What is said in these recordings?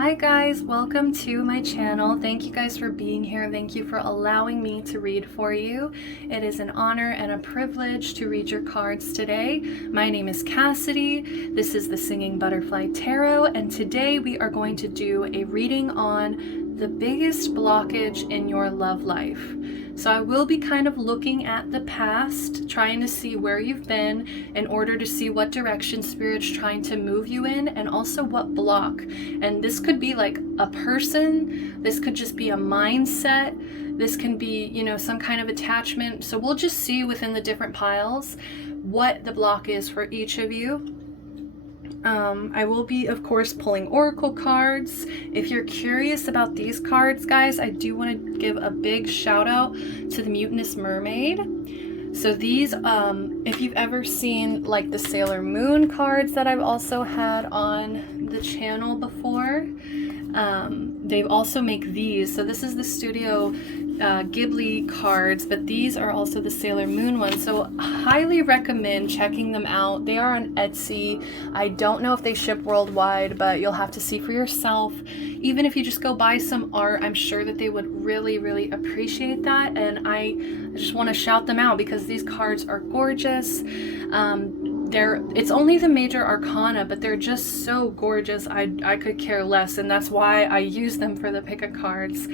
Hi guys, welcome to my channel. Thank you guys for being here. Thank you for allowing me to read for you. It is an honor and a privilege to read your cards today. My name is Cassidy. This is the Singing Butterfly Tarot, and today we are going to do a reading on the biggest blockage in your love life. So I will be kind of looking at the past, trying to see where you've been in order to see what direction Spirit's trying to move you in, and also what block. And this could be like a person, this could just be a mindset, this can be, you know, some kind of attachment. So we'll just see within the different piles what the block is for each of you. I will be, of course, pulling oracle cards. If you're curious about these cards, guys, I do want to give a big shout out to the Mutinous Mermaid. So these, if you've ever seen like the Sailor Moon cards that I've also had on the channel before, they also make these. So this is the Studio Ghibli cards, but these are also the Sailor Moon ones. So highly recommend checking them out. They are on Etsy. I don't know if they ship worldwide, but you'll have to see for yourself. Even if you just go buy some art, I'm sure that they would really appreciate that. And I just want to shout them out because these cards are gorgeous. It's only the major arcana, but they're just so gorgeous. I could care less, and that's why I use them for the pick of cards.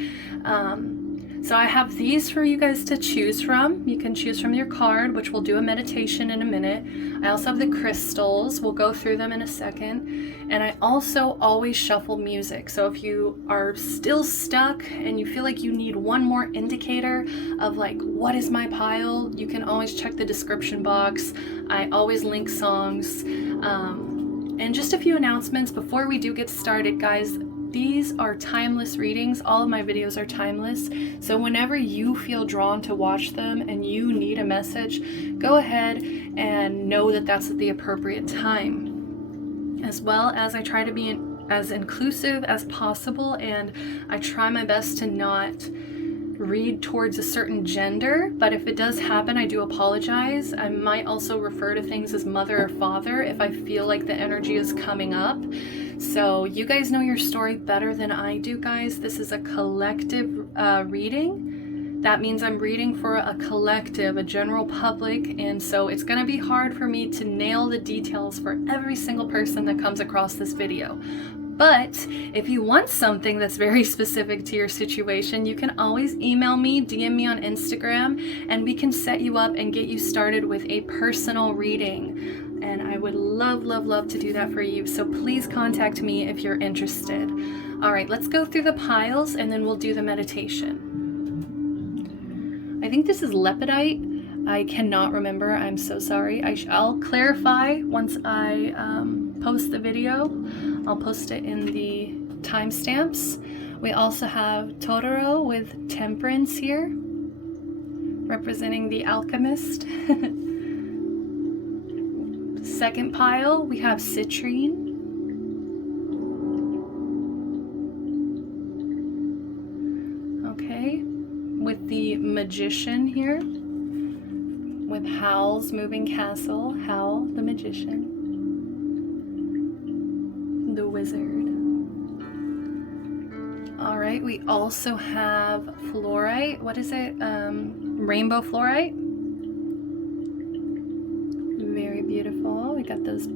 So I have these for you guys to choose from. You can choose from your card, which we'll do a meditation in a minute. I also have the crystals. We'll go through them in a second. And I also always shuffle music. So if you are still stuck and you feel like you need one more indicator of like, what is my pile? You can always check the description box. I always link songs. And just a few announcements before we do get started, guys. These are timeless readings. All of my videos are timeless. So whenever you feel drawn to watch them and you need a message, go ahead and know that that's at the appropriate time. As well as I try to be as inclusive as possible, and I try my best to not read towards a certain gender, but if it does happen, I do apologize. I might also refer to things as mother or father if I feel like the energy is coming up. So you guys know your story better than I do, guys. This is a collective reading. That means I'm reading for a collective, a general public, and so it's going to be hard for me to nail the details for every single person that comes across this video. But if you want something that's very specific to your situation, you can always email me, DM me on Instagram, and we can set you up and get you started with a personal reading. And I would love to do that for you. So please contact me if you're interested. All right, let's go through the piles and then we'll do the meditation. I think this is lepidite. I cannot remember. I'm so sorry. I'll clarify once I post the video. I'll post it in the timestamps. We also have Totoro with Temperance here, representing the alchemist. Second pile, we have Citrine. Okay, with the Magician here, with Howl's Moving Castle, Howl the Magician. The Wizard. All right, we also have fluorite. What is it? Rainbow fluorite. Very beautiful. We got those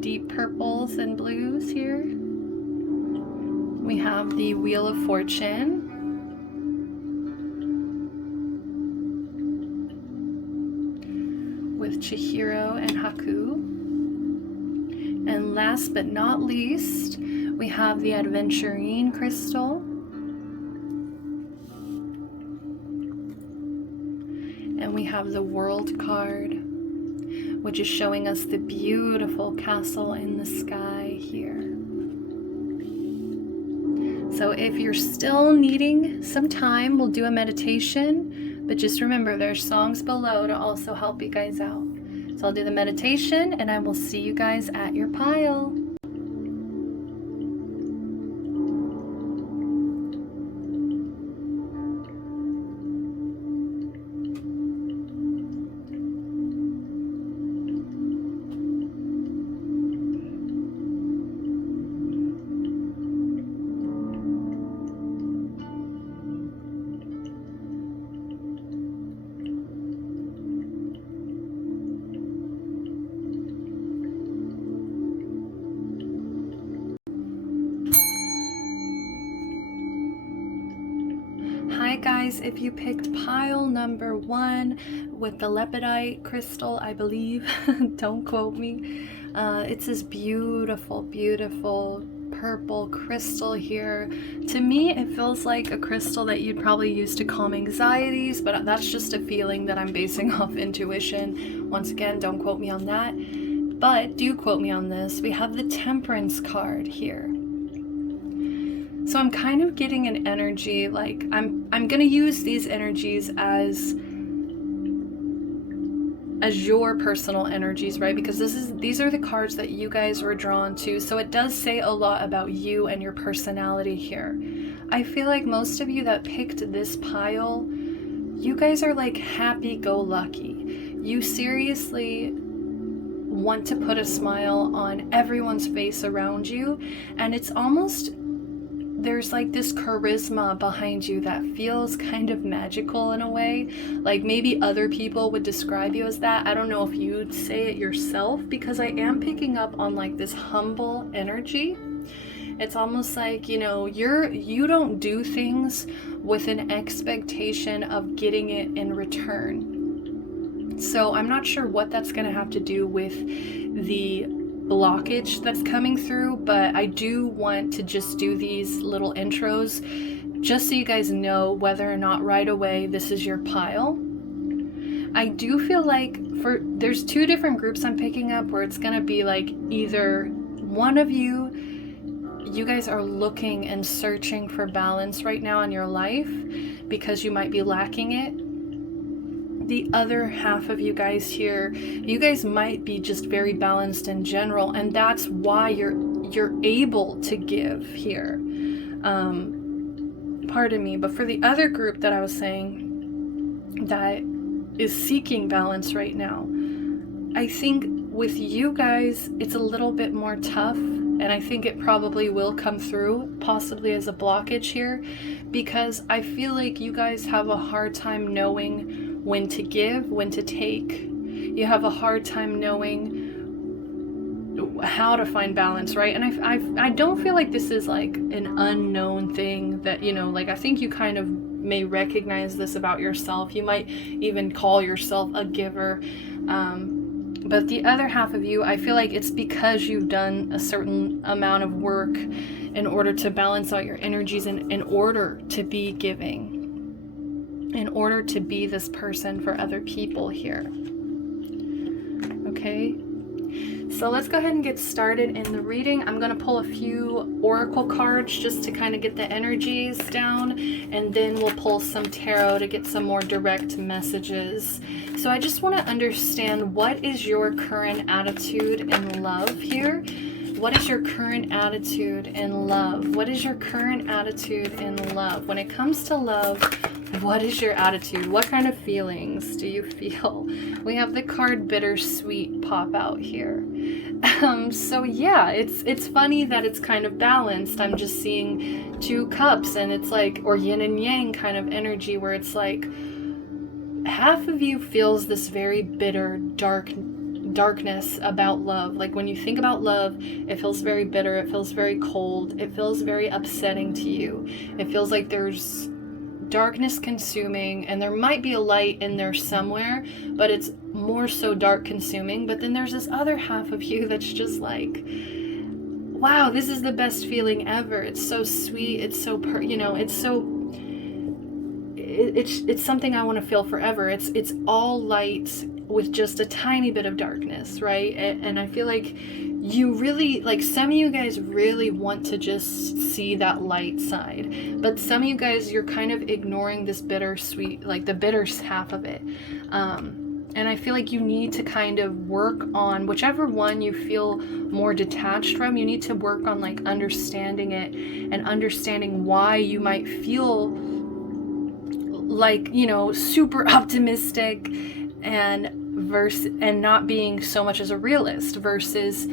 deep purples and blues here. We have the Wheel of Fortune. With Chihiro and Haku. And last but not least, we have the Adventurine crystal. And we have the World card, which is showing us the beautiful castle in the sky here. So if you're still needing some time, we'll do a meditation, but just remember there's songs below to also help you guys out. So I'll do the meditation and I will see you guys at your pile. Hi guys, if you picked pile number 1 with the lepidite crystal, I believe, don't quote me, it's this beautiful, beautiful purple crystal here. To me, it feels like a crystal that you'd probably use to calm anxieties, but that's just a feeling that I'm basing off intuition. Once again, don't quote me on that, but do quote me on this. We have the Temperance card here. So I'm kind of getting an energy, like I'm gonna use these energies as your personal energies, right? Because these are the cards that you guys were drawn to. So it does say a lot about you and your personality here. I feel like most of you that picked this pile, you guys are like happy-go-lucky. You seriously want to put a smile on everyone's face around you, and it's almost, there's like this charisma behind you that feels kind of magical in a way. Like maybe other people would describe you as that. I don't know if you'd say it yourself, because I am picking up on like this humble energy. It's almost like, you know, you don't do things with an expectation of getting it in return. So I'm not sure what that's going to have to do with the blockage that's coming through, but I do want to just do these little intros just so you guys know whether or not right away this is your pile. I do feel like there's 2 different groups I'm picking up where it's gonna be like either one of you guys are looking and searching for balance right now in your life because you might be lacking it. The other half of you guys here, you guys might be just very balanced in general, and that's why you're able to give here. Pardon me, but for the other group that I was saying that is seeking balance right now, I think with you guys it's a little bit more tough, and I think it probably will come through possibly as a blockage here, because I feel like you guys have a hard time knowing when to give, when to take. You have a hard time knowing how to find balance, right? And I don't feel like this is like an unknown thing that, you know, like I think you kind of may recognize this about yourself. You might even call yourself a giver. But the other half of you, I feel like it's because you've done a certain amount of work in order to balance out your energies and in order to be giving, in order to be this person for other people here. Okay, so let's go ahead and get started in the reading. I'm going to pull a few oracle cards just to kind of get the energies down, and then we'll pull some tarot to get some more direct messages. So I just want to understand, what is your current attitude in love here? What is your current attitude in love? What is your current attitude in love? When it comes to love, what is your attitude? What kind of feelings do you feel? We have the card bittersweet pop out here. So yeah, it's funny that it's kind of balanced. I'm just seeing 2 cups, and it's like, or yin and yang kind of energy, where it's like half of you feels this very bitter, darkness about love. Like when you think about love, it feels very bitter, it feels very cold, it feels very upsetting to you. It feels like there's darkness consuming, and there might be a light in there somewhere, but it's more so dark consuming. But then there's this other half of you that's just like, wow, this is the best feeling ever. It's so sweet, it's so it's something I want to feel forever. It's all light with just a tiny bit of darkness, right? And I feel like you really, like, some of you guys really want to just see that light side, but some of you guys, you're kind of ignoring this bittersweet, like the bitter half of it. And I feel like you need to kind of work on whichever one you feel more detached from. You need to work on like understanding it and understanding why you might feel like, you know, super optimistic and not being so much as a realist versus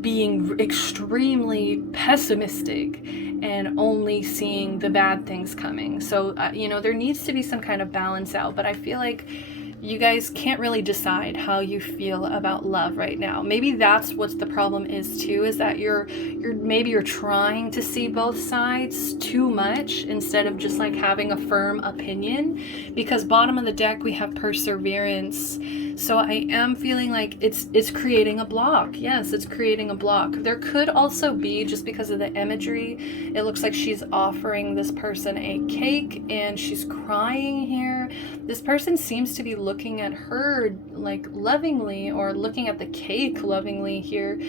being extremely pessimistic and only seeing the bad things coming. So you know, there needs to be some kind of balance out, but I feel like you guys can't really decide how you feel about love right now. Maybe that's what the problem is too, is that maybe you're trying to see both sides too much instead of just like having a firm opinion, because bottom of the deck we have perseverance. So I am feeling like it's creating a block. Yes, it's creating a block. There could also be, just because of the imagery, it looks like she's offering this person a cake and she's crying here. This person seems to be looking at her like lovingly, or looking at the cake lovingly here.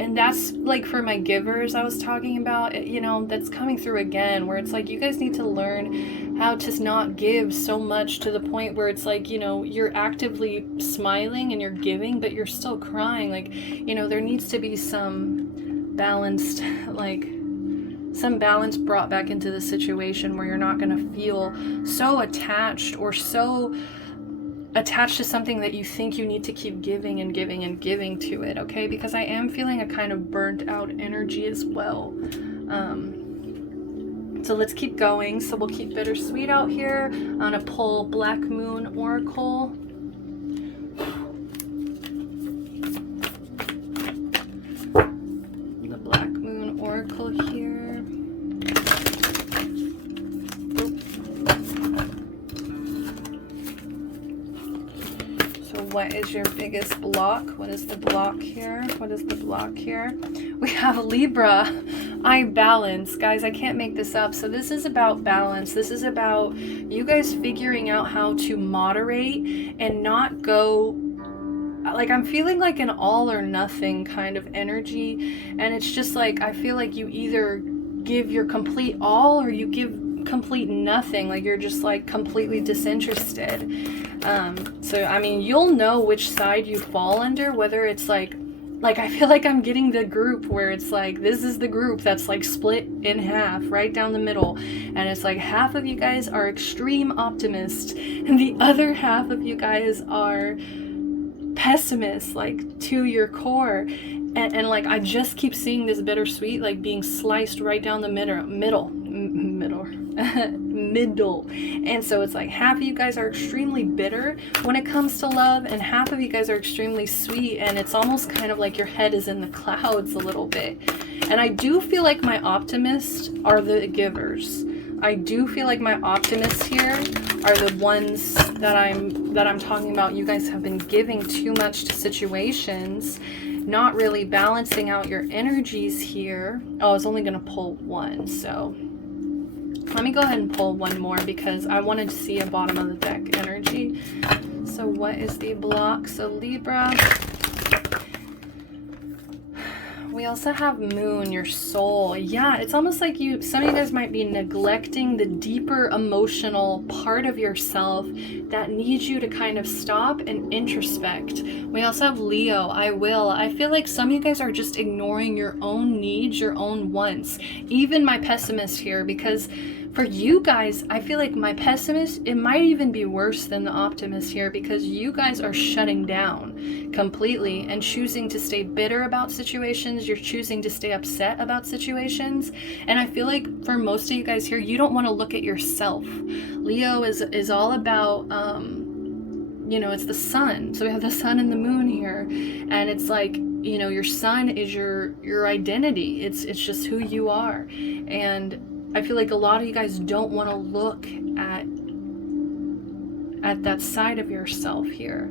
And that's like for my givers I was talking about, you know, that's coming through again, where it's like you guys need to learn how to not give so much to the point where it's like, you know, you're actively smiling and you're giving, but you're still crying. Like, you know, there needs to be some balanced, like some balance brought back into the situation where you're not going to feel so attached, or so attached to something that you think you need to keep giving and giving and giving to it, okay? Because I am feeling a kind of burnt out energy as well. So let's keep going. So we'll keep bittersweet out here. I'm gonna pull Black Moon Oracle. The Black Moon Oracle here. What is your biggest block? What is the block here? What is the block here? We have Libra. I balance. Guys, I can't make this up. So this is about balance. This is about you guys figuring out how to moderate and not go, like, I'm feeling like an all or nothing kind of energy. And it's just like, I feel like you either give your complete all or you give complete nothing. Like you're just like completely disinterested. So I mean, you'll know which side you fall under, whether it's like I feel like I'm getting the group where it's like, this is the group that's like split in half right down the middle, and it's like half of you guys are extreme optimists and the other half of you guys are pessimists, like to your core. And like I just keep seeing this bittersweet like being sliced right down the middle. And so it's like half of you guys are extremely bitter when it comes to love, and half of you guys are extremely sweet, and it's almost kind of like your head is in the clouds a little bit. And I do feel like my optimists are the givers. I do feel like my optimists here are the ones that I'm talking about. You guys have been giving too much to situations, not really balancing out your energies here. Oh, I was only gonna pull one, so let me go ahead and pull one more because I wanted to see a bottom of the deck energy. So what is the block? So Libra. We also have Moon, your soul. Yeah, it's almost like some of you guys might be neglecting the deeper emotional part of yourself that needs you to kind of stop and introspect. We also have Leo, I will. I feel like some of you guys are just ignoring your own needs, your own wants. Even my pessimist here, because for you guys, I feel like my pessimist, it might even be worse than the optimist here, because you guys are shutting down completely and choosing to stay bitter about situations. You're choosing to stay upset about situations. And I feel like for most of you guys here, you don't want to look at yourself. Leo is all about, you know, it's the sun. So we have the sun and the moon here. And it's like, you know, your sun is your identity. It's just who you are. And I feel like a lot of you guys don't want to look at that side of yourself here.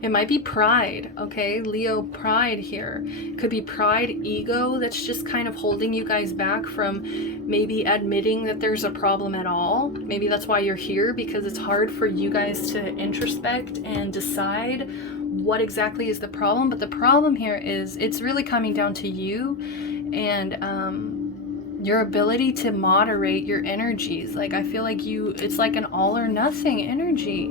It might be pride, okay? Leo, pride here. Could be pride, ego, that's just kind of holding you guys back from maybe admitting that there's a problem at all. Maybe that's why you're here, because it's hard for you guys to introspect and decide what exactly is the problem. But the problem here is it's really coming down to you and your ability to moderate your energies. Like I feel like it's like an all or nothing energy,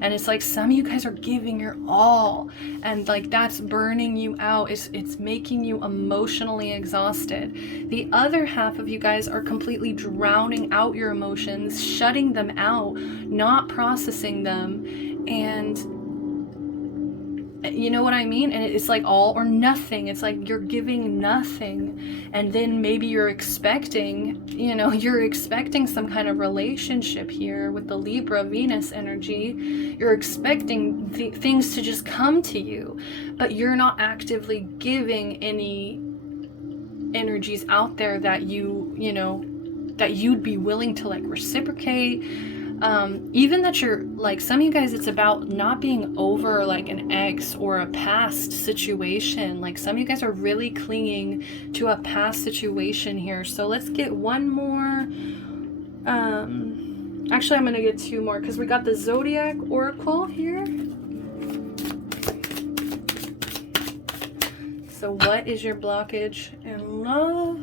and it's like some of you guys are giving your all, and like that's burning you out. It's making you emotionally exhausted. The other half of you guys are completely drowning out your emotions, shutting them out, not processing them, and You know what I mean? And it's like all or nothing. It's like you're giving nothing, and then maybe you're expecting, you're expecting some kind of relationship here with the Libra Venus energy. You're expecting things to just come to you, but you're not actively giving any energies out there that that you'd be willing to like reciprocate. Even that you're like, some of you guys, it's about not being over like an ex or a past situation. Like some of you guys are really clinging to a past situation here. So let's get one more. Actually, I'm gonna get two more because we got the Zodiac Oracle here. So what is your blockage in love?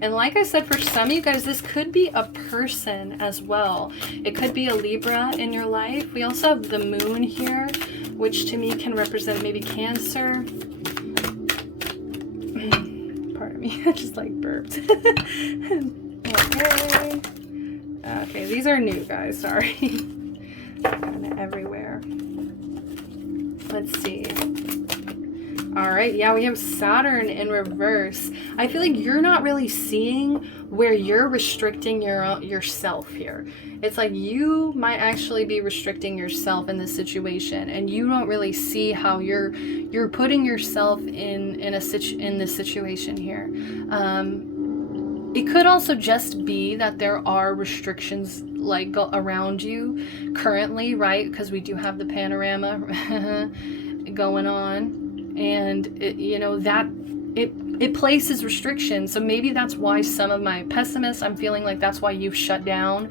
And like I said, for some of you guys, this could be a person as well. It could be a Libra in your life. We also have the moon here, which to me can represent maybe Cancer. Pardon me, I just like burped. Okay, these are new, guys, sorry. Kind of everywhere. Let's see. All right, yeah, we have Saturn in reverse. I feel like you're not really seeing where you're restricting yourself here. It's like you might actually be restricting yourself in this situation, and you don't really see how you're putting yourself in this situation here. It could also just be that there are restrictions like around you currently, right? Because we do have the panorama going on. And it places restrictions. So maybe that's why some of my pessimists, I'm feeling like that's why you've shut down,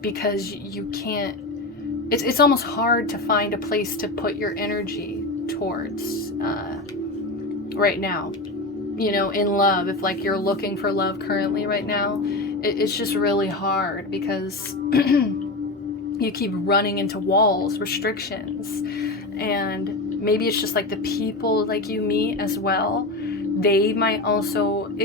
because you can't, it's almost hard to find a place to put your energy towards right now, in love. If like you're looking for love currently right now, it's just really hard because you keep running into walls, restrictions. And maybe it's just like the people like you meet as well. It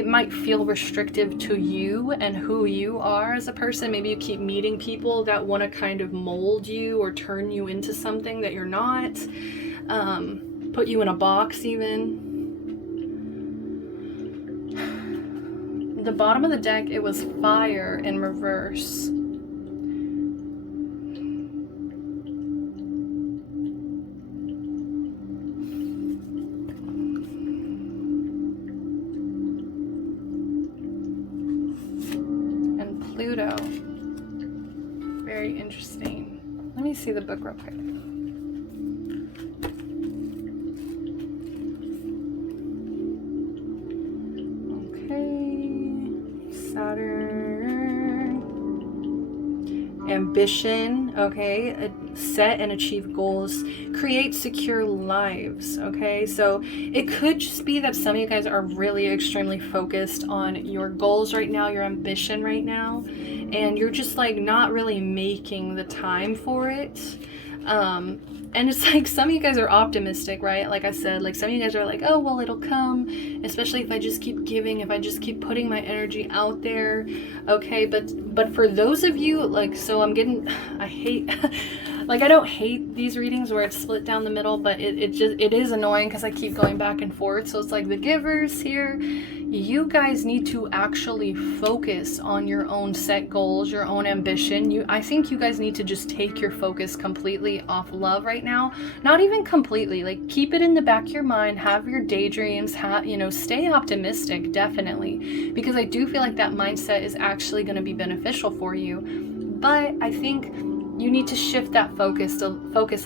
might feel restrictive to you and who you are as a person. Maybe you keep meeting people that want to kind of mold you or turn you into something that you're not. Put you in a box even. The bottom of the deck, it was fire in reverse. Pluto. Very interesting. Let me see the book real quick. Okay. Saturn. Ambition. Okay. Set and achieve goals. Create secure lives. Okay. So it could just be that some of you guys are really extremely focused on your goals right now, your ambition right now, and you're just like not really making the time for it. And it's like some of you guys are optimistic, right? Like I said, like some of you guys are like, oh, well, it'll come, especially if I just keep giving, if I just keep putting my energy out there. Okay, but for those of you, like, so I hate, like, I don't hate these readings where it's split down the middle, but it is annoying because I keep going back and forth. So it's like the givers here, you guys need to actually focus on your own set goals, your own ambition. I think you guys need to just take your focus completely off love right now. Not even completely, like keep it in the back of your mind, have your daydreams, stay optimistic, definitely, because I do feel like that mindset is actually going to be beneficial for you. But I think you need to shift that focus a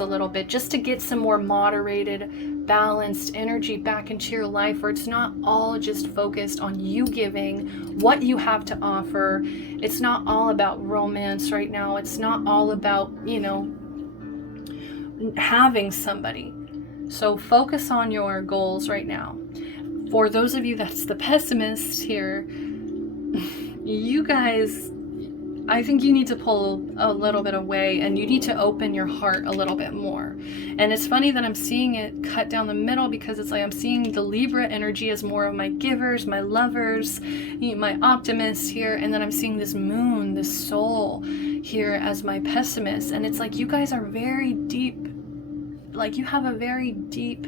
little bit just to get some more moderated, balanced energy back into your life where it's not all just focused on you giving what you have to offer. It's not all about romance right now. It's not all about, having somebody. So focus on your goals right now. For those of you that's the pessimist here, you guys, I think you need to pull a little bit away and you need to open your heart a little bit more. And it's funny that I'm seeing it cut down the middle because it's like I'm seeing the Libra energy as more of my givers, my lovers, my optimists here. And then I'm seeing this moon, this soul here as my pessimist. And it's like you guys are very deep, like you have a very deep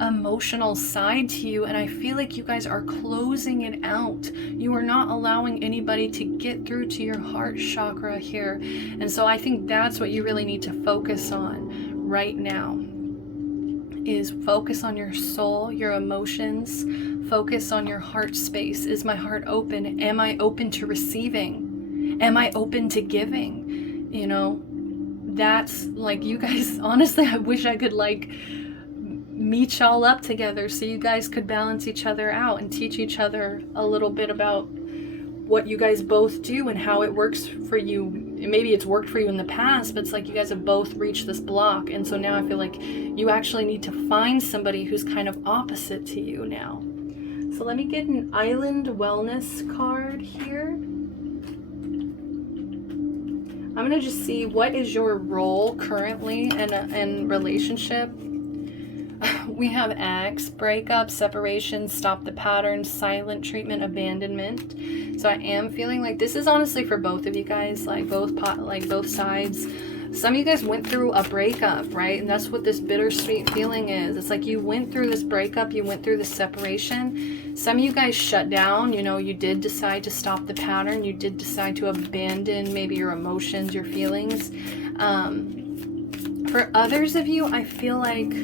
emotional side to you, and I feel like you guys are closing it out. You are not allowing anybody to get through to your heart chakra here. And so I think that's what you really need to focus on right now, is focus on your soul, your emotions, focus on your heart space. Is my heart open? Am I open to receiving? Am I open to giving? You know, that's like, you guys, honestly, I wish I could like meet y'all up together so you guys could balance each other out and teach each other a little bit about what you guys both do and how it works for you. Maybe it's worked for you in the past, but it's like you guys have both reached this block, and so now I feel like you actually need to find somebody who's kind of opposite to you now. So let me get an Island Wellness card here. I'm gonna just see, what is your role currently in relationship? We have X, breakup, separation, stop the pattern, silent treatment, abandonment. So I am feeling like this is honestly for both of you guys, like both sides. Some of you guys went through a breakup, right? And that's what this bittersweet feeling is. It's like you went through this breakup, you went through this separation. Some of you guys shut down, you know, you did decide to stop the pattern. You did decide to abandon maybe your emotions, your feelings. For others of you, I feel like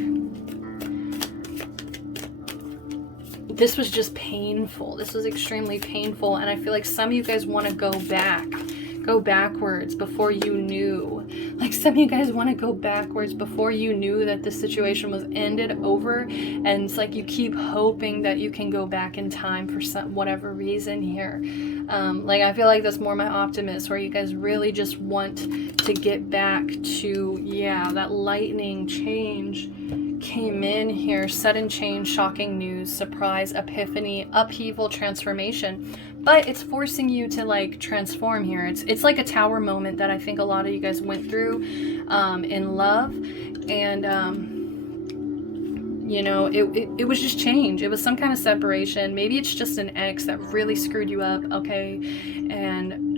this was just painful. This was extremely painful. And I feel like some of you guys want to go backwards before you knew. Like some of you guys want to go backwards before you knew that the situation was ended over. And it's like you keep hoping that you can go back in time for some whatever reason here. Like I feel like that's more my optimist, where you guys really just want to get back to, yeah, that lightning change came in here. Sudden change, shocking news, surprise, epiphany, upheaval, transformation. But it's forcing you to like transform here. It's like a tower moment that I think a lot of you guys went through in love. And you know, it was just change. It was some kind of separation. Maybe it's just an ex that really screwed you up, okay? And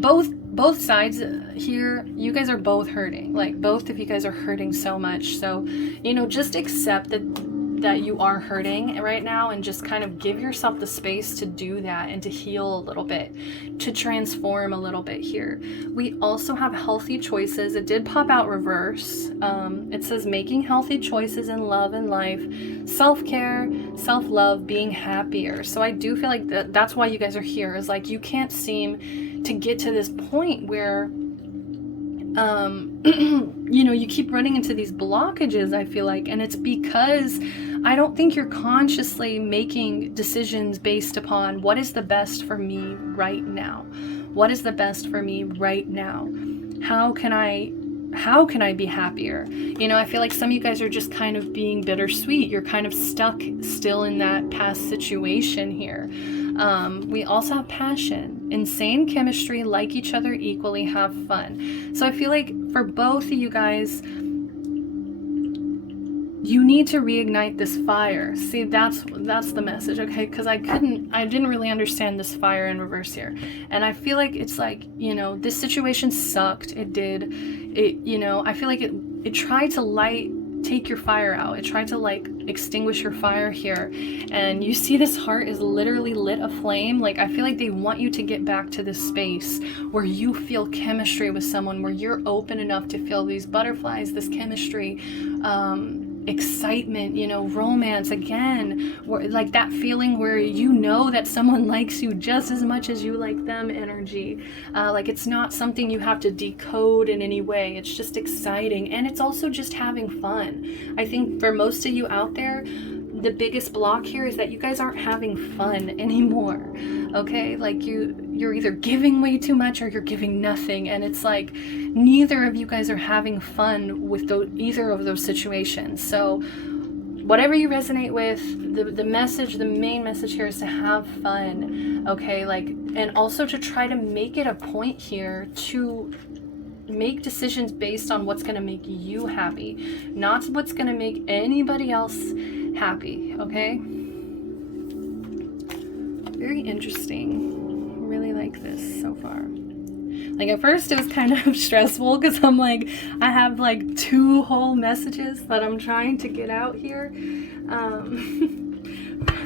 both sides here, you guys are both hurting. Like both of you guys are hurting so much. So, you know, just accept that you are hurting right now, and just kind of give yourself the space to do that and to heal a little bit, to transform a little bit here. We also have healthy choices. It did pop out reverse. It says making healthy choices in love and life, self-care, self-love, being happier. So I do feel like that's why you guys are here, is like you can't seem to get to this point where you know, you keep running into these blockages, I feel like, and it's because I don't think you're consciously making decisions based upon what is the best for me right now. What is the best for me right now? How can I be happier? You know, I feel like some of you guys are just kind of being bittersweet. You're kind of stuck still in that past situation here. We also have passion, insane chemistry, like each other equally, have fun. So I feel like for both of you guys, you need to reignite this fire. See, that's the message, okay? Because I didn't really understand this fire in reverse here. And I feel like it's like, you know, this situation sucked. It did. You know, I feel like it tried to take your fire out. It tried to like extinguish your fire here. And you see this heart is literally lit aflame. Like I feel like they want you to get back to this space where you feel chemistry with someone, where you're open enough to feel these butterflies, this chemistry, excitement, you know, romance again, or like that feeling where you know that someone likes you just as much as you like them energy. Like it's not something you have to decode in any way. It's just exciting, and it's also just having fun. I think for most of you out there, the biggest block here is that you guys aren't having fun anymore, okay? Like you're either giving way too much or you're giving nothing, and it's like neither of you guys are having fun with either of those situations. So whatever you resonate with, the message, the main message here is to have fun, okay? Like, and also to try to make it a point here to make decisions based on what's going to make you happy, not what's going to make anybody else happy, okay? Very interesting. Really like this so far. Like at first it was kind of stressful because I'm like, I have like 2 whole messages that I'm trying to get out here.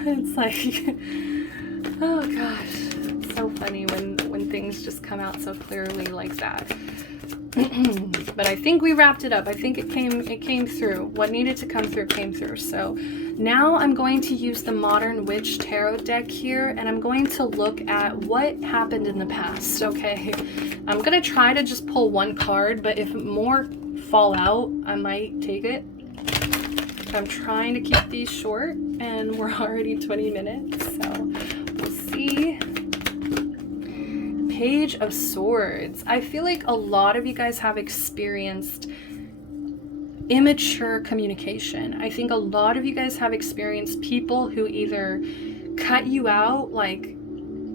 It's like, oh gosh, it's so funny when things just come out so clearly like that. But I think we wrapped it up. I think it came through. What needed to come through came through. So now I'm going to use the Modern Witch Tarot deck here, and I'm going to look at what happened in the past, okay? I'm gonna try to just pull 1 card, but if more fall out, I might take it. I'm trying to keep these short, and we're already 20 minutes, so we'll see. Page of Swords. I feel like a lot of you guys have experienced immature communication. I think a lot of you guys have experienced people who either cut you out, like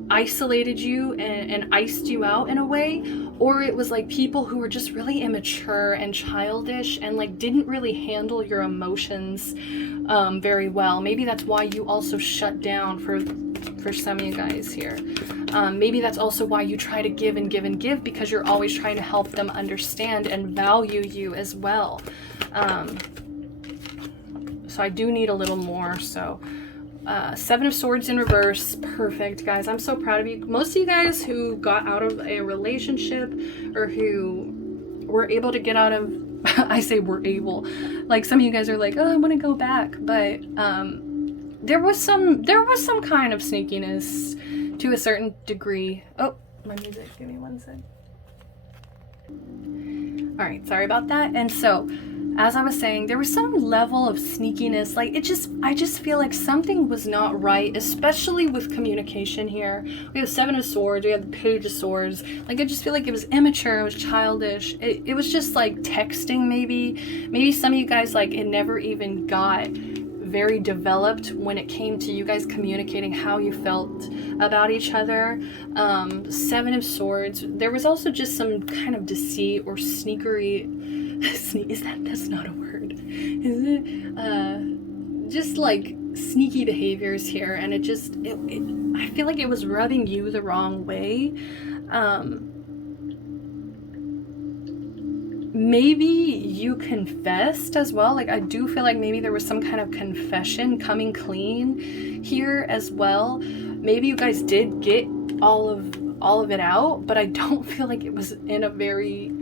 isolated you and iced you out in a way, or it was like people who were just really immature and childish and like didn't really handle your emotions very well. Maybe that's why you also shut down for some of you guys here. Maybe that's also why you try to give and give and give, because you're always trying to help them understand and value you as well. So I do need a little more. So 7 of Swords in reverse. Perfect, guys. I'm so proud of you. Most of you guys who got out of a relationship or who were able to get out of, I say were able, like some of you guys are like, oh, I want to go back, but there was some kind of sneakiness to a certain degree. Oh, my music, give me 1 sec. All right, sorry about that. And so, as I was saying, there was some level of sneakiness. Like I just feel like something was not right, especially with communication here. We have 7 of Swords, we have the Page of Swords. Like I just feel like it was immature, it was childish. It was just like texting maybe. Maybe some of you guys, like it never even got very developed when it came to you guys communicating how you felt about each other. 7 of Swords. There was also just some kind of deceit or sneakery. That's not a word, is it? Just like sneaky behaviors here, and I feel like it was rubbing you the wrong way. Maybe you confessed as well. Like I do feel like maybe there was some kind of confession, coming clean here as well. Maybe you guys did get all of it out, but I don't feel like it was in a very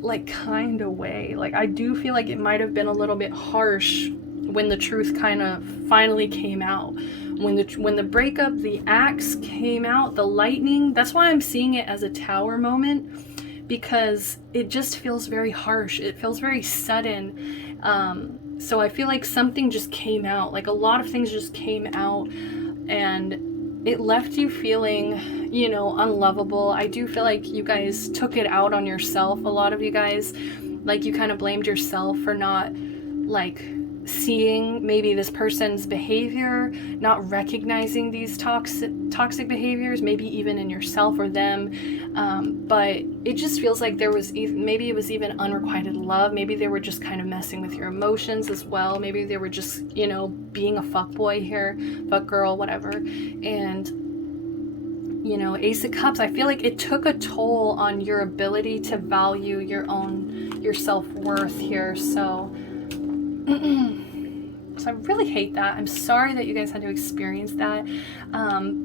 like kind of way. Like I do feel like it might have been a little bit harsh when the truth kind of finally came out. When the breakup, the axe came out, the lightning. That's why I'm seeing it as a Tower moment, because it just feels very harsh. It feels very sudden. So I feel like something just came out. Like a lot of things just came out, and it left you feeling, you know, unlovable. I do feel like you guys took it out on yourself. A lot of you guys, like you kind of blamed yourself for not like seeing maybe this person's behavior, not recognizing these toxic behaviors, maybe even in yourself or them. But it just feels like there was maybe it was even unrequited love. Maybe they were just kind of messing with your emotions as well. Maybe they were just, you know, being a fuckboy here, fuck girl, whatever. And you know, Ace of Cups, I feel like it took a toll on your ability to value your self-worth here. So so I really hate that. I'm sorry that you guys had to experience that.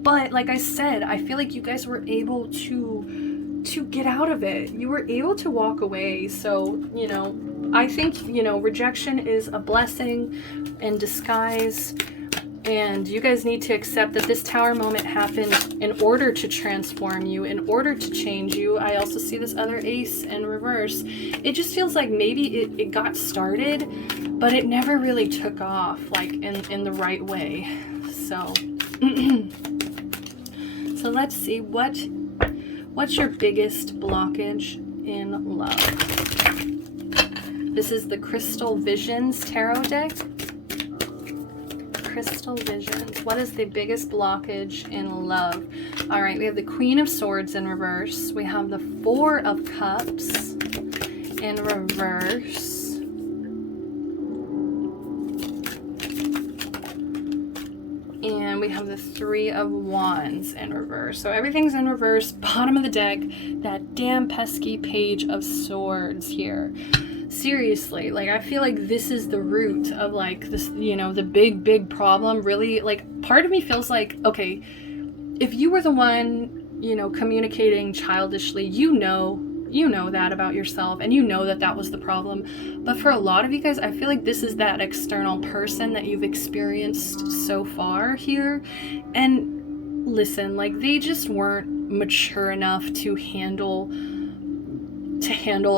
But like I said, I feel like you guys were able to get out of it. You were able to walk away. So, you know, I think, you know, rejection is a blessing in disguise. And you guys need to accept that this Tower moment happened in order to transform you, in order to change you. I also see this other Ace in reverse. It just feels like maybe it got started, but it never really took off, like in the right way. So, so let's see, what's your biggest blockage in love? This is the Crystal Visions Tarot deck. Crystal Visions. What is the biggest blockage in love? All right, we have the Queen of Swords in reverse. We have the 4 of Cups in reverse. And we have the Three of Wands in reverse. So everything's in reverse. Bottom of the deck, that damn pesky Page of Swords here. Seriously, like, I feel like this is the root of, like, this, you know, the big problem. Really, like, part of me feels like, okay, if you were the one, you know, communicating childishly, you know that about yourself, and you know that was the problem. But for a lot of you guys, I feel like this is that external person that you've experienced so far here. And listen, like, they just weren't mature enough to handle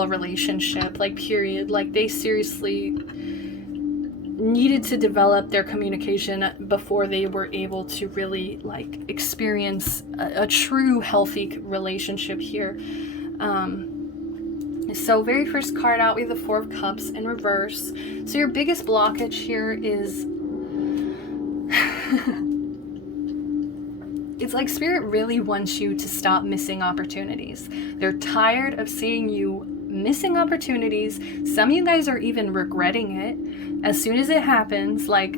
a relationship, like, period. Like, they seriously needed to develop their communication before they were able to really, like, experience a true healthy relationship here. So very first card out, we have the Four of Cups in reverse. So your biggest blockage here is it's like Spirit really wants you to stop missing opportunities. They're tired of seeing you missing opportunities. Some of you guys are even regretting it. As soon as it happens, like,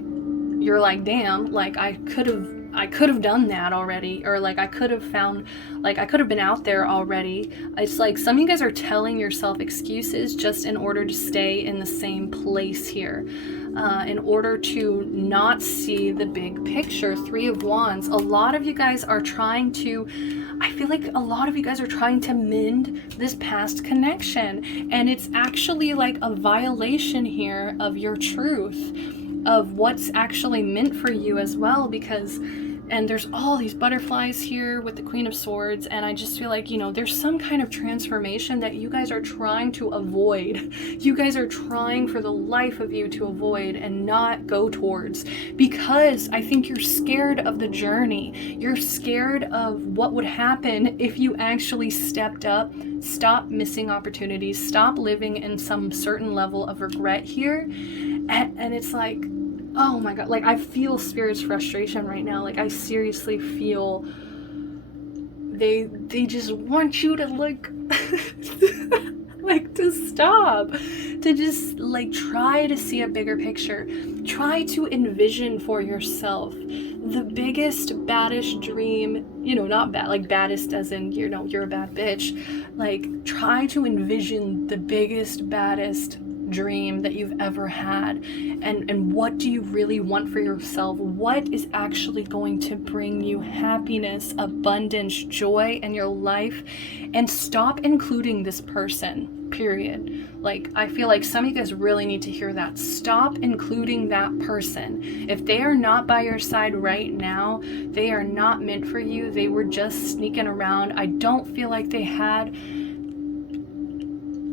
you're like, damn, like, I could have done that already, or like I could have been out there already. It's like some of you guys are telling yourself excuses just in order to stay in the same place here, in order to not see the big picture. Three of Wands. A lot of you guys are trying to, I feel like a lot of you guys are trying to mend this past connection, and it's actually like a violation here of your truth, of what's actually meant for you as well, because, and there's all these butterflies here with the Queen of Swords, and I just feel like, you know, there's some kind of transformation that you guys are trying to avoid. You guys are trying for the life of you to avoid and not go towards, because I think you're scared of the journey. You're scared of what would happen if you actually stepped up. Stop missing opportunities. Stop living in some certain level of regret here. And it's like, oh my God, like, I feel Spirit's frustration right now. Like, I seriously feel they just want you to, like, like, to stop, to just, like, try to see a bigger picture. Try to envision for yourself the biggest, baddest dream, you know, not bad, like, baddest as in, you know, you're a bad bitch. Like, try to envision the biggest, baddest dream that you've ever had, and what do you really want for yourself? What is actually going to bring you happiness, abundance, joy in your life? And stop including this person, period. Like, I feel like some of you guys really need to hear that. Stop including that person. If they are not by your side right now, they are not meant for you. They were just sneaking around. I don't feel like they had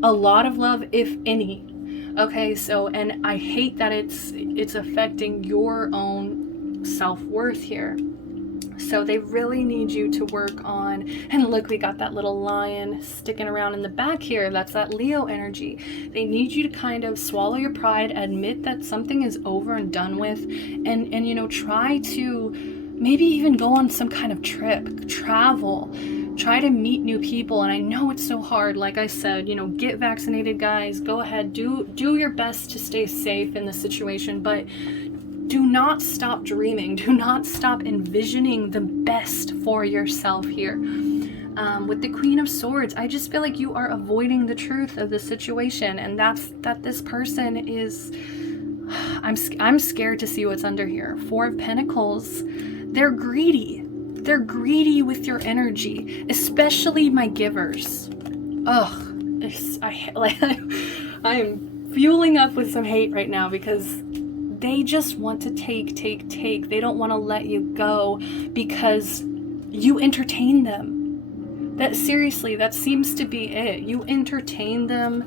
a lot of love, if any. Okay, so, and I hate that it's affecting your own self-worth here. So they really need you to work on, and look, we got that little lion sticking around in the back here. That's that Leo energy. They need you to kind of swallow your pride, admit that something is over and done with, and you know, try to maybe even go on some kind of trip, travel, try to meet new people. And I know it's so hard. Like I said, you know, get vaccinated, guys. Go ahead, do your best to stay safe in the situation, but do not stop dreaming. Do not stop envisioning the best for yourself here. With the Queen of Swords, I just feel like you are avoiding the truth of the situation, and that's that this person is, I'm scared to see what's under here. Four of Pentacles. They're greedy. They're greedy with your energy, especially my givers. Ugh, I am fueling up with some hate right now, because they just want to take. They don't want to let you go because you entertain them. That, seriously, that seems to be it. You entertain them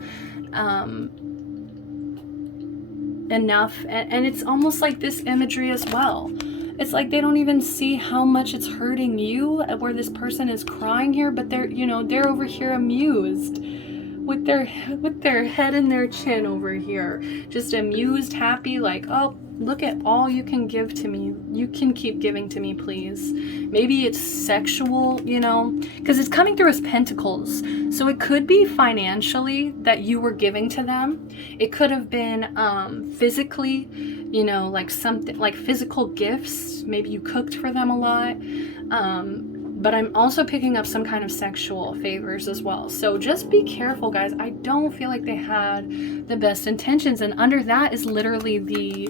enough, and it's almost like this imagery as well. It's like they don't even see how much it's hurting you, where this person is crying here, but they're, you know, they're over here amused with their head in their chin over here, just amused, happy, like, oh, Look at all you can give to me. You can keep giving to me, please. Maybe it's sexual, you know, because it's coming through as pentacles. So it could be financially that you were giving to them. It could have been physically, you know, like something like physical gifts. Maybe you cooked for them a lot. But I'm also picking up some kind of sexual favors as well. So just be careful, guys. I don't feel like they had the best intentions. And under that is literally the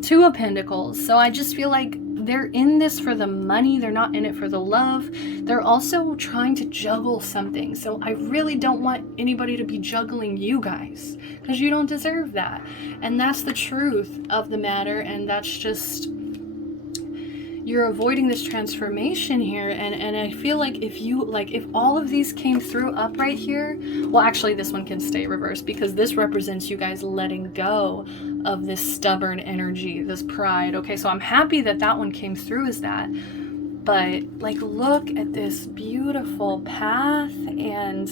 Two of Pentacles. So I just feel like they're in this for the money. They're not in it for the love. They're also trying to juggle something. So I really don't want anybody to be juggling you guys, because you don't deserve that. And that's the truth of the matter. And that's just... you're avoiding this transformation here, and I feel like if all of these came through up right here, well, actually this one can stay reversed, because this represents you guys letting go of this stubborn energy, this pride. Okay, so I'm happy that that one came through as that, but like, look at this beautiful path, and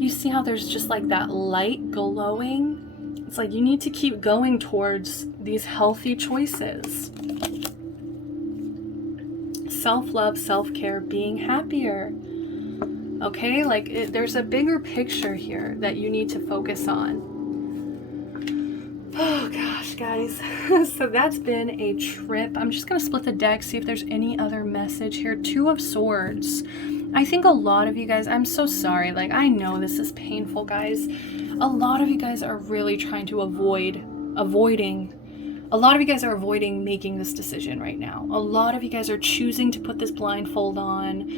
you see how there's just like that light glowing. It's like you need to keep going towards these healthy choices. Self-love, self-care, being happier. Okay, like there's a bigger picture here that you need to focus on. Oh gosh, guys. So that's been a trip. I'm just gonna split the deck, see if there's any other message here. Two of Swords. I think a lot of you guys, I'm so sorry, like I know this is painful, guys. A lot of you guys are really trying to avoiding making this decision right now. A lot of you guys are choosing to put this blindfold on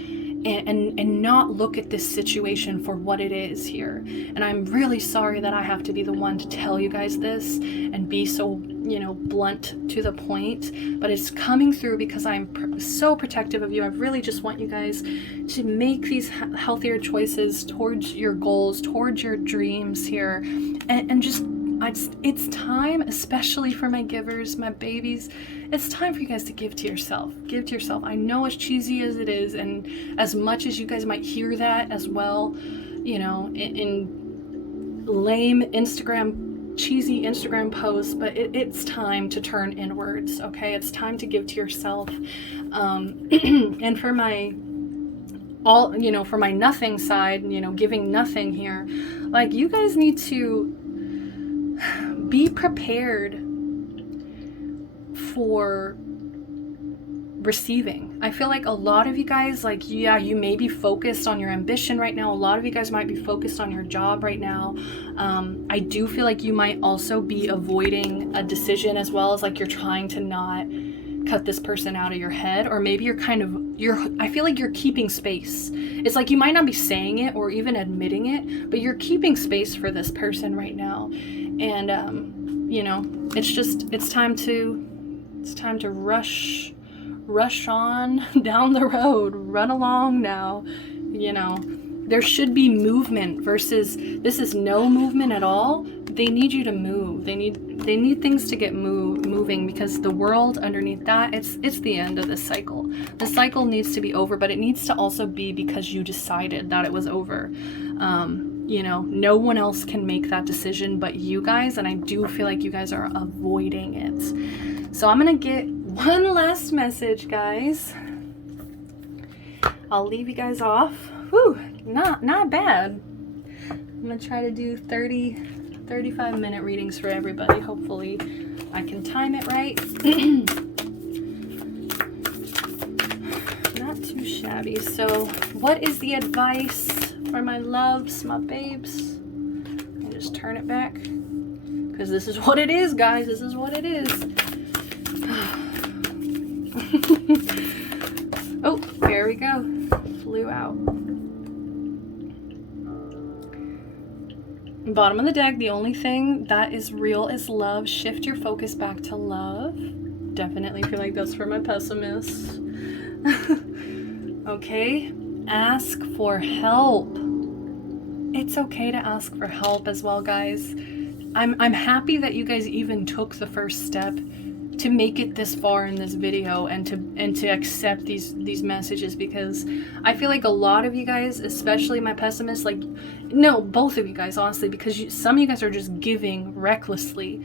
and not look at this situation for what it is here. And I'm really sorry that I have to be the one to tell you guys this and be so, you know, blunt to the point. But it's coming through because I'm so protective of you. I really just want you guys to make these healthier choices towards your goals, towards your dreams here, and just... it's time, especially for my givers, my babies, it's time for you guys to give to yourself. Give to yourself. I know, as cheesy as it is, and as much as you guys might hear that as well, you know, in lame cheesy Instagram posts, but it's time to turn inwards, okay? It's time to give to yourself. And for my for my nothing side, you know, giving nothing here, like, you guys need to be prepared for receiving. I feel like a lot of you guys, like, yeah, you may be focused on your ambition right now. A lot of you guys might be focused on your job right now. I do feel like you might also be avoiding a decision, as well as like you're trying to not cut this person out of your head, or maybe I feel like you're keeping space. It's like you might not be saying it or even admitting it, but you're keeping space for this person right now. And you know, it's time to rush on down the road, run along now. You know, there should be movement versus this is no movement at all. They need you to move. They need things to get moving, because the world underneath that, it's the end of this cycle. The cycle needs to be over, but it needs to also be because you decided that it was over. You know, no one else can make that decision but you guys, and I do feel like you guys are avoiding it. So I'm gonna get one last message, guys. I'll leave you guys off. Whew, not bad. I'm gonna try to do 35 minute readings for everybody. Hopefully I can time it right. Not too shabby. So what is the advice for my loves, my babes? I'll just turn it back, because this is what it is, guys. This is what it is. Oh, there we go. Flew out. Bottom of the deck, the only thing that is real is love. Shift your focus back to love. Definitely feel like that's for my pessimists. Okay, ask for help. It's okay to ask for help as well, guys. I'm happy that you guys even took the first step to make it this far in this video and to accept these messages, because I feel like a lot of you guys, especially my pessimists, like, no, both of you guys, honestly, because some of you guys are just giving recklessly.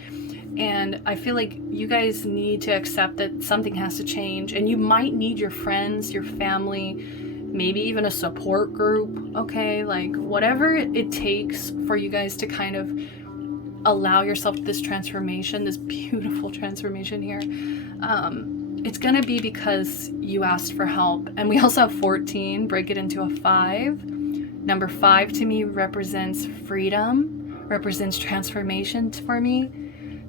And I feel like you guys need to accept that something has to change, and you might need your friends, your family, maybe even a support group, okay? Like whatever it takes for you guys to kind of allow yourself to this transformation, this beautiful transformation here. It's gonna be because you asked for help. And we also have 14, break it into a 5. Number 5 to me represents freedom, represents transformation for me.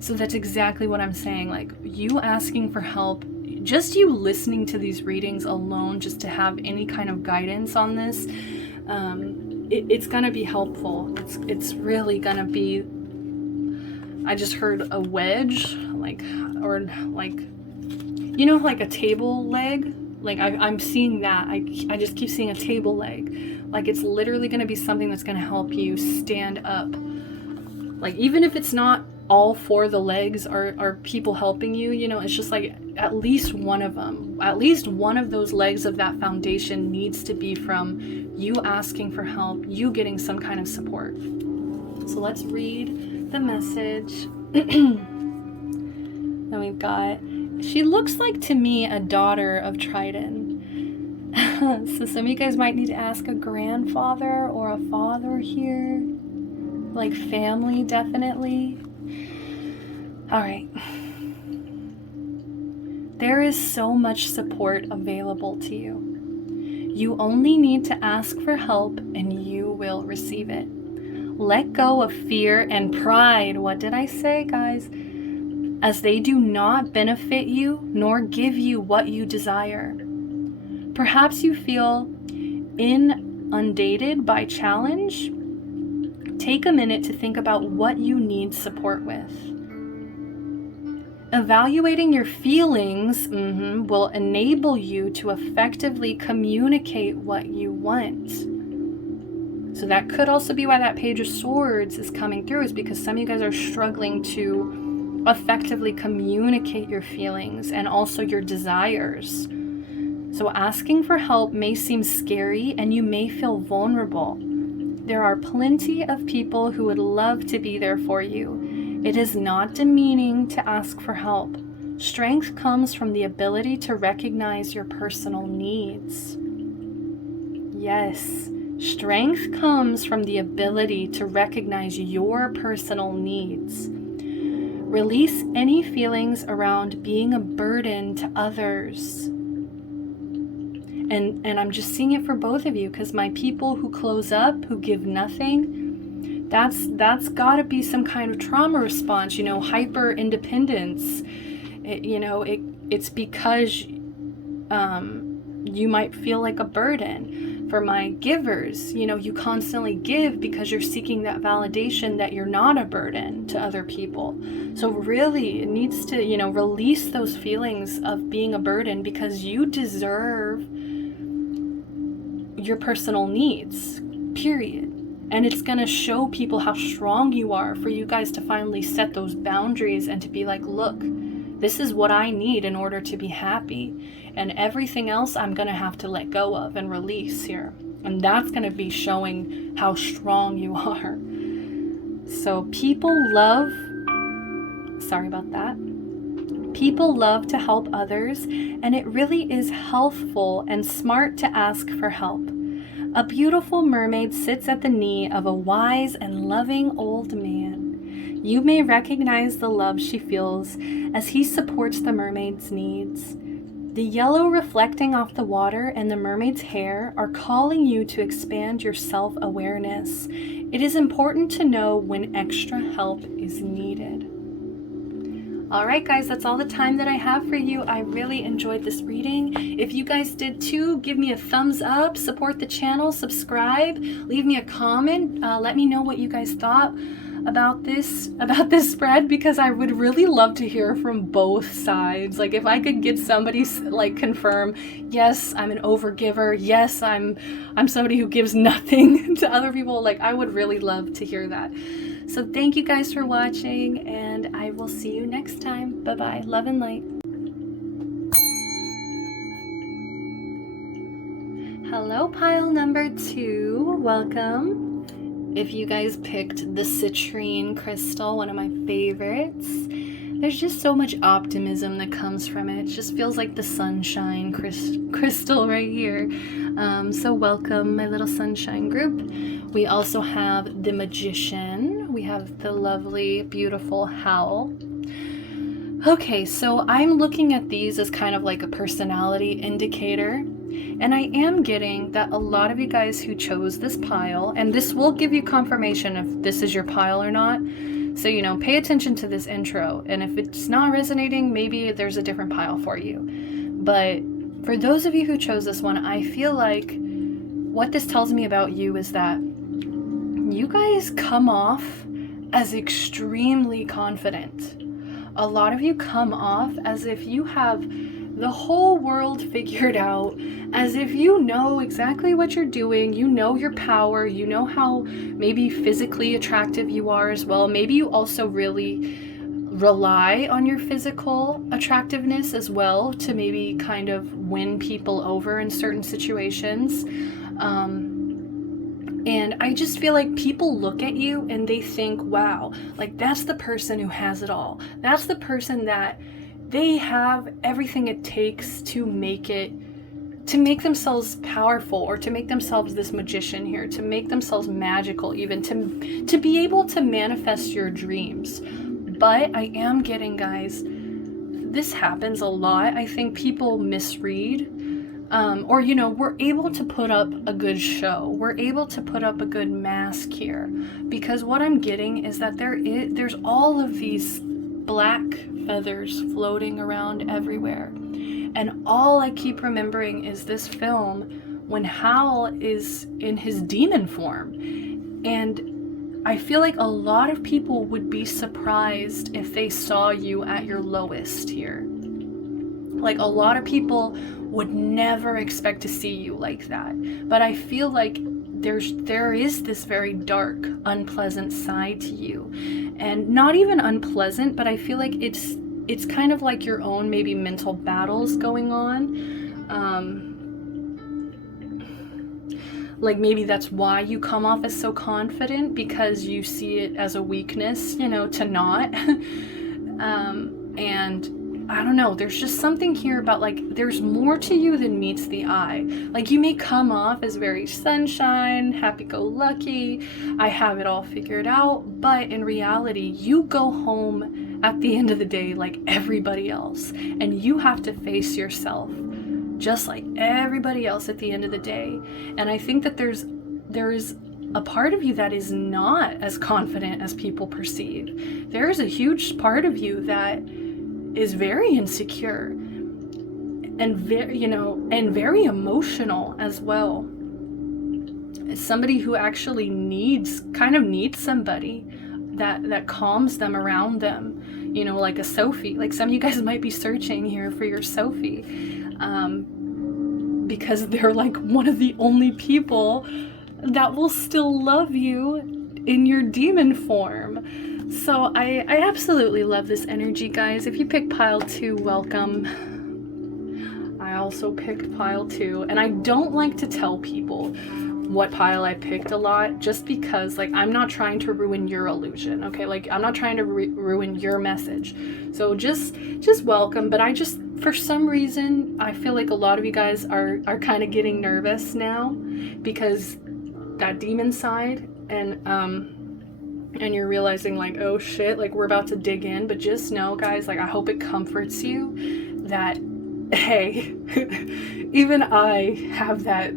So that's exactly what I'm saying. Like you asking for help, just you listening to these readings alone, just to have any kind of guidance on this, it's gonna be helpful. It's really gonna be. I just heard a wedge, like a table leg. Like I'm seeing that. I just keep seeing a table leg. Like it's literally gonna be something that's gonna help you stand up. Like even if it's not all 4 of the legs are people helping you, it's just like at least one of them, at least one of those legs of that foundation needs to be from you asking for help, you getting some kind of support. So let's read the message. Then we've got, she looks like to me a daughter of Trident. So some of you guys might need to ask a grandfather or a father here. Like family, definitely. All right. There is so much support available to you. You only need to ask for help and you will receive it. Let go of fear and pride. What did I say, guys? As they do not benefit you nor give you what you desire. Perhaps you feel inundated by challenge. Take a minute to think about what you need support with. Evaluating your feelings will enable you to effectively communicate what you want. So that could also be why that Page of Swords is coming through, is because some of you guys are struggling to effectively communicate your feelings and also your desires. So asking for help may seem scary and you may feel vulnerable. There are plenty of people who would love to be there for you. It is not demeaning to ask for help. Strength comes from the ability to recognize your personal needs. Yes, strength comes from the ability to recognize your personal needs. Release any feelings around being a burden to others. And I'm just seeing it for both of you, because my people who close up, who give nothing, that's got to be some kind of trauma response, hyper independence. It's because you might feel like a burden. For my givers, you constantly give because you're seeking that validation that you're not a burden to other people. So really it needs to, release those feelings of being a burden, because you deserve your personal needs, period. And it's going to show people how strong you are for you guys to finally set those boundaries and to be like, look, this is what I need in order to be happy. And everything else I'm going to have to let go of and release here. And that's going to be showing how strong you are. So people love to help others, and it really is healthful and smart to ask for help. A beautiful mermaid sits at the knee of a wise and loving old man. You may recognize the love she feels as he supports the mermaid's needs. The yellow reflecting off the water and the mermaid's hair are calling you to expand your self-awareness. It is important to know when extra help is needed. All right, guys, that's all the time that I have for you. I really enjoyed this reading. If you guys did too, give me a thumbs up, support the channel, subscribe, leave me a comment. Let me know what you guys thought about this spread, because I would really love to hear from both sides. Like if I could get somebody like confirm, yes, I'm an overgiver, yes, I'm somebody who gives nothing to other people, like I would really love to hear that. So thank you guys for watching, and I will see you next time. Bye-bye. Love and light. Hello, pile number 2. Welcome. If you guys picked the citrine crystal, one of my favorites, there's just so much optimism that comes from it. It just feels like the sunshine crystal right here. So welcome, my little sunshine group. We also have the Magician. We have the lovely, beautiful Howl. Okay, so I'm looking at these as kind of like a personality indicator. And I am getting that a lot of you guys who chose this pile, and this will give you confirmation if this is your pile or not. So, you know, pay attention to this intro. And if it's not resonating, maybe there's a different pile for you. But for those of you who chose this one, I feel like what this tells me about you is that you guys come off as extremely confident. A lot of you come off as if you have the whole world figured out, as if you know exactly what you're doing, you know your power, you know how maybe physically attractive you are as well. Maybe you also really rely on your physical attractiveness as well to maybe kind of win people over in certain situations. And I just feel like people look at you and they think, wow, like that's the person who has it all. That's the person that they have everything it takes to make themselves powerful, or to make themselves this magician here, to make themselves magical, even to be able to manifest your dreams. But I am getting, guys, this happens a lot. I think people misread. Or, you know, we're able to put up a good show. We're able to put up a good mask here. Because what I'm getting is that there's all of these black feathers floating around everywhere. And all I keep remembering is this film when Howl is in his demon form. And I feel like a lot of people would be surprised if they saw you at your lowest here. Like, a lot of people would never expect to see you like that. But I feel like there is this very dark, unpleasant side to you. And not even unpleasant, but I feel like it's kind of like your own maybe mental battles going on. Like maybe that's why you come off as so confident, because you see it as a weakness, you know, to not. And I don't know, there's just something here about like there's more to you than meets the eye. Like you may come off as very sunshine, happy-go-lucky, I have it all figured out, but in reality you go home at the end of the day like everybody else, and you have to face yourself just like everybody else at the end of the day. And I think that there is a part of you that is not as confident as people perceive. There is a huge part of you that is very insecure and very emotional as well. Somebody who actually needs somebody that calms them around them, you know, like a Sophie. Like some of you guys might be searching here for your Sophie, because they're like one of the only people that will still love you in your demon form. So I absolutely love this energy, guys. If you picked pile 2, welcome. I also picked pile 2, and I don't like to tell people what pile I picked a lot, just because like I'm not trying to ruin your illusion, okay? Like I'm not trying to ruin your message. So just welcome. But I just, for some reason, I feel like a lot of you guys are kind of getting nervous now because that demon side, and you're realizing like, oh shit, like we're about to dig in. But just know, guys, like I hope it comforts you that, hey, even I have that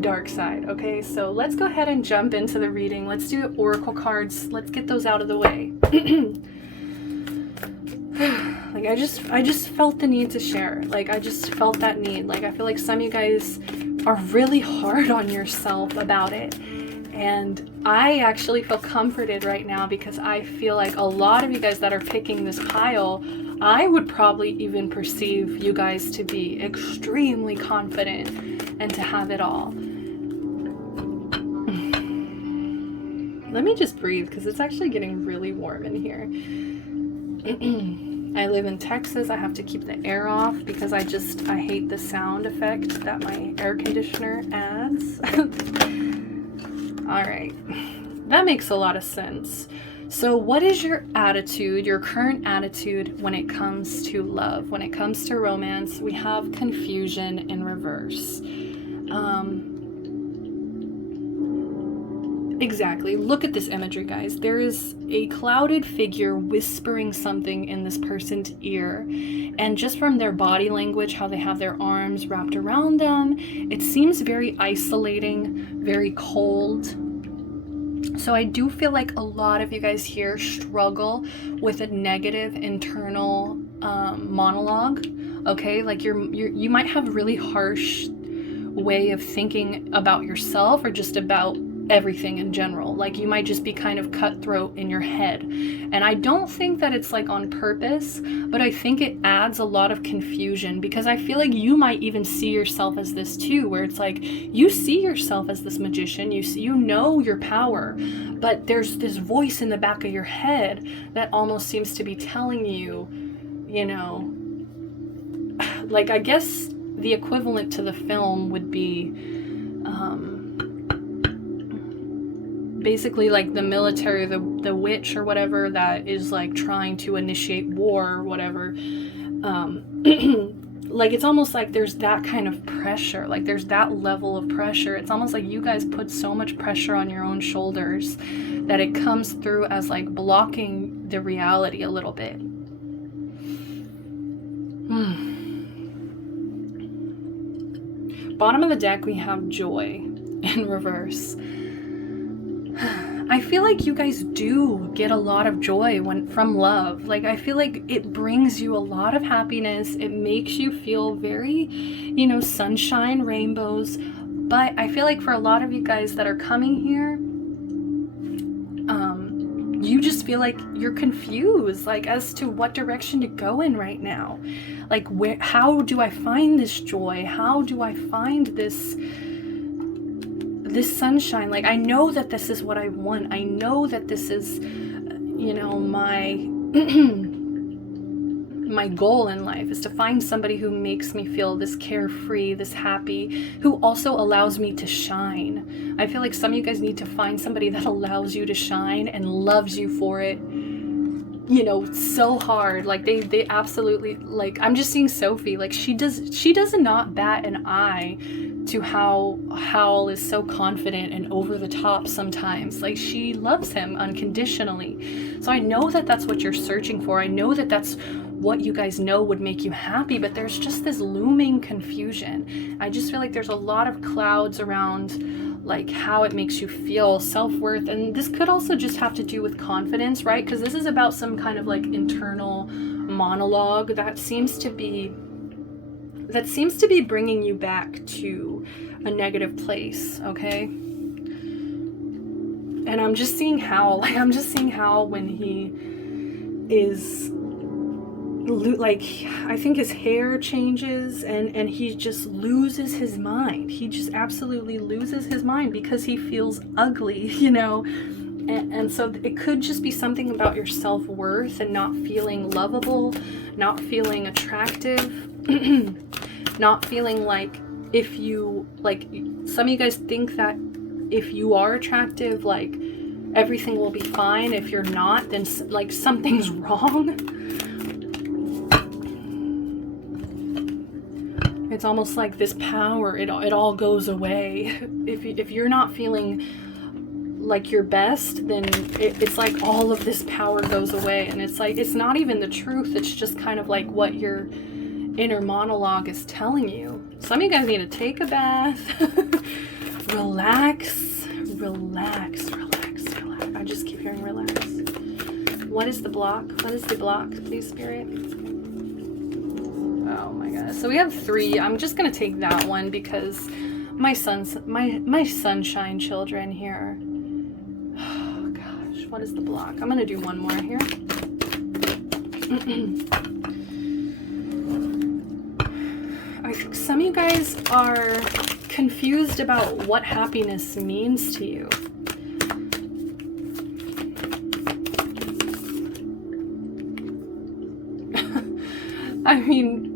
dark side. Okay, so let's go ahead and jump into the reading. Let's do oracle cards. Let's get those out of the way. Like I just felt the need to share. Like I just felt that need. Like I feel like some of you guys are really hard on yourself about it. And I actually feel comforted right now because I feel like a lot of you guys that are picking this pile, I would probably even perceive you guys to be extremely confident and to have it all. Let me just breathe because it's actually getting really warm in here. I live in Texas. I have to keep the air off because I hate the sound effect that my air conditioner adds. All right, that makes a lot of sense. So what is your attitude, your current attitude when it comes to love? When it comes to romance, we have confusion in reverse. Exactly. Look at this imagery, guys. There is a clouded figure whispering something in this person's ear. And just from their body language, how they have their arms wrapped around them, it seems very isolating, very cold. So I do feel like a lot of you guys here struggle with a negative internal monologue. Okay, like you might have a really harsh way of thinking about yourself, or just about everything in general. Like you might just be kind of cutthroat in your head. And I don't think that it's like on purpose, but I think it adds a lot of confusion, because I feel like you might even see yourself as this too, where it's like you see yourself as this magician, you know your power, but there's this voice in the back of your head that almost seems to be telling you, you know, like, I guess the equivalent to the film would be basically like the military, the witch or whatever that is like trying to initiate war or whatever. Like it's almost like there's that kind of pressure, like there's that level of pressure. It's almost like you guys put so much pressure on your own shoulders that it comes through as like blocking the reality a little bit. Bottom of the deck, we have joy in reverse. I feel like you guys do get a lot of joy from love. Like I feel like it brings you a lot of happiness. It makes you feel very, you know, sunshine, rainbows. But I feel like for a lot of you guys that are coming here, you just feel like you're confused, like as to what direction to go in right now. Like how do I find this joy? How do I find this sunshine? Like I know that this is what I want. I know that this is, you know, my my goal in life is to find somebody who makes me feel this carefree, this happy, who also allows me to shine. I feel like some of you guys need to find somebody that allows you to shine and loves you for it, you know, so hard. Like they absolutely, like I'm just seeing Sophie, like she does not bat an eye to how Hal is so confident and over the top sometimes. Like she loves him unconditionally. So I know that that's what you're searching for. I know that that's what you guys know would make you happy, but there's just this looming confusion. I just feel like there's a lot of clouds around like how it makes you feel, self-worth, and this could also just have to do with confidence, right? Because this is about some kind of like internal monologue that seems to be bringing you back to a negative place, okay? And I'm just seeing how when he is like, I think his hair changes and he just loses his mind. He just absolutely loses his mind because he feels ugly, you know? And so it could just be something about your self-worth and not feeling lovable, not feeling attractive, not feeling like if you, like, some of you guys think that if you are attractive, like, everything will be fine. If you're not, then, like, something's wrong. It's almost like this power, it all goes away. If you're not feeling like your best, then it's like all of this power goes away. And it's like, it's not even the truth. It's just kind of like what your inner monologue is telling you. Some of you guys need to take a bath. Relax. I just keep hearing relax. What is the block? What is the block, please, Spirit? Oh my gosh. So we have 3. I'm just gonna take that one because my sunshine children here. Oh gosh, what is the block? I'm gonna do one more here. I think some of you guys are confused about what happiness means to you. I mean,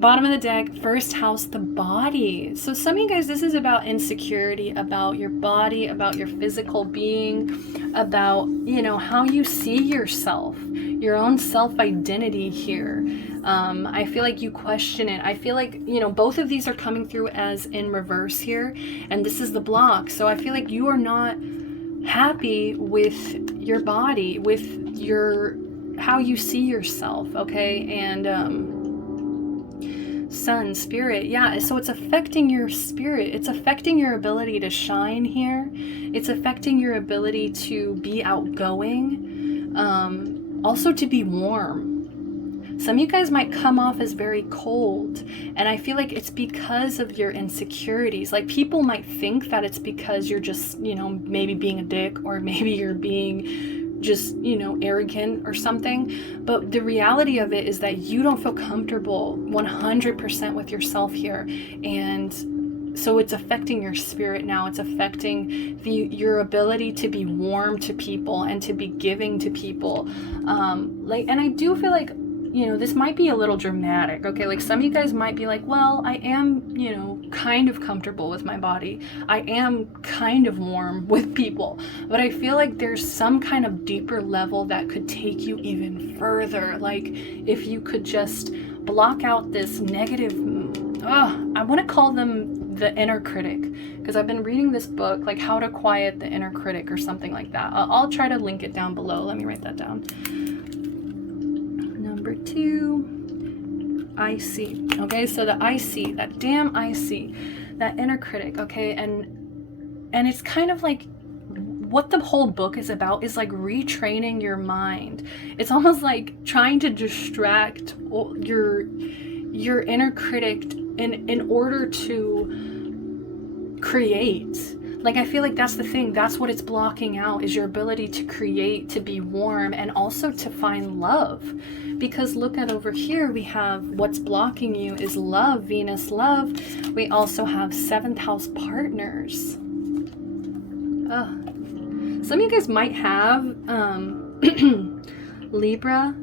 bottom of the deck, first house, the body. So some of you guys, this is about insecurity, about your body, about your physical being, about, you know, how you see yourself, your own self-identity here. I feel like you question it. I feel like, you know, both of these are coming through as in reverse here, and this is the block. So I feel like you are not happy with your body, with your, how you see yourself, okay? And Sun, spirit, yeah, so it's affecting your spirit. It's affecting your ability to shine here. It's affecting your ability to be outgoing, also to be warm. Some of you guys might come off as very cold, and I feel like it's because of your insecurities. Like, people might think that it's because you're just, you know, maybe being a dick, or maybe you're being just, you know, arrogant or something. But the reality of it is that you don't feel comfortable 100% with yourself here. And so it's affecting your spirit now. It's affecting your ability to be warm to people and to be giving to people. And I do feel like, you know, this might be a little dramatic, okay? Like, some of you guys might be like, well, I am, you know, kind of comfortable with my body. I am kind of warm with people. But I feel like there's some kind of deeper level that could take you even further. Like, if you could just block out this negative, I want to call them the inner critic, because I've been reading this book, like How to Quiet the Inner Critic or something like that. I'll try to link it down below. Let me write that down. Number 2, I see. Okay, so the I see, that damn I see, that inner critic, okay? And it's kind of like what the whole book is about is like retraining your mind. It's almost like trying to distract your inner critic in order to create. Like, I feel like that's the thing. That's what it's blocking out, is your ability to create, to be warm, and also to find love. Because look at over here, we have what's blocking you is love, Venus love. We also have 7th house partners. Some of you guys might have Libra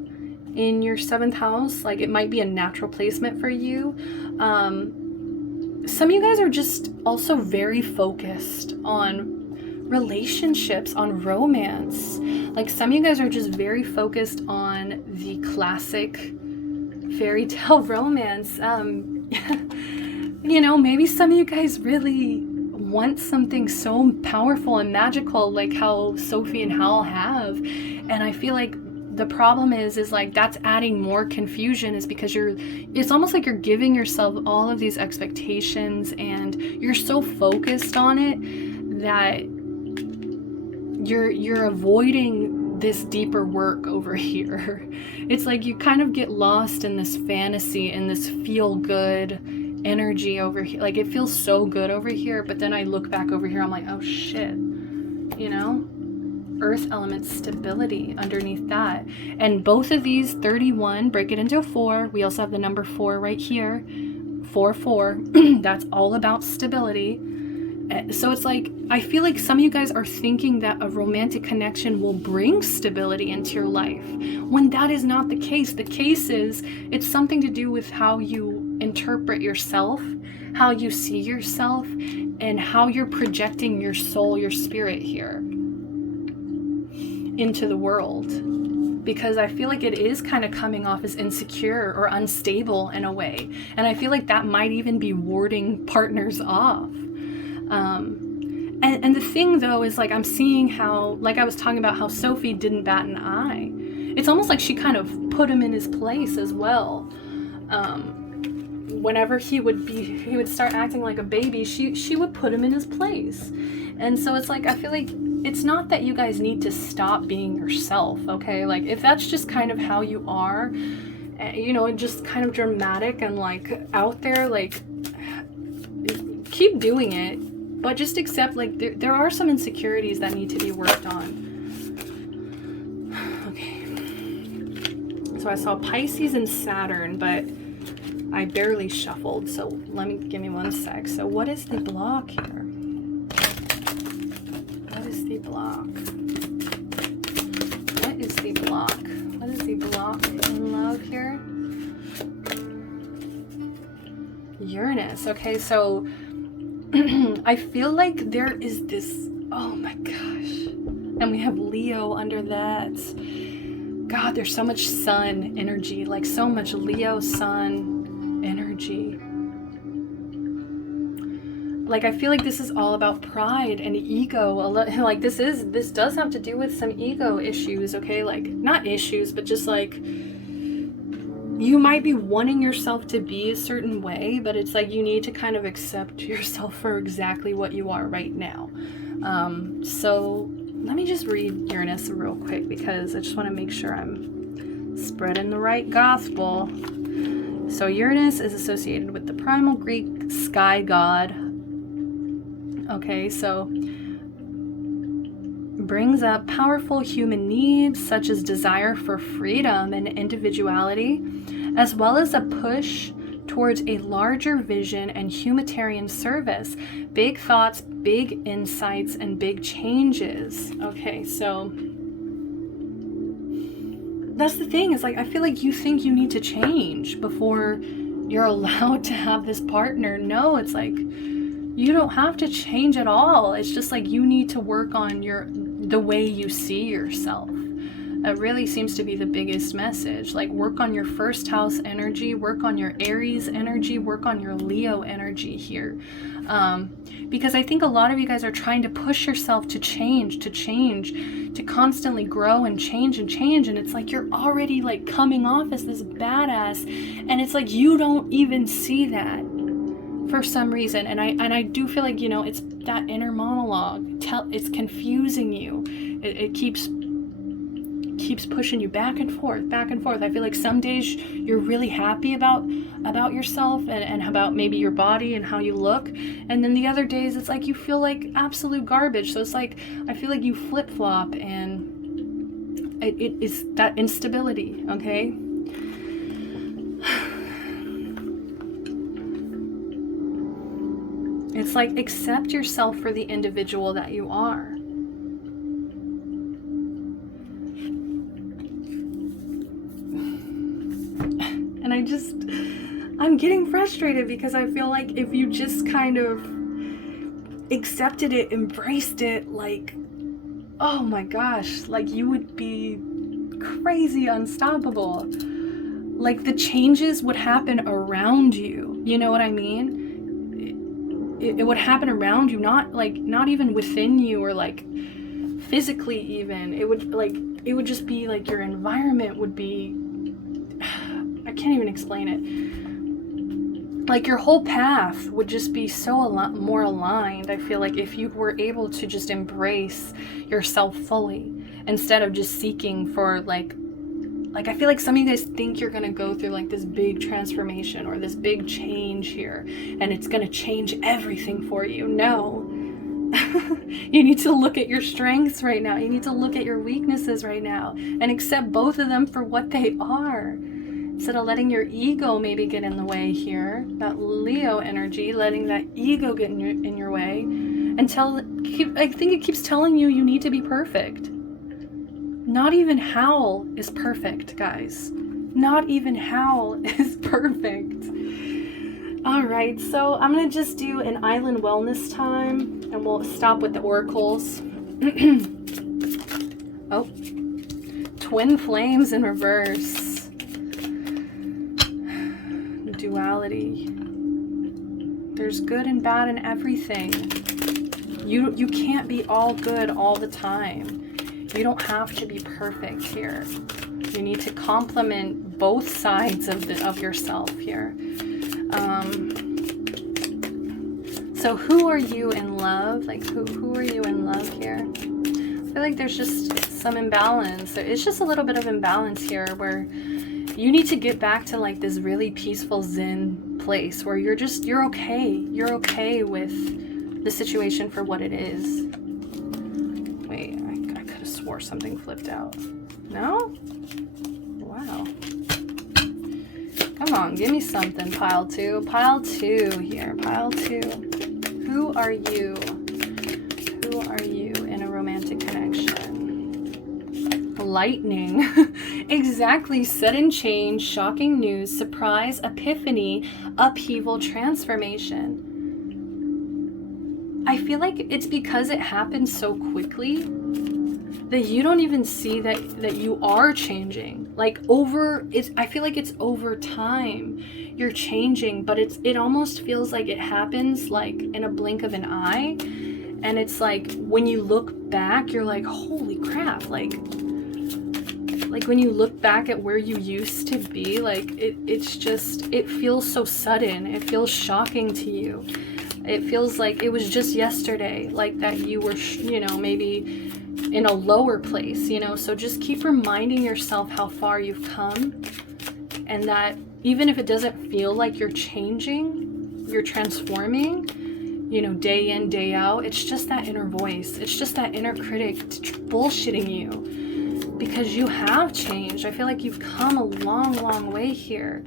in your 7th house. Like, it might be a natural placement for you. Some of you guys are just also very focused on relationships, on romance. Like, some of you guys are just very focused on the classic fairy tale romance. You know, maybe some of you guys really want something so powerful and magical, like how Sophie and Hal have. And I feel like the problem is like that's adding more confusion, is because it's almost like you're giving yourself all of these expectations and you're so focused on it that you're avoiding this deeper work over here. It's like you kind of get lost in this fantasy, in this feel good energy over here. Like, it feels so good over here, but then I look back over here, I'm like, oh shit, you know? Earth element stability underneath that. And both of these, 31, break it into a 4. We also have the number 4 right here. 4. That's all about stability. So it's like, I feel like some of you guys are thinking that a romantic connection will bring stability into your life, when that is not the case. The case is, it's something to do with how you interpret yourself, how you see yourself, and how you're projecting your soul, your spirit here into the world. Because I feel like it is kind of coming off as insecure or unstable in a way. And I feel like that might even be warding partners off. And the thing though is, like, I'm seeing how, like I was talking about, how Sophie didn't bat an eye. It's almost like she kind of put him in his place as well. Whenever he would start acting like a baby, she would put him in his place. And so it's like, I feel like it's not that you guys need to stop being yourself, okay? Like, if that's just kind of how you are, you know, just kind of dramatic and like out there, like, keep doing it, but just accept, like, there are some insecurities that need to be worked on. Okay. So I saw Pisces and Saturn, but I barely shuffled, so give me one sec. So what is the block here? What is the block? What is the block? What is the block in love here? Uranus. Okay, so I feel like there is this, oh my gosh, and we have Leo under that. God, there's so much sun energy, like so much Leo sun energy. Like, I feel like this is all about pride and ego. Like, this does have to do with some ego issues, okay? Like, not issues, but just like, you might be wanting yourself to be a certain way, but it's like you need to kind of accept yourself for exactly what you are right now. So let me just read Uranus real quick, because I just want to make sure I'm spreading the right gospel. So Uranus is associated with the primal Greek sky god. Okay, so brings up powerful human needs such as desire for freedom and individuality, as well as a push towards a larger vision and humanitarian service, big thoughts, big insights, and big changes. Okay, so that's the thing, is like, I feel like you think you need to change before you're allowed to have this partner. No, it's like, you don't have to change at all. It's just like you need to work on the way you see yourself. It really seems to be the biggest message. Like, work on your first house energy, work on your Aries energy, work on your Leo energy here. Because I think a lot of you guys are trying to push yourself to change, to constantly grow and change. And it's like you're already like coming off as this badass, and it's like you don't even see that for some reason. And I do feel like, you know, it's that inner monologue. It's confusing you. It keeps pushing you back and forth. I feel like some days you're really happy about yourself and about maybe your body and how you look, and then the other days it's like you feel like absolute garbage. So it's like, I feel like you flip-flop, and it is that instability. Okay, it's like, accept yourself for the individual that you are. And I'm getting frustrated, because I feel like if you just kind of accepted it, embraced it, like, oh my gosh, like, you would be crazy unstoppable. Like, the changes would happen around you. You know what I mean? It would happen around you, not even within you, or like physically even. It would just be like your environment would be, I can't even explain it. Like, your whole path would just be so a lot more aligned. I feel like if you were able to just embrace yourself fully, instead of just seeking for like I feel like some of you guys think you're gonna go through like this big transformation or this big change here, and it's gonna change everything for you. No. You need to look at your strengths right now. You need to look at your weaknesses right now and accept both of them for what they are, instead of letting your ego maybe get in the way here. That Leo energy, letting that ego get in your way, I think it keeps telling you need to be perfect. Not even Howl is perfect, guys. Not even Howl is perfect. All right, so I'm gonna just do an island wellness time, and we'll stop with the oracles. Oh, twin flames in reverse. Duality. There's good and bad in everything. You can't be all good all the time. You don't have to be perfect here. You need to complement both sides of yourself here. So who are you in love? Like, who are you in love here? I feel like there's just some imbalance. It's just a little bit of imbalance here, where you need to get back to like this really peaceful Zen place where you're okay. You're okay with the situation for what it is. Wait, I could have swore something flipped out. No? Wow. Come on, give me something, pile two. Pile two here, pile two. Who are you? Who are you in a romantic connection? lightning. Exactly. Sudden change, shocking news, surprise, epiphany, upheaval, transformation. I feel like it's because it happens so quickly that you don't even see that you are changing. Like I feel like it's over time you're changing, but it almost feels like it happens like in a blink of an eye. And it's like when you look back, you're like, holy crap, like when you look back at where you used to be, like it feels so sudden. It feels shocking to you. It feels like it was just yesterday, like that you were, maybe in a lower place, so just keep reminding yourself how far you've come, and that even if it doesn't feel like you're changing, you're transforming, day in, day out. It's just that inner voice. It's just that inner critic bullshitting you, because you have changed. I feel like you've come a long, long way here.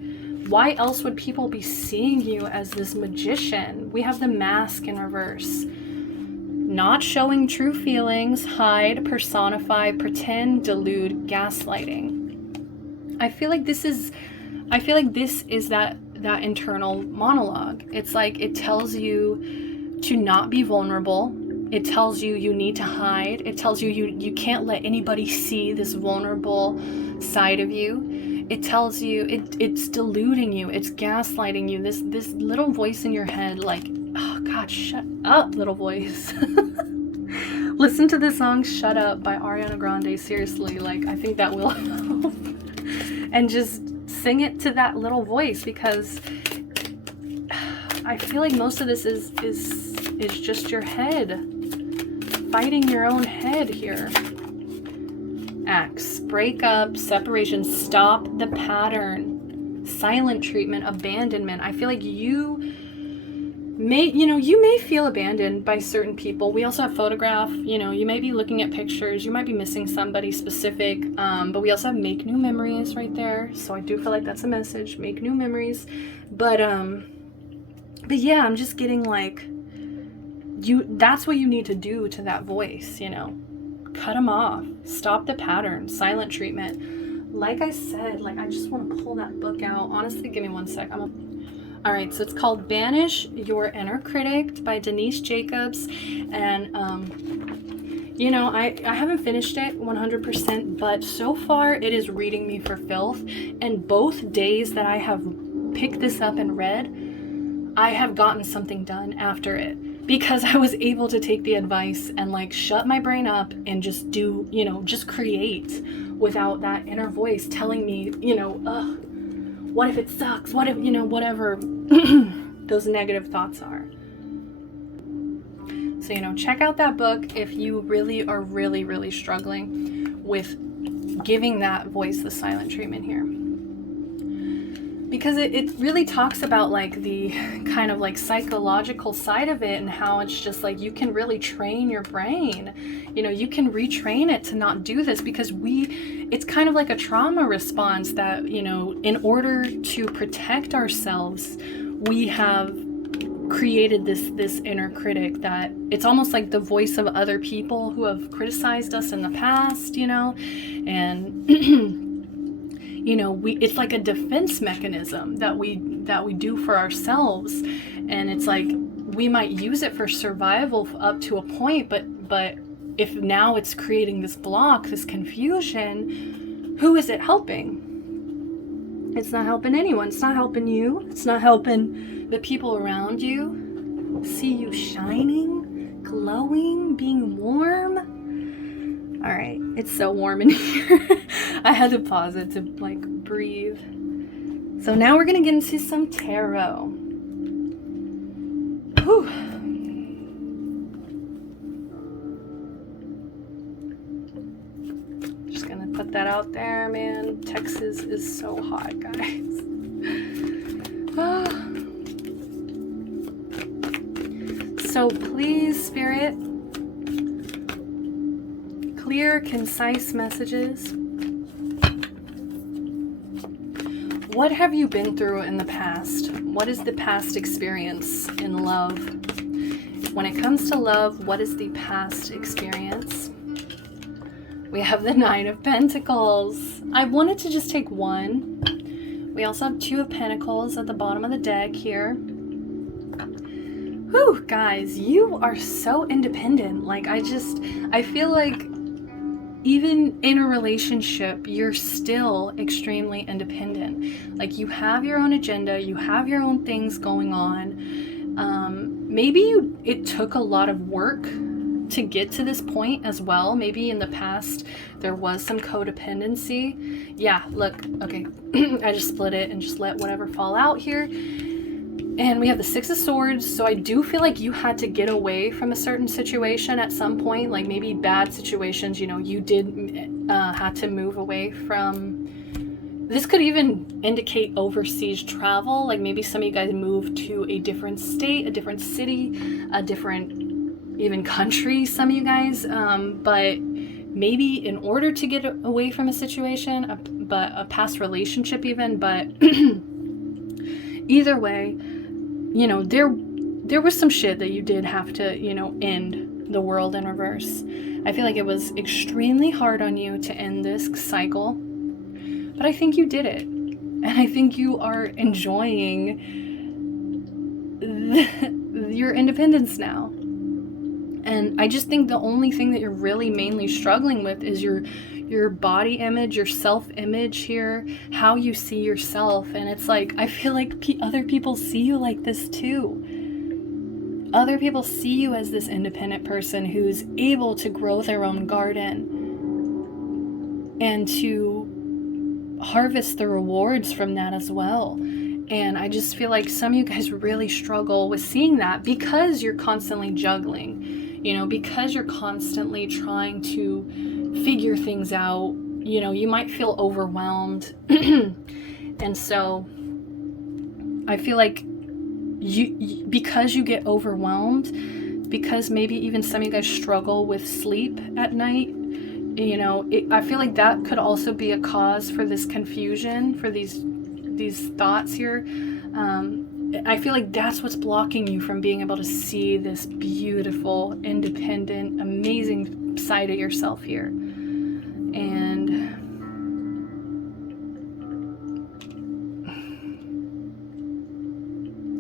Why else would people be seeing you as this magician? We have the mask in reverse. Not showing true feelings, hide, personify, pretend, delude, gaslighting. I feel like this is that internal monologue. It's like it tells you to not be vulnerable. It tells you you need to hide. It tells you you can't let anybody see this vulnerable side of you. It tells you it's deluding you. It's gaslighting you. This little voice in your head, like, oh God, shut up, little voice. Listen to the song Shut Up by Ariana Grande. Seriously, like, I think that will help. And just sing it to that little voice, because I feel like most of this is just your head fighting your own head here. Acts, breakup, separation, stop the pattern, silent treatment, abandonment. I feel like you may feel abandoned by certain people. We also have photograph, you may be looking at pictures, you might be missing somebody specific, but we also have make new memories right there. So I do feel like that's a message, make new memories. But yeah, I'm just getting like, that's what you need to do to that voice, cut them off, stop the pattern, silent treatment. Like I said, like, I just want to pull that book out. Honestly, give me one sec. All right, so it's called Banish Your Inner Critic by Denise Jacobs. And, I haven't finished it 100%, but so far it is reading me for filth. And both days that I have picked this up and read, I have gotten something done after it, because I was able to take the advice and like shut my brain up and just do, just create without that inner voice telling me, what if it sucks? What if, whatever those negative thoughts are. So, check out that book if you really are really, really struggling with giving that voice the silent treatment here. Because it really talks about like the kind of like psychological side of it, and how it's just like you can really train your brain. You can retrain it to not do this, because it's kind of like a trauma response that, in order to protect ourselves, we have created this inner critic that it's almost like the voice of other people who have criticized us in the past, and it's like a defense mechanism that we do for ourselves. And it's like we might use it for survival up to a point, but if now it's creating this block, this confusion, who is it helping? It's not helping anyone. It's not helping you. It's not helping the people around you see you shining, glowing, being warm. All right, it's so warm in here. I had to pause it to like breathe. So now we're gonna get into some tarot. Whew. Just gonna put that out there, man. Texas is so hot, guys. So please, Spirit, clear, concise messages. What have you been through in the past? What is the past experience in love? When it comes to love, what is the past experience? We have the Nine of Pentacles. I wanted to just take one. We also have Two of Pentacles at the bottom of the deck here. Whew, guys, you are so independent. Like, I feel like even in a relationship, you're still extremely independent. Like, you have your own agenda, you have your own things going on. Maybe it took a lot of work to get to this point as well. Maybe in the past there was some codependency. Yeah, look, okay, I just split it and just let whatever fall out here. And we have the Six of Swords, so I do feel like you had to get away from a certain situation at some point, like maybe bad situations, you know, you did had to move away from. This could even indicate overseas travel, like maybe some of you guys moved to a different state, a different city, a different even country, some of you guys, but maybe in order to get away from a situation, a past relationship even, but either way, you know, there was some shit that you did have to, you know, end the world in reverse. I feel like it was extremely hard on you to end this cycle, but I think you did it. And I think you are enjoying your independence now. And I just think the only thing that you're really mainly struggling with is your body image, your self-image here, how you see yourself. And it's like, I feel like other people see you like this too. Other people see you as this independent person who's able to grow their own garden and to harvest the rewards from that as well. And I just feel like some of you guys really struggle with seeing that because you're constantly juggling, you know, because you're constantly trying to figure things out. You know, you might feel overwhelmed. And so I feel like you because you get overwhelmed, because maybe even some of you guys struggle with sleep at night, you know, I feel like that could also be a cause for this confusion, for these thoughts here. I feel like that's what's blocking you from being able to see this beautiful, independent, amazing side of yourself here. And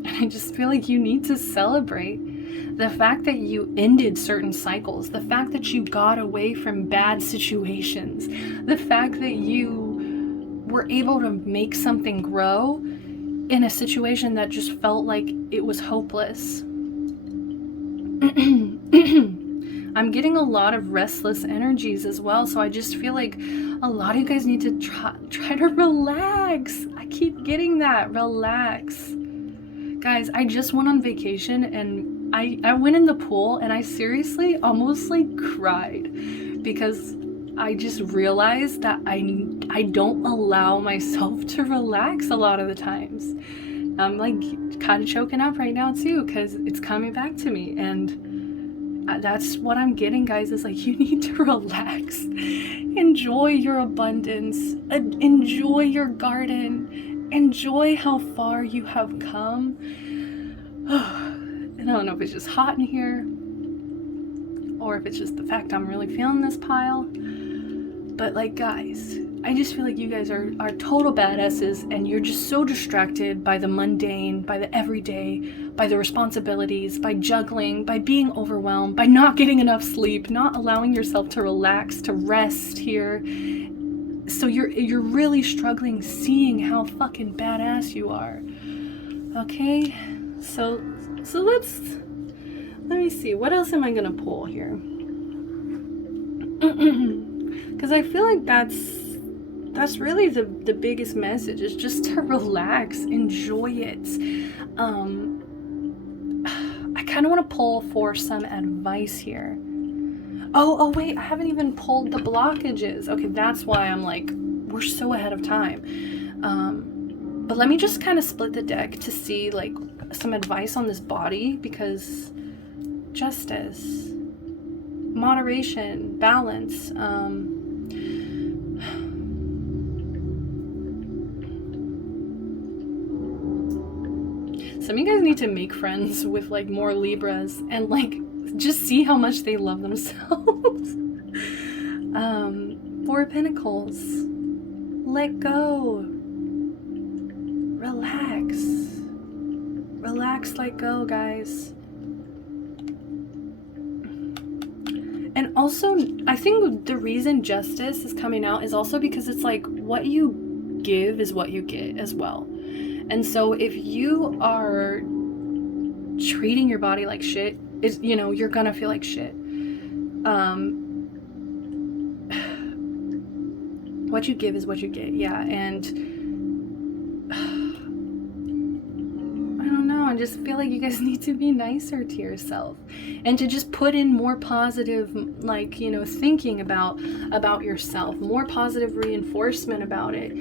I just feel like you need to celebrate the fact that you ended certain cycles, the fact that you got away from bad situations, the fact that you were able to make something grow in a situation that just felt like it was hopeless. I'm getting a lot of restless energies as well, so I just feel like a lot of you guys need to try to relax. I keep getting that, relax. Guys, I just went on vacation and I went in the pool and I seriously almost like cried because I just realized that I don't allow myself to relax a lot of the times. I'm like kind of choking up right now too because it's coming back to me, and that's what I'm getting, guys, is like you need to relax. Enjoy your abundance, enjoy your garden, enjoy how far you have come. I don't know if it's just hot in here or if it's just the fact I'm really feeling this pile. But like, guys, I just feel like you guys are total badasses, and you're just so distracted by the mundane, by the everyday, by the responsibilities, by juggling, by being overwhelmed, by not getting enough sleep, not allowing yourself to relax, to rest here. So you're really struggling seeing how fucking badass you are. Okay? So let me see, what else am I gonna pull here? Because I feel like that's really the biggest message, is just to relax, enjoy it. I kind of want to pull for some advice here. Oh wait, I haven't even pulled the blockages. Okay, that's why I'm like, we're so ahead of time. But let me just kind of split the deck to see like some advice on this body, because justice, moderation, balance, some of you guys need to make friends with like more Libras and like just see how much they love themselves. Four of Pentacles. Let go. Relax. Relax, let go, guys. And also, I think the reason Justice is coming out is also because it's like what you give is what you get as well. And so if you are treating your body like shit, you know, you're gonna feel like shit. What you give is what you get, yeah. And I don't know, I just feel like you guys need to be nicer to yourself and to just put in more positive, like, you know, thinking about yourself, more positive reinforcement about it.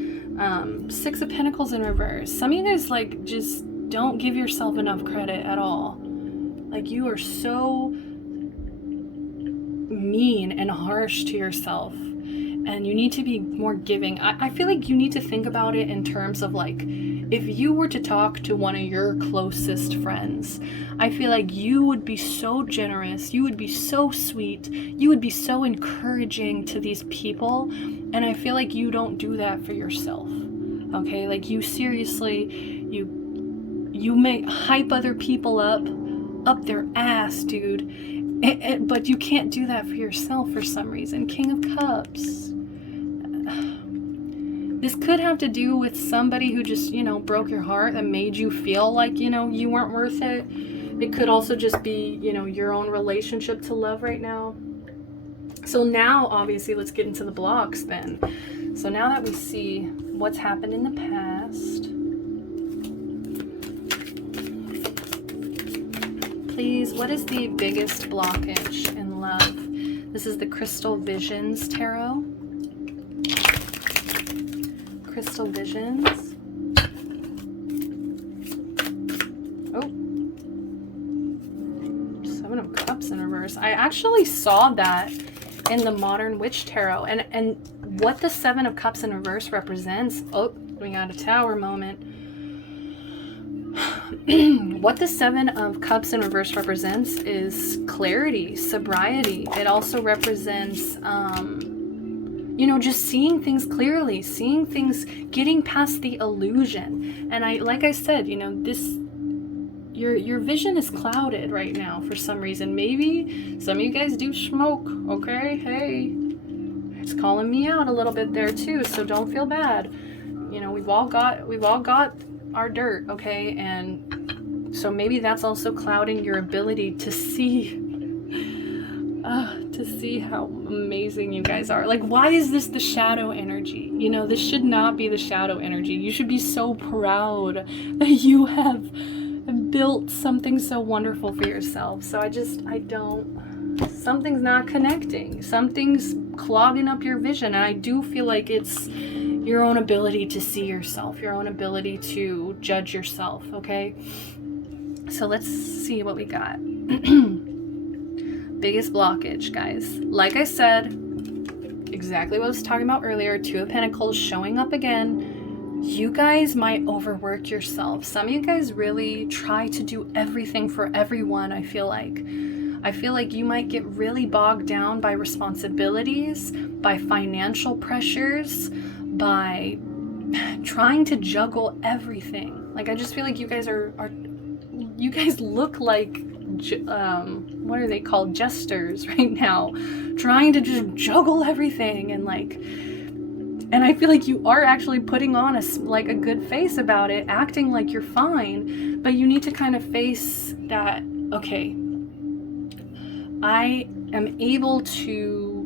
Six of Pentacles in reverse. Some of you guys, like, just don't give yourself enough credit at all. Like, you are so mean and harsh to yourself, and you need to be more giving. I feel like you need to think about it in terms of, like, if you were to talk to one of your closest friends, I feel like you would be so generous, you would be so sweet, you would be so encouraging to these people, and I feel like you don't do that for yourself. Okay, like, you seriously, you may hype other people up their ass, dude, but you can't do that for yourself for some reason. King of Cups. This could have to do with somebody who just, you know, broke your heart and made you feel like, you know, you weren't worth it. It could also just be, you know, your own relationship to love right now. So now, obviously, let's get into the blocks then. So now that we see what's happened in the past, please, what is the biggest blockage in love? This is the Crystal Visions Tarot. Crystal Visions. Oh. Seven of Cups in reverse. I actually saw that in the Modern Witch Tarot. And what the Seven of Cups in reverse represents... Oh, we got a Tower moment. What the Seven of Cups in reverse represents is clarity, sobriety. It also represents, you know, just seeing things clearly, seeing things, getting past the illusion. And like I said, you know, your vision is clouded right now for some reason. Maybe some of you guys do smoke, okay? Hey, it's calling me out a little bit there too, so don't feel bad. You know, we've all got our dirt, okay? And so maybe that's also clouding your ability to see how amazing you guys are. Like, why is this the shadow energy? You know, this should not be the shadow energy. You should be so proud that you have built something so wonderful for yourself. So something's not connecting. Something's clogging up your vision. And I do feel like it's your own ability to see yourself, your own ability to judge yourself, okay? So let's see what we got. Biggest blockage, guys. Like I said, exactly what I was talking about earlier, Two of Pentacles showing up again. You guys might overwork yourself. Some of you guys really try to do everything for everyone, I feel like. I feel like you might get really bogged down by responsibilities, by financial pressures, by trying to juggle everything. Like, I just feel like you guys you guys look like, what are they called? Jesters right now, trying to just juggle everything, and I feel like you are actually putting on a good face about it, acting like you're fine, but you need to kind of face that, okay, I am able to,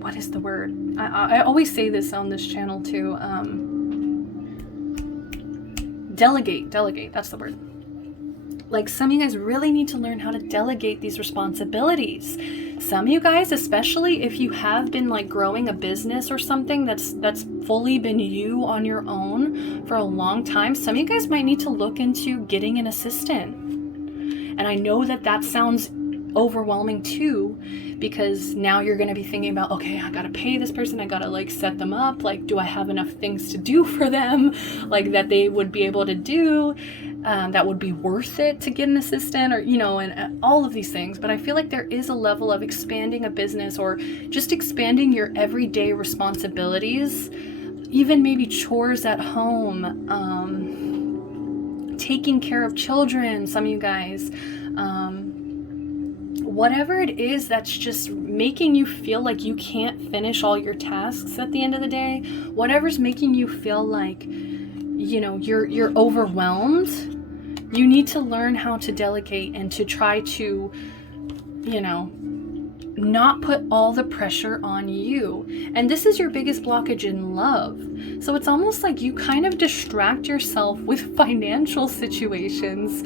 what is the word? I always say this on this channel too. Delegate, that's the word. Like, some of you guys really need to learn how to delegate these responsibilities. Some of you guys, especially if you have been like growing a business or something that's fully been you on your own for a long time, some of you guys might need to look into getting an assistant. And I know that sounds overwhelming too, because now you're going to be thinking about, okay, I got to pay this person, I got to like set them up, like, do I have enough things to do for them, like that they would be able to do? that would be worth it to get an assistant, or, you know, and all of these things. But I feel like there is a level of expanding a business, or just expanding your everyday responsibilities, even maybe chores at home, taking care of children, some of you guys, whatever it is that's just making you feel like you can't finish all your tasks at the end of the day, whatever's making you feel like, you know, you're overwhelmed, you need to learn how to delegate and to try to, you know, not put all the pressure on you. And this is your biggest blockage in love. So it's almost like you kind of distract yourself with financial situations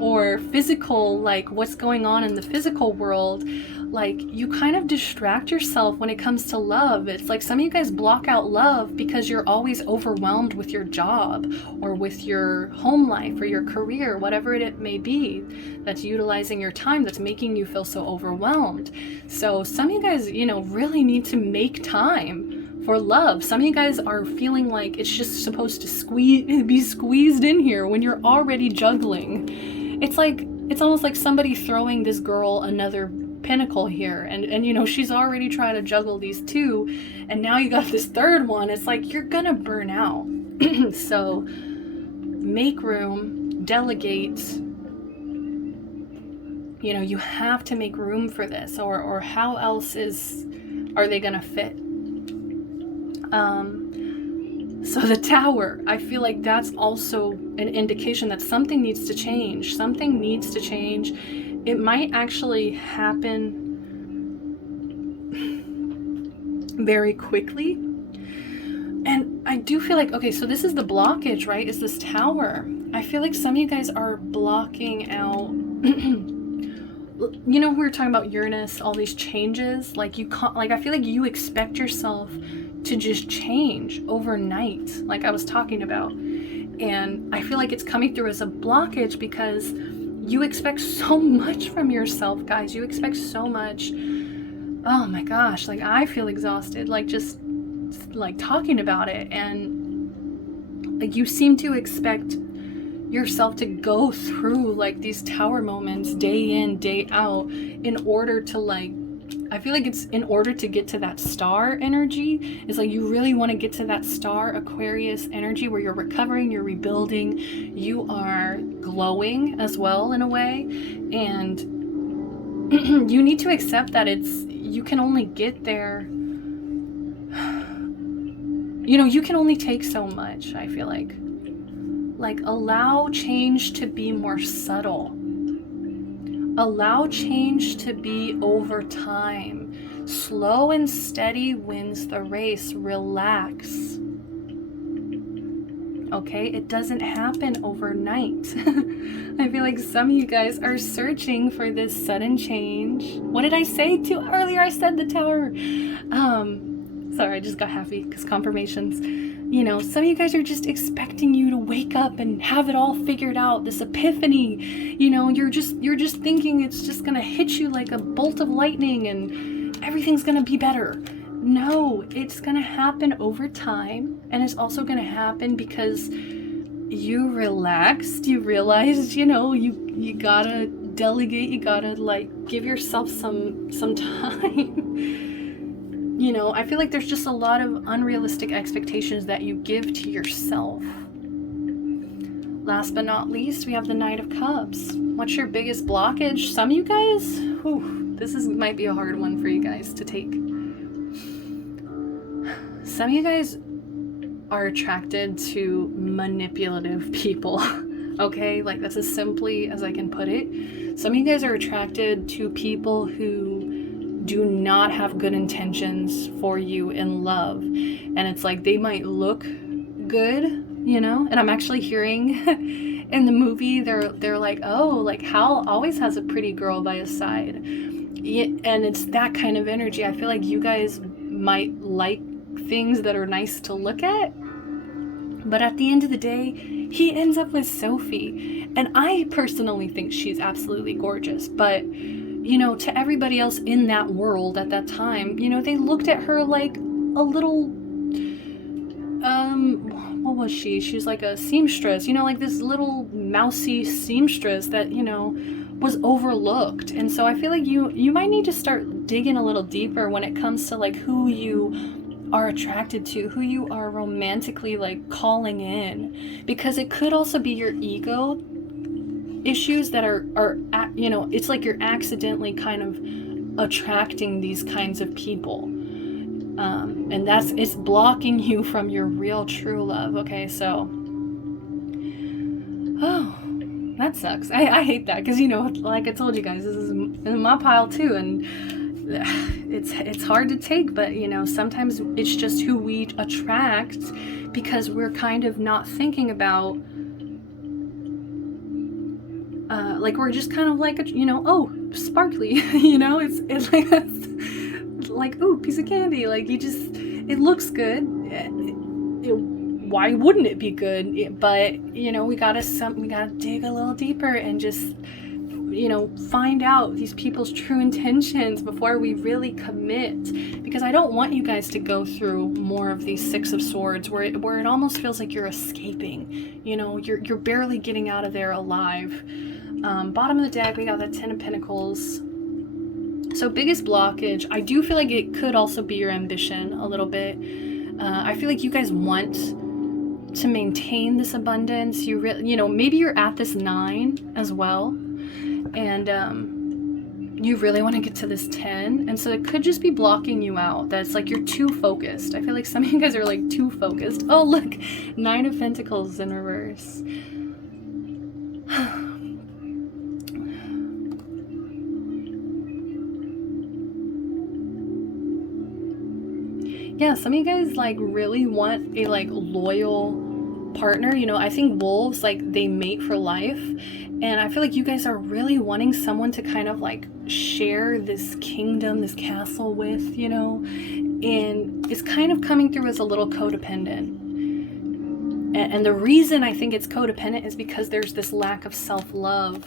or physical, like what's going on in the physical world. Like you kind of distract yourself when it comes to love. It's like some of you guys block out love because you're always overwhelmed with your job or with your home life or your career, whatever it may be that's utilizing your time, that's making you feel so overwhelmed. So some of you guys, you know, really need to make time for love. Some of you guys are feeling like it's just supposed to be squeezed in here when you're already juggling. It's like, it's almost like somebody throwing this girl another pinnacle here, and you know, she's already trying to juggle these two, and now you got this third one. It's like you're gonna burn out. So make room, delegate. You know, you have to make room for this, or how else are they gonna fit? So the Tower, I feel like that's also an indication that something needs to change. Something needs to change. It might actually happen very quickly. And I do feel like, okay, so this is the blockage, right? Is this Tower. I feel like some of you guys are blocking out, you know, we were talking about Uranus, all these changes. Like you can't, like I feel like you expect yourself to just change overnight, like I was talking about. And I feel like it's coming through as a blockage because you expect so much from yourself, guys. You expect so much. Oh my gosh, like I feel exhausted, like just like talking about it. And like you seem to expect yourself to go through like these Tower moments day in, day out in order to, like, I feel like it's in order to get to that star energy. It's like you really want to get to that star Aquarius energy where you're recovering, you're rebuilding, you are glowing as well in a way. And you need to accept that you can only get there. You know, you can only take so much, I feel like. Like, allow change to be more subtle. Allow change to be over time. Slow and steady wins the race. Relax. Okay? It doesn't happen overnight. I feel like some of you guys are searching for this sudden change. What did I say to earlier? I said the Tower. Sorry, I just got happy because confirmations. You know, some of you guys are just expecting you to wake up and have it all figured out, this epiphany. You know, you're just thinking it's just gonna hit you like a bolt of lightning and everything's gonna be better. No, it's gonna happen over time, and it's also gonna happen because you relaxed, you realized, you know, you gotta delegate, you gotta like give yourself some time. You know, I feel like there's just a lot of unrealistic expectations that you give to yourself. Last but not least, we have the Knight of Cups. What's your biggest blockage? Some of you guys, might be a hard one for you guys to take. Some of you guys are attracted to manipulative people. Okay, like that's as simply as I can put it. Some of you guys are attracted to people who do not have good intentions for you in love. And it's like they might look good, you know? And I'm actually hearing in the movie, they're like, oh, like Hal always has a pretty girl by his side. And it's that kind of energy. I feel like you guys might like things that are nice to look at. But at the end of the day, he ends up with Sophie. And I personally think she's absolutely gorgeous. But you know, to everybody else in that world at that time, you know, they looked at her like a little, what was she? She's like a seamstress, you know, like this little mousy seamstress that, you know, was overlooked. And so I feel like you might need to start digging a little deeper when it comes to like who you are attracted to, who you are romantically like calling in, because it could also be your ego issues that are you know, it's like you're accidentally kind of attracting these kinds of people. And it's blocking you from your real true love. Okay, so, oh, that sucks. I hate that, because, you know, like I told you guys, this is in my pile too, and it's hard to take, but, you know, sometimes it's just who we attract, because we're kind of not thinking about, like, we're just kind of like, you know, oh, sparkly, you know, it's like, ooh, piece of candy, like, you just, it looks good, why wouldn't it be good? But, you know, we gotta dig a little deeper and just, you know, find out these people's true intentions before we really commit, because I don't want you guys to go through more of these Six of Swords where it almost feels like you're escaping, you know, you're barely getting out of there alive. Bottom of the deck, we got the Ten of Pentacles. So biggest blockage, I do feel like it could also be your ambition a little bit. I feel like you guys want to maintain this abundance. You know, maybe you're at this 9 as well, and you really want to get to this 10, and so it could just be blocking you out. That's like you're too focused. I feel like some of you guys are like too focused. Oh look, 9 of Pentacles in reverse. Yeah, some of you guys like really want a like loyal partner. You know, I think wolves, like, they mate for life, and I feel like you guys are really wanting someone to kind of like share this kingdom, this castle with, you know, and it's kind of coming through as a little codependent. And the reason I think it's codependent is because there's this lack of self-love.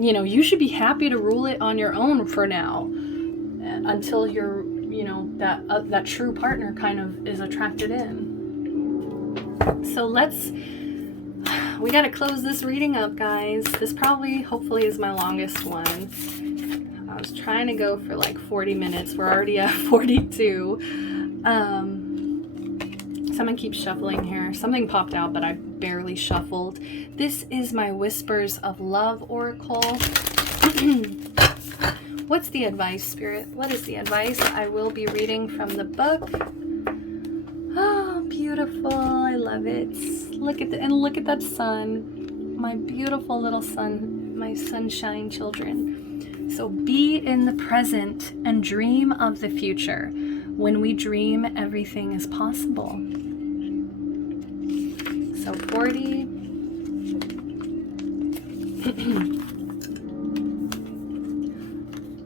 You know, you should be happy to rule it on your own for now, until you're, you know, that true partner kind of is attracted in. So we gotta close this reading up, guys. This probably, hopefully, is my longest one. I was trying to go for like 40 minutes. We're already at 42. Someone keeps shuffling here. Something popped out, but I barely shuffled. This is my Whispers of Love Oracle. What's the advice, Spirit? What is the advice? I will be reading from the book. Oh, beautiful. I love it. Look at that sun. My beautiful little sun. My sunshine children. So be in the present and dream of the future. When we dream, everything is possible. So 40.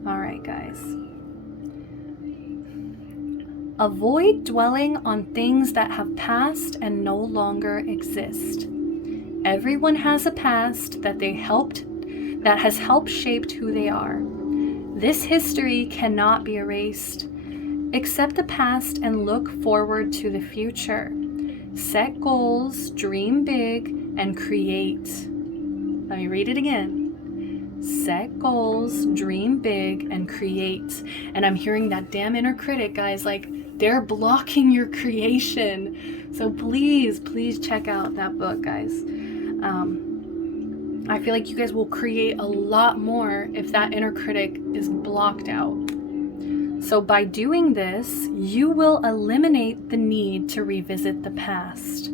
All right, guys. Avoid dwelling on things that have passed and no longer exist. Everyone has a past that has helped shaped who they are. This history cannot be erased. Accept the past and look forward to the future. Set goals, dream big, and create. Let me read it again. Set goals, dream big, and create. And I'm hearing that damn inner critic, guys, like, they're blocking your creation. So please check out that book, guys. I feel like you guys will create a lot more if that inner critic is blocked out. So by doing this, you will eliminate the need to revisit the past.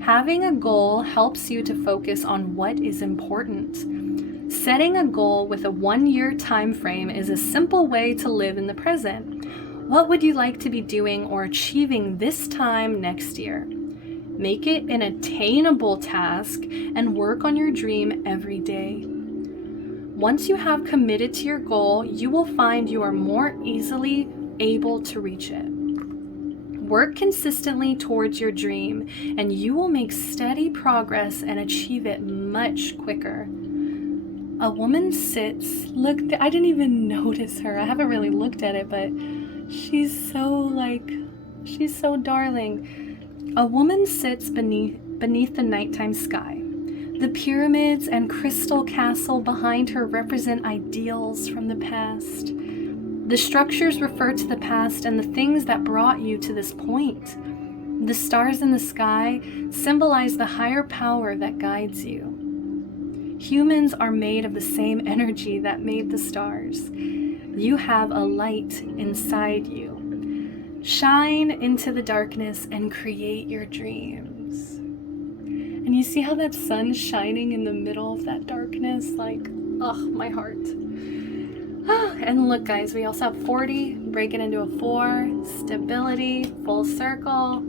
Having a goal helps you to focus on what is important. Setting a goal with a 1-year time frame is a simple way to live in the present. What would you like to be doing or achieving this time next year? Make it an attainable task and work on your dream every day. Once you have committed to your goal, you will find you are more easily able to reach it. Work consistently towards your dream, and you will make steady progress and achieve it much quicker. A woman sits. Look, I didn't even notice her. I haven't really looked at it, but she's so like, She's so darling. A woman sits beneath the nighttime sky. The pyramids and crystal castle behind her represent ideals from the past. The structures refer to the past and the things that brought you to this point. The stars in the sky symbolize the higher power that guides you. Humans are made of the same energy that made the stars. You have a light inside you. Shine into the darkness and create your dreams. And you see how that sun's shining in the middle of that darkness? Like, oh, my heart. And look, guys, we also have 40, break it into a 4, stability, full circle.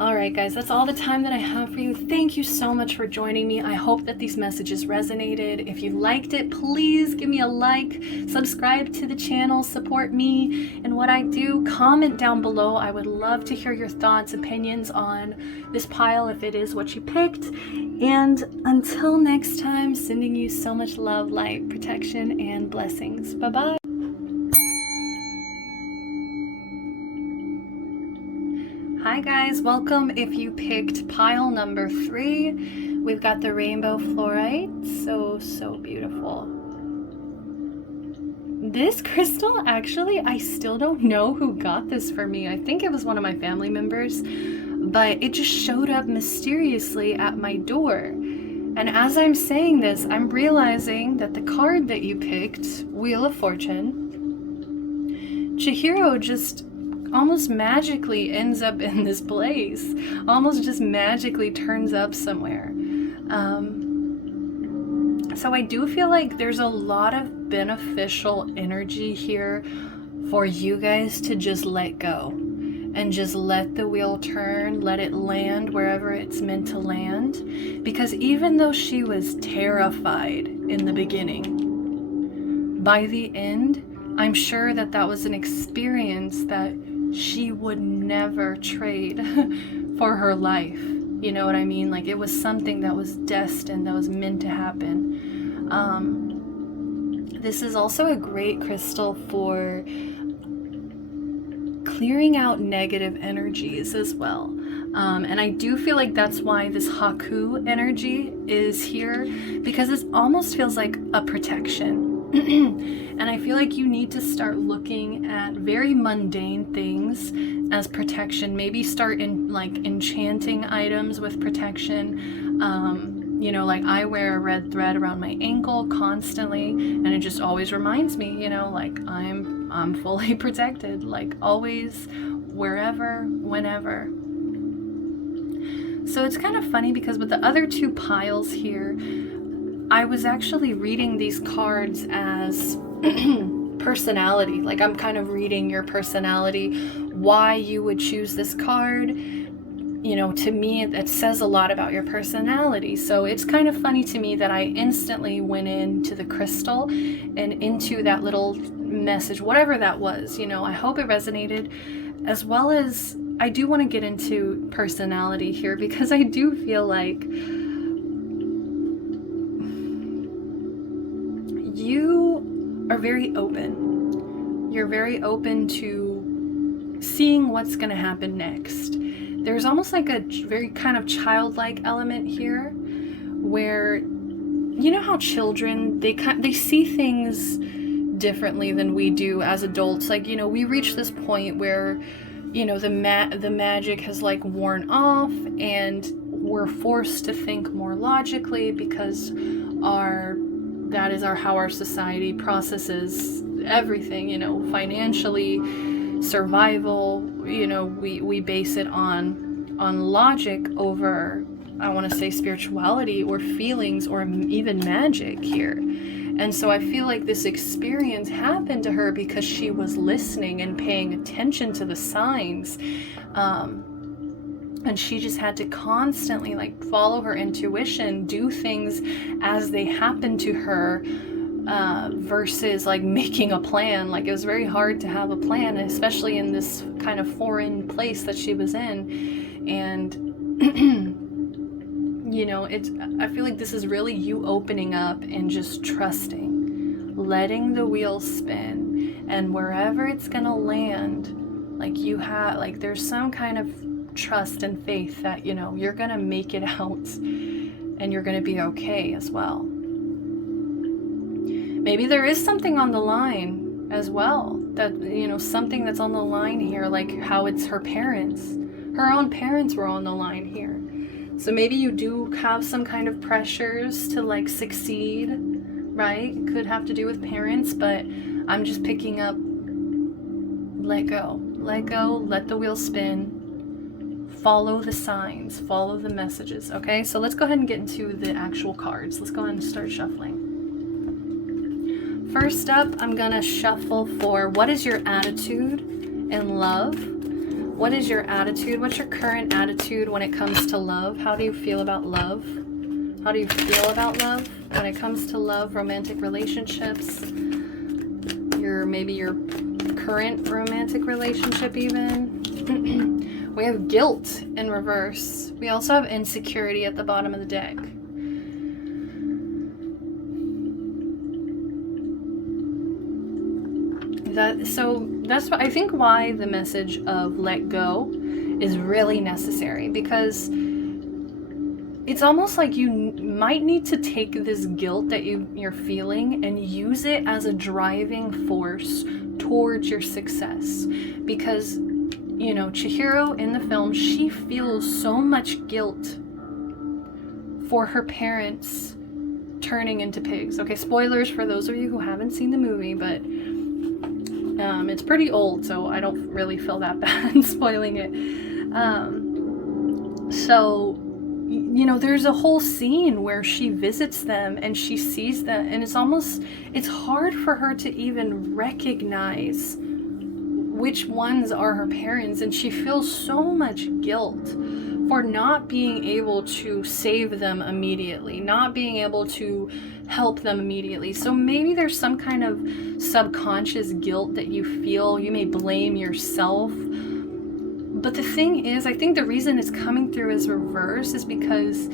All right, guys, that's all the time that I have for you. Thank you so much for joining me. I hope that these messages resonated. If you liked it, please give me a like, subscribe to the channel, support me and what I do. Comment down below. I would love to hear your thoughts, opinions on this pile if it is what you picked. And until next time, sending you so much love, light, protection, and blessings. Bye-bye. Hi guys, welcome if you picked pile number 3. We've got the rainbow fluorite, so beautiful. This crystal, actually, I still don't know who got this for me. I think it was one of my family members, but it just showed up mysteriously at my door. And as I'm saying this, I'm realizing that the card that you picked, Wheel of Fortune, Chihiro just almost magically ends up in this place, almost just magically turns up somewhere. So I do feel like there's a lot of beneficial energy here for you guys to just let go and just let the wheel turn, let it land wherever it's meant to land. Because even though she was terrified in the beginning, by the end, I'm sure that that was an experience that she would never trade for her life. You know what I mean? Like, it was something that was destined, that was meant to happen. This is also a great crystal for clearing out negative energies as well. And I do feel like that's why this Haku energy is here, because it almost feels like a protection. And I feel like you need to start looking at very mundane things as protection. Maybe start in like enchanting items with protection. You know, like I wear a red thread around my ankle constantly, and it just always reminds me, you know, like I'm fully protected, like always, wherever, whenever. So it's kind of funny because with the other 2 piles here, I was actually reading these cards as personality. Like, I'm kind of reading your personality, why you would choose this card. You know, to me, it says a lot about your personality. So it's kind of funny to me that I instantly went into the crystal and into that little message, whatever that was. You know, I hope it resonated, as well as I do want to get into personality here, because I do feel like you are very open. You're very open to seeing what's going to happen next. There's almost like a very kind of childlike element here, where, you know how children, they see things differently than we do as adults. Like, you know, we reach this point where, you know, the magic has like worn off, and we're forced to think more logically, because that is how our society processes everything, you know, financially, survival, you know, we base it on logic over, I want to say, spirituality or feelings or even magic here. And so I feel like this experience happened to her because she was listening and paying attention to the signs. And she just had to constantly like follow her intuition, do things as they happened to her, versus like making a plan. Like, it was very hard to have a plan, especially in this kind of foreign place that she was in. And you know, I feel like this is really you opening up and just trusting, letting the wheel spin, and wherever it's gonna land, Like you have, like there's some kind of trust and faith that, you know, you're gonna make it out and you're gonna be okay as well. Maybe there is something on the line as well, that, you know, something that's on the line here, like how it's her parents. Her own parents were on the line here. So maybe you do have some kind of pressures to like succeed, right? Could have to do with parents, but I'm just picking up, let go, let the wheel spin, follow the signs, follow the messages, okay? So let's go ahead and get into the actual cards. Let's go ahead and start shuffling. First up, I'm gonna shuffle for what is your attitude in love? What is your attitude? What's your current attitude when it comes to love? How do you feel about love? How do you feel about love when it comes to love, romantic relationships? Maybe your current romantic relationship even. We have guilt in reverse. We also have insecurity at the bottom of the deck. So that's what I think why the message of let go is really necessary, because it's almost like you might need to take this guilt that you're feeling and use it as a driving force towards your success. Because, you know, Chihiro in the film, she feels so much guilt for her parents turning into pigs. Okay, spoilers for those of you who haven't seen the movie, but it's pretty old, so I don't really feel that bad spoiling it. So, you know, there's a whole scene where she visits them and she sees them, and it's hard for her to even recognize which ones are her parents, and she feels so much guilt for not being able to save them immediately, not being able to help them immediately. So maybe there's some kind of subconscious guilt that you feel. You may blame yourself. But the thing is, I think the reason it's coming through as reverse is because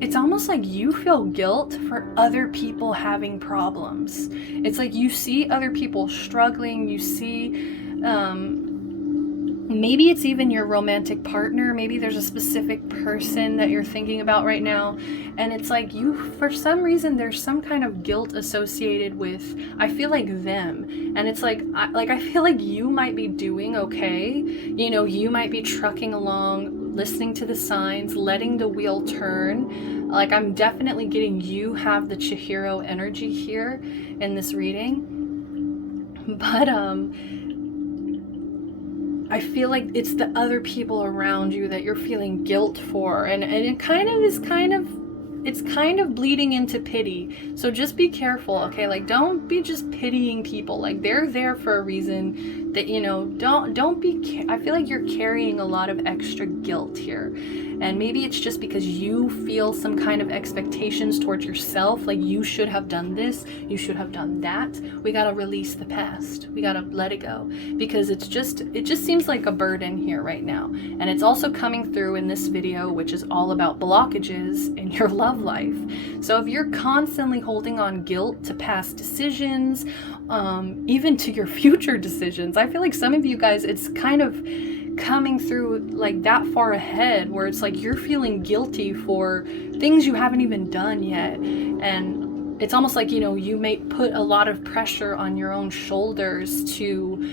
it's almost like you feel guilt for other people having problems. It's like you see other people struggling, you see, maybe it's even your romantic partner, maybe there's a specific person that you're thinking about right now, and it's like for some reason, there's some kind of guilt associated with, I feel like them, and it's like I feel like you might be doing okay, you know, you might be trucking along, listening to the signs, letting the wheel turn. Like, I'm definitely getting you have the Chihiro energy here in this reading, but I feel like it's the other people around you that you're feeling guilt for, and it it's kind of bleeding into pity. So just be careful, okay? Like, don't be just pitying people. Like, they're there for a reason. That, you know, don't be, I feel like you're carrying a lot of extra guilt here. And maybe it's just because you feel some kind of expectations towards yourself, like you should have done this, you should have done that. We gotta release the past. We gotta let it go, because it just seems like a burden here right now. And it's also coming through in this video, which is all about blockages in your love life. So if you're constantly holding on guilt to past decisions, even to your future decisions, I feel like some of you guys, it's kind of coming through like that far ahead, where it's like you're feeling guilty for things you haven't even done yet, and it's almost like, you know, you may put a lot of pressure on your own shoulders to,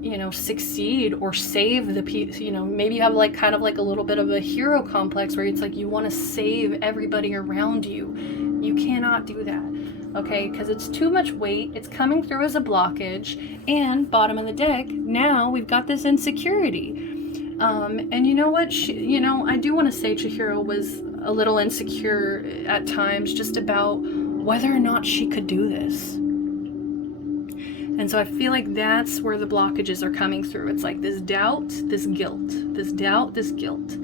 you know, succeed or save the people. You know, maybe you have like kind of like a little bit of a hero complex where it's like you want to save everybody around you. You cannot do that, okay? Because it's too much weight. It's coming through as a blockage. And bottom of the deck, now we've got this insecurity. And you know what? I do want to say Chihiro was a little insecure at times, just about whether or not she could do this. And so I feel like that's where the blockages are coming through. It's like this doubt, this guilt, this doubt, this guilt.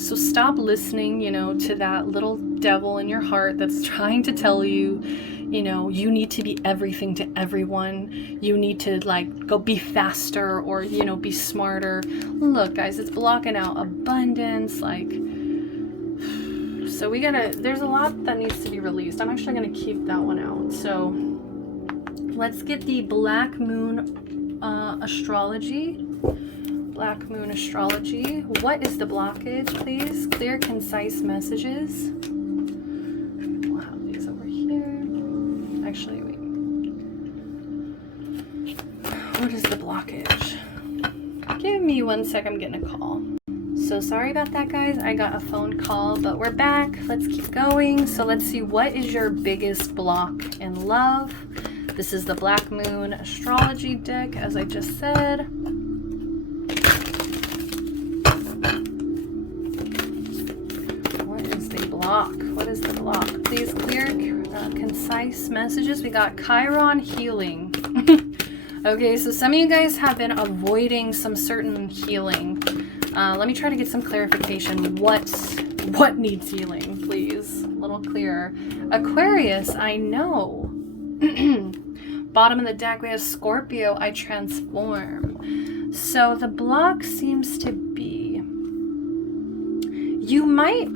So stop listening, you know, to that little devil in your heart that's trying to tell you, you know, you need to be everything to everyone. You need to like go be faster, or, you know, be smarter. Look, guys, it's blocking out abundance. Like, so there's a lot that needs to be released. I'm actually gonna keep that one out. So let's get the Black Moon astrology. Black Moon Astrology. What is the blockage, please? Clear, concise messages. We'll have these over here. Actually, wait. What is the blockage? Give me 1 sec, I'm getting a call. So sorry about that, guys. I got a phone call, but we're back. Let's keep going. So let's see, what is your biggest block in love? This is the Black Moon Astrology deck, as I just said. What is the block? What is the block? Please clear, concise messages. We got Chiron healing. Okay, so some of you guys have been avoiding some certain healing. Let me try to get some clarification. What needs healing, please? A little clearer. Aquarius, I know. Bottom of the deck, we have Scorpio, I transform. So the block seems to be, you might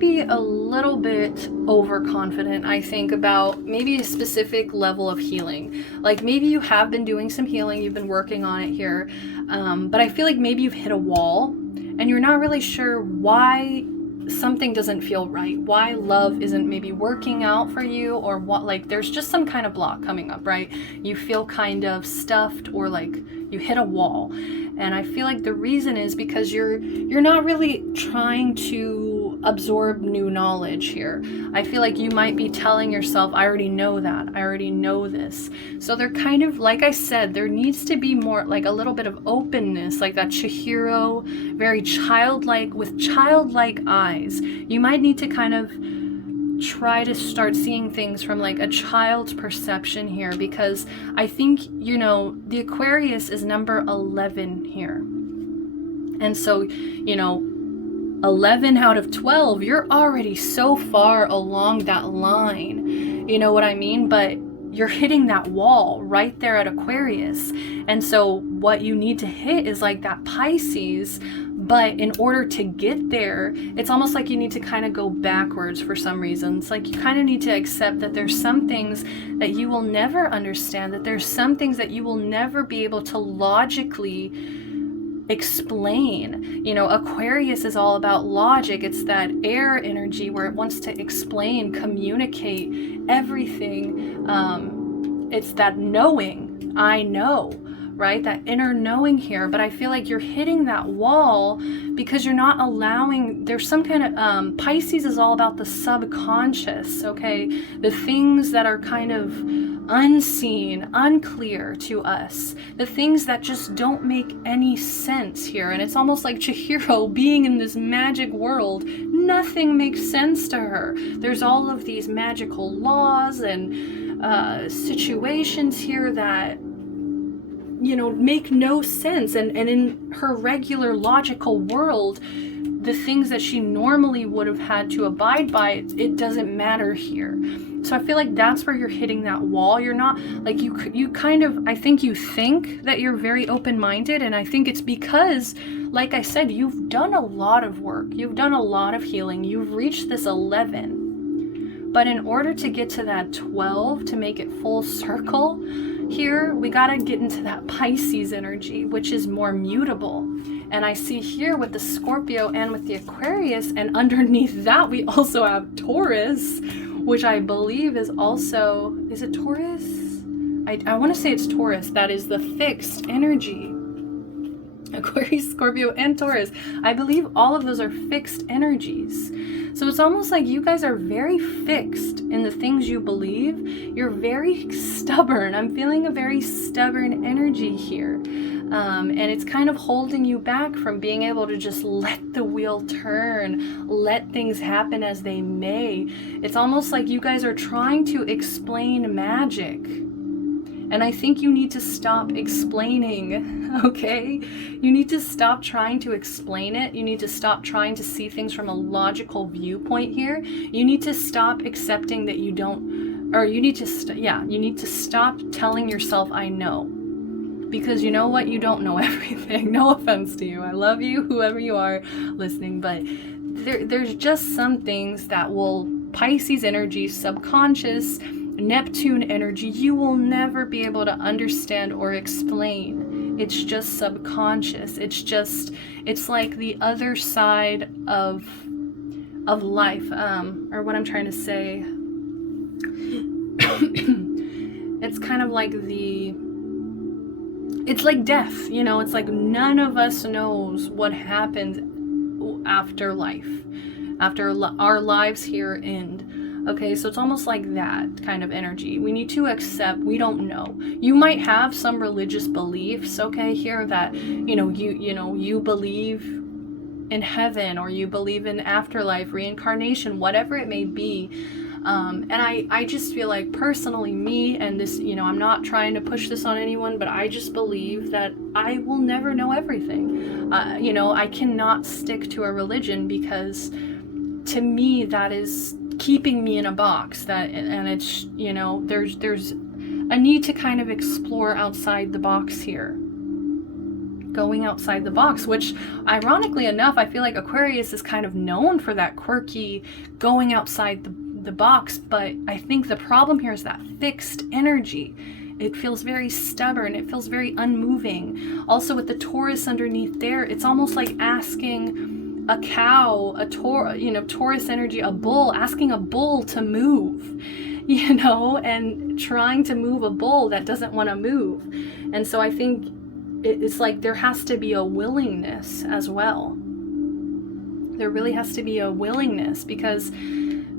be a little bit overconfident, I think, about maybe a specific level of healing. Like maybe you have been doing some healing, you've been working on it here, but I feel like maybe you've hit a wall and you're not really sure why something doesn't feel right, why love isn't maybe working out for you, or what, like there's just some kind of block coming up, right? You feel kind of stuffed, or like you hit a wall. And I feel like the reason is because you're not really trying to absorb new knowledge here. I feel like you might be telling yourself, I already know that, I already know this. So they're kind of, like I said, there needs to be more, like a little bit of openness, like that Chihiro, very childlike, with childlike eyes. You might need to kind of try to start seeing things from like a child's perception here, because I think, you know, the Aquarius is number 11 here. And so, you know, 11 out of 12, you're already so far along that line. You know what I mean? But you're hitting that wall right there at Aquarius. And so what you need to hit is like that Pisces. But in order to get there, it's almost like you need to kind of go backwards for some reason. It's like you kind of need to accept that there's some things that you will never understand, that there's some things that you will never be able to logically explain. You know, Aquarius is all about logic. It's that air energy where it wants to explain, communicate everything. It's that knowing, I know, right? That inner knowing here. But I feel like you're hitting that wall because you're not allowing, there's some kind of, Pisces is all about the subconscious, okay? The things that are kind of unseen, unclear to us, the things that just don't make any sense here. And it's almost like Chihiro being in this magic world, nothing makes sense to her. There's all of these magical laws and situations here that, you know, make no sense. And in her regular logical world, the things that she normally would have had to abide by, it doesn't matter here. So I feel like that's where you're hitting that wall. You're not, like, you kind of, I think you think that you're very open-minded, and I think it's because, like I said, you've done a lot of work. You've done a lot of healing. You've reached this 11. But in order to get to that 12, to make it full circle, here, we gotta get into that Pisces energy, which is more mutable. And I see here with the Scorpio and with the Aquarius, and underneath that we also have Taurus, which I believe is also, is it Taurus? I want to say it's Taurus. That is the fixed energy. Aquarius, Scorpio, and Taurus. I believe all of those are fixed energies. So it's almost like you guys are very fixed in the things you believe. You're very stubborn. I'm feeling a very stubborn energy here. And it's kind of holding you back from being able to just let the wheel turn, let things happen as they may. It's almost like you guys are trying to explain magic. And I think you need to stop explaining, okay? You need to stop trying to explain it. You need to stop trying to see things from a logical viewpoint here. You need to stop accepting that you don't, or you need to, you need to stop telling yourself, I know. Because you know what? You don't know everything. No offense to you. I love you, whoever you are listening, but there's just some things that will, Pisces energy, subconscious, Neptune energy, you will never be able to understand or explain. It's just subconscious. It's like the other side of life, or what I'm trying to say. It's kind of like it's like death, you know. It's like none of us knows what happens after life, after our lives here end. Okay, so it's almost like that kind of energy. We need to accept we don't know. You might have some religious beliefs, okay, here that, you believe in heaven, or you believe in afterlife, reincarnation, whatever it may be. And I just feel like, personally, me, and this, I'm not trying to push this on anyone, but I just believe that I will never know everything. I cannot stick to a religion, because to me that is keeping me in a box, and it's, there's a need to kind of explore outside the box here. Going outside the box, which ironically enough, I feel like Aquarius is kind of known for that quirky going outside the box, but I think the problem here is that fixed energy. It feels very stubborn, it feels very unmoving. Also with the Taurus underneath there, it's almost like asking a cow, Taurus energy, a bull, asking a bull to move, and trying to move a bull that doesn't want to move. And so I think it's like there has to be a willingness as well. There really has to be a willingness, because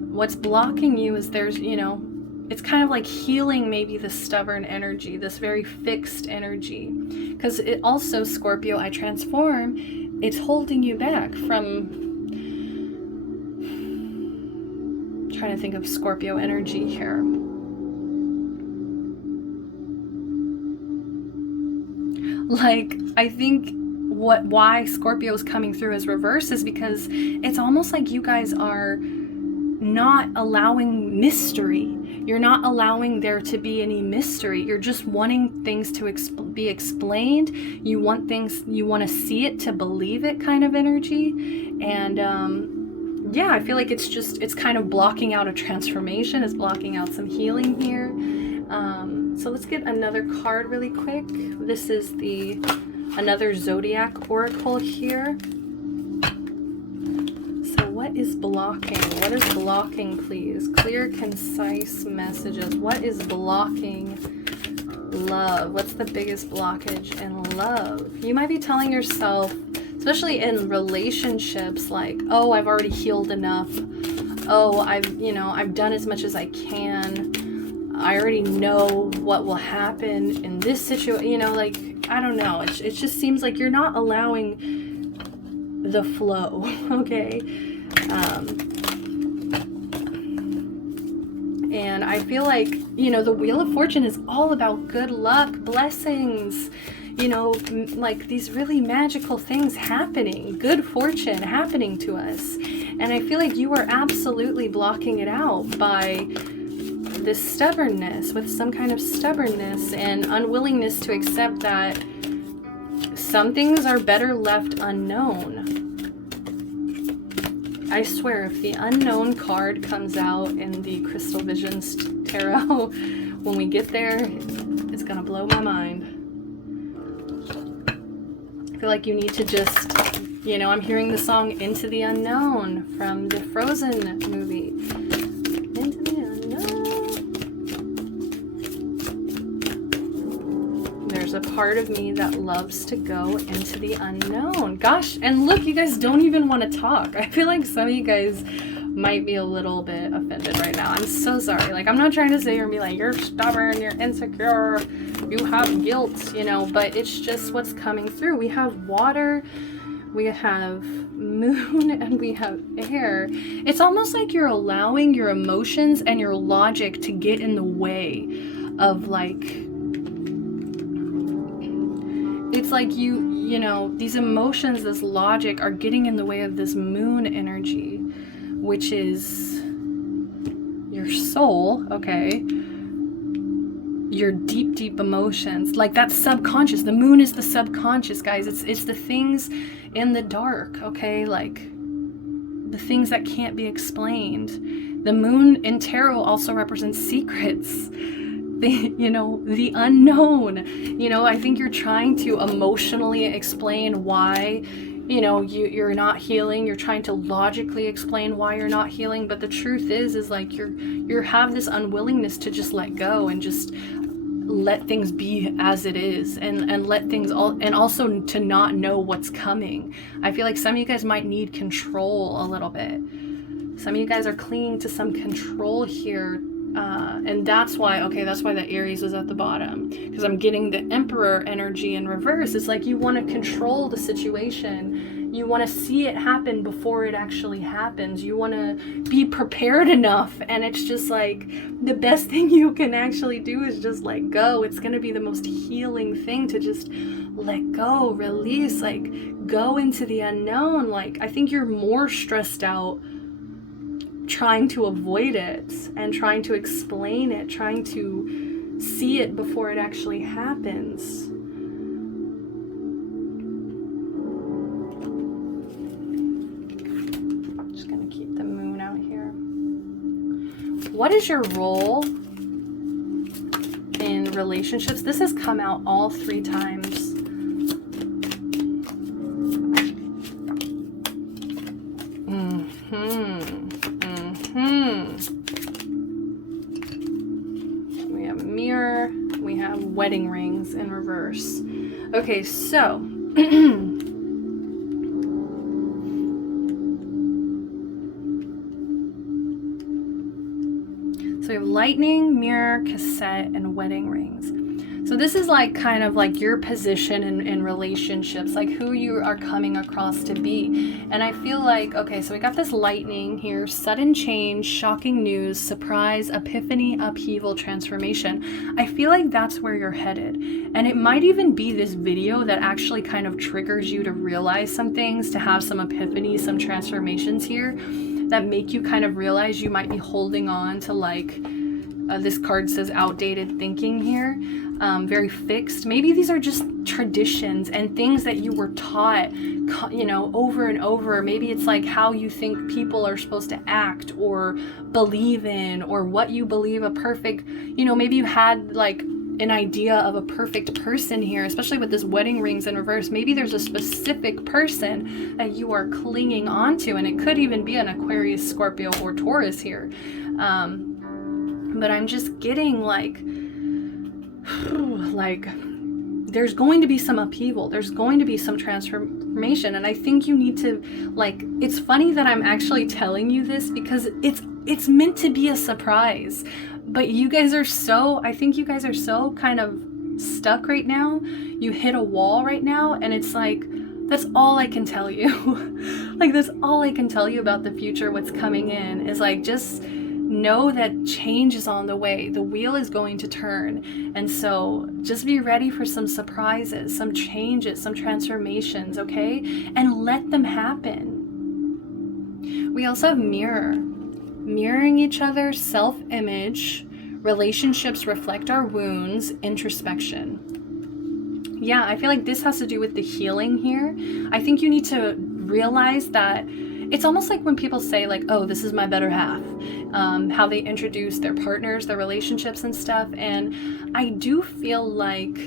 what's blocking you is it's kind of like healing maybe the stubborn energy, this very fixed energy. Because it also, Scorpio, I transform, it's holding you back from, I'm trying to think of Scorpio energy here. Like, I think why Scorpio is coming through as reverse is because it's almost like you guys are not allowing mystery. You're not allowing there to be any mystery. You're just wanting things to be explained. You want to see it to believe it, kind of energy. And yeah, I feel like it's kind of blocking out a transformation. It's blocking out some healing here. So let's get another card really quick. This is another zodiac oracle here. So what is blocking? What is blocking, please? Clear, concise messages. What is blocking love? What's the biggest blockage in love? You might be telling yourself, especially in relationships, like, oh, I've already healed enough. Oh, I've done as much as I can. I already know what will happen in this situation, like, I don't know. It just seems like you're not allowing the flow, okay? And I feel like, the Wheel of Fortune is all about good luck, blessings, like these really magical things happening, good fortune happening to us. And I feel like you are absolutely blocking it out by this stubbornness, with some kind of stubbornness and unwillingness to accept that some things are better left unknown. I swear, if the unknown card comes out in the Crystal Visions Tarot, when we get there, it's gonna blow my mind. I feel like you need to just, I'm hearing the song Into the Unknown from the Frozen movie. Into the unknown. There's a part of me that loves to go into the unknown. Gosh, and look, you guys don't even want to talk. I feel like some of you guys might be a little bit offended right now. I'm so sorry. Like, I'm not trying to sit here and be like, you're stubborn, you're insecure, you have guilt, but it's just what's coming through. We have water, we have moon, and we have air. It's almost like you're allowing your emotions and your logic to get in the way of, like, it's like these emotions, this logic are getting in the way of this moon energy, which is your soul, okay? Your deep, deep emotions. Like, that's subconscious. The moon is the subconscious, guys. It's the things in the dark, okay? Like, the things that can't be explained. The moon in tarot also represents secrets. the unknown. I think you're trying to emotionally explain why, you're not healing. You're trying to logically explain why you're not healing. But the truth is like you have this unwillingness to just let go and just let things be as it is, and let things and also to not know what's coming. I feel like some of you guys might need control a little bit. Some of you guys are clinging to some control here. And that's why the Aries was at the bottom, because I'm getting the Emperor energy in reverse. It's like you want to control the situation. You want to see it happen before it actually happens. You want to be prepared enough. And it's just like the best thing you can actually do is just let go. It's going to be the most healing thing to just let go, release, like go into the unknown. Like I think you're more stressed out trying to avoid it and trying to explain it, trying to see it before it actually happens. I'm just going to keep the moon out here. What is your role in relationships? This has come out all 3 times. We have a mirror, we have wedding rings in reverse. Okay, so we have lightning, mirror, cassette, and wedding rings. So this is like kind of like your position in relationships, like who you are coming across to be. And I feel like, okay, so we got this lightning here, sudden change, shocking news, surprise, epiphany, upheaval, transformation. I feel like that's where you're headed. And it might even be this video that actually kind of triggers you to realize some things, to have some epiphanies, some transformations here that make you kind of realize you might be holding on to like, this card says outdated thinking here, very fixed. Maybe these are just traditions and things that you were taught, over and over. Maybe it's like how you think people are supposed to act or believe in, or what you believe a perfect, maybe you had like an idea of a perfect person here, especially with this wedding rings in reverse. Maybe there's a specific person that you are clinging onto, and it could even be an Aquarius, Scorpio, or Taurus here. But I'm just getting like there's going to be some upheaval. There's going to be some transformation. And I think you need to, like, it's funny that I'm actually telling you this because it's meant to be a surprise. But I think you guys are so kind of stuck right now. You hit a wall right now, and it's like, that's all I can tell you. Like, that's all I can tell you about the future, what's coming in, is like, just know that change is on the way. The wheel is going to turn. And so just be ready for some surprises, some changes, some transformations, okay? And let them happen. We also have mirror. Mirroring each other, self-image, relationships reflect our wounds, introspection. Yeah, I feel like this has to do with the healing here. I think you need to realize that it's almost like when people say like, oh, this is my better half, how they introduce their partners, their relationships and stuff. And I do feel like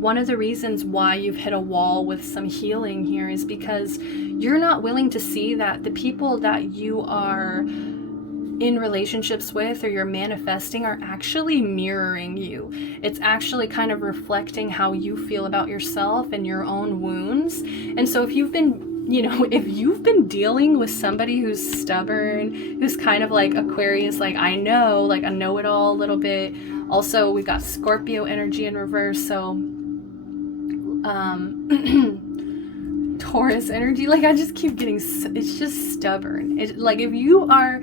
one of the reasons why you've hit a wall with some healing here is because you're not willing to see that the people that you are in relationships with, or you're manifesting, are actually mirroring you. It's actually kind of reflecting how you feel about yourself and your own wounds. And so if you've been dealing with somebody who's stubborn, who's kind of like Aquarius, like I know it all a little bit. Also, we got Scorpio energy in reverse, so Taurus energy, like I just keep getting, it's just stubborn. Like if you are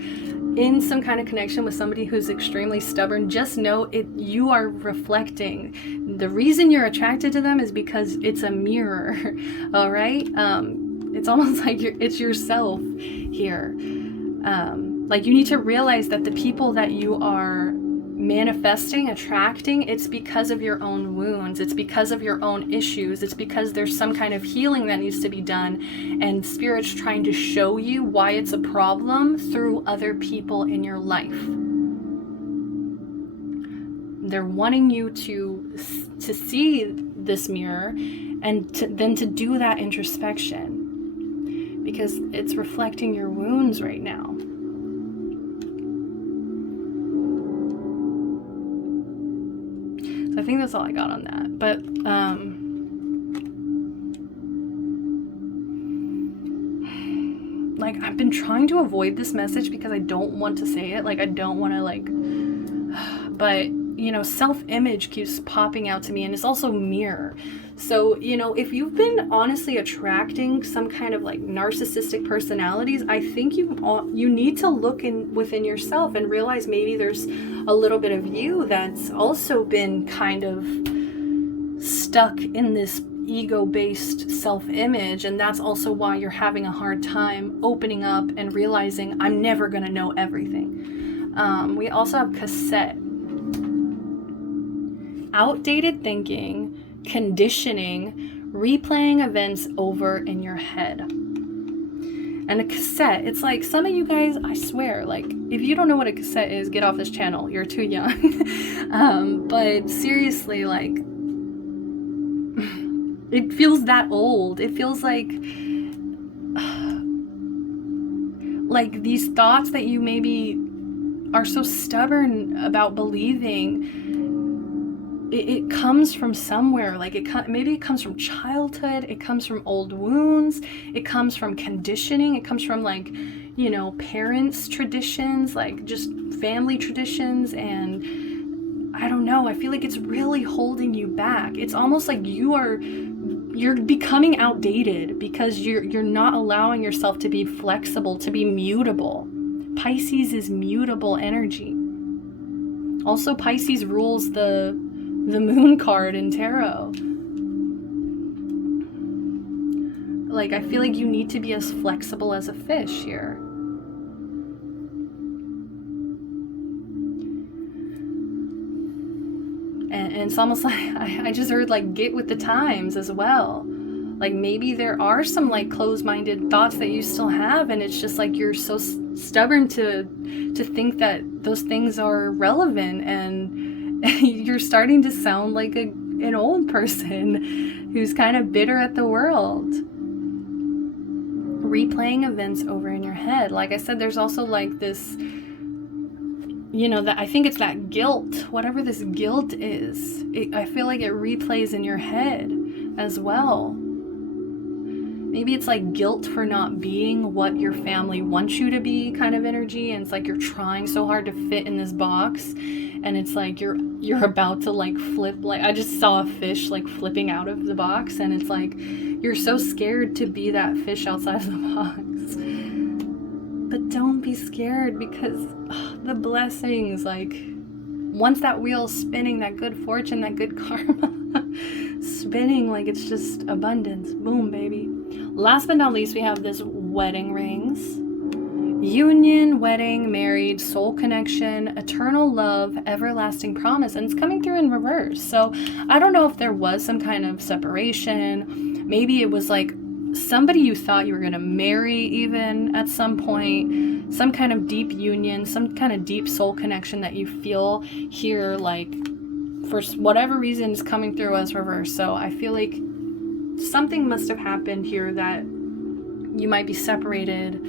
in some kind of connection with somebody who's extremely stubborn, just know it, you are reflecting. The reason you're attracted to them is because it's a mirror. All right. It's almost like it's yourself here. Like you need to realize that the people that you are manifesting, attracting, it's because of your own wounds. It's because of your own issues. It's because there's some kind of healing that needs to be done, and Spirit's trying to show you why it's a problem through other people in your life. they're wanting you to see this mirror and then to do that introspection, because it's reflecting your wounds right now. So I think that's all I got on that. But like, I've been trying to avoid this message because I don't want to say it. Like, I don't want to, like, but, you know, self-image keeps popping out to me, and it's also mirror. So, you know, if you've been honestly attracting some kind of like narcissistic personalities, I think you need to look within yourself and realize maybe there's a little bit of you that's also been kind of stuck in this ego-based self-image, and that's also why you're having a hard time opening up and realizing I'm never going to know everything. We also have cassette. Outdated thinking, conditioning, replaying events over in your head. And a cassette, it's like, some of you guys, I swear, like, if you don't know what a cassette is, get off this channel. You're too young. But seriously, like, it feels that old. It feels like these thoughts that you maybe are so stubborn about believing, it comes from somewhere. Like, maybe it comes from childhood, it comes from old wounds, it comes from conditioning, it comes from, like, you know, parents' traditions, like just family traditions, and I don't know, I feel like it's really holding you back. It's almost like you're becoming outdated because you're not allowing yourself to be flexible, to be mutable. Pisces is mutable energy. Also, Pisces rules the moon card in tarot. Like, I feel like you need to be as flexible as a fish here. And it's almost like, I just heard, like, get with the times as well. Like, maybe there are some, like, closed-minded thoughts that you still have, and it's just like you're so stubborn to think that those things are relevant, and you're starting to sound like an old person who's kind of bitter at the world. Replaying events over in your head. Like I said, there's also like this, you know, that I think it's that guilt, whatever this guilt is. I feel like it replays in your head as well. Maybe it's like guilt for not being what your family wants you to be kind of energy, and it's like you're trying so hard to fit in this box, and it's like you're about to like flip. Like, I just saw a fish like flipping out of the box, and it's like you're so scared to be that fish outside of the box. But don't be scared, because the blessings, like, once that wheel's spinning, that good fortune, that good karma spinning, like, it's just abundance. Boom, baby. Last but not least, we have this wedding rings. Union, wedding, married, soul connection, eternal love, everlasting promise. And it's coming through in reverse. So I don't know if there was some kind of separation. Maybe it was like somebody you thought you were going to marry even at some point. Some kind of deep union, some kind of deep soul connection that you feel here, like, for whatever reason, is coming through as reverse. So I feel like something must have happened here that you might be separated,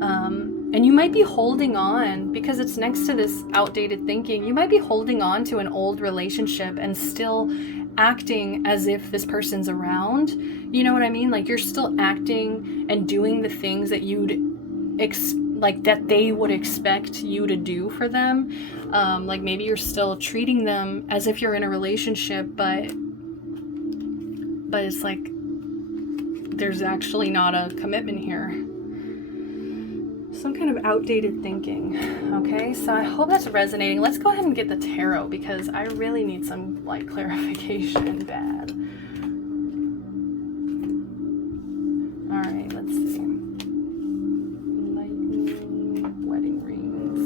and you might be holding on, because it's next to this outdated thinking. You might be holding on to an old relationship and still acting as if this person's around. You know what I mean? Like, you're still acting and doing the things that that they would expect you to do for them. Like, maybe you're still treating them as if you're in a relationship, but it's like there's actually not a commitment here. Some kind of outdated thinking. Okay, so I hope that's resonating. Let's go ahead and get the tarot, because I really need some, like, clarification bad. All right, let's see. Lightning, wedding rings.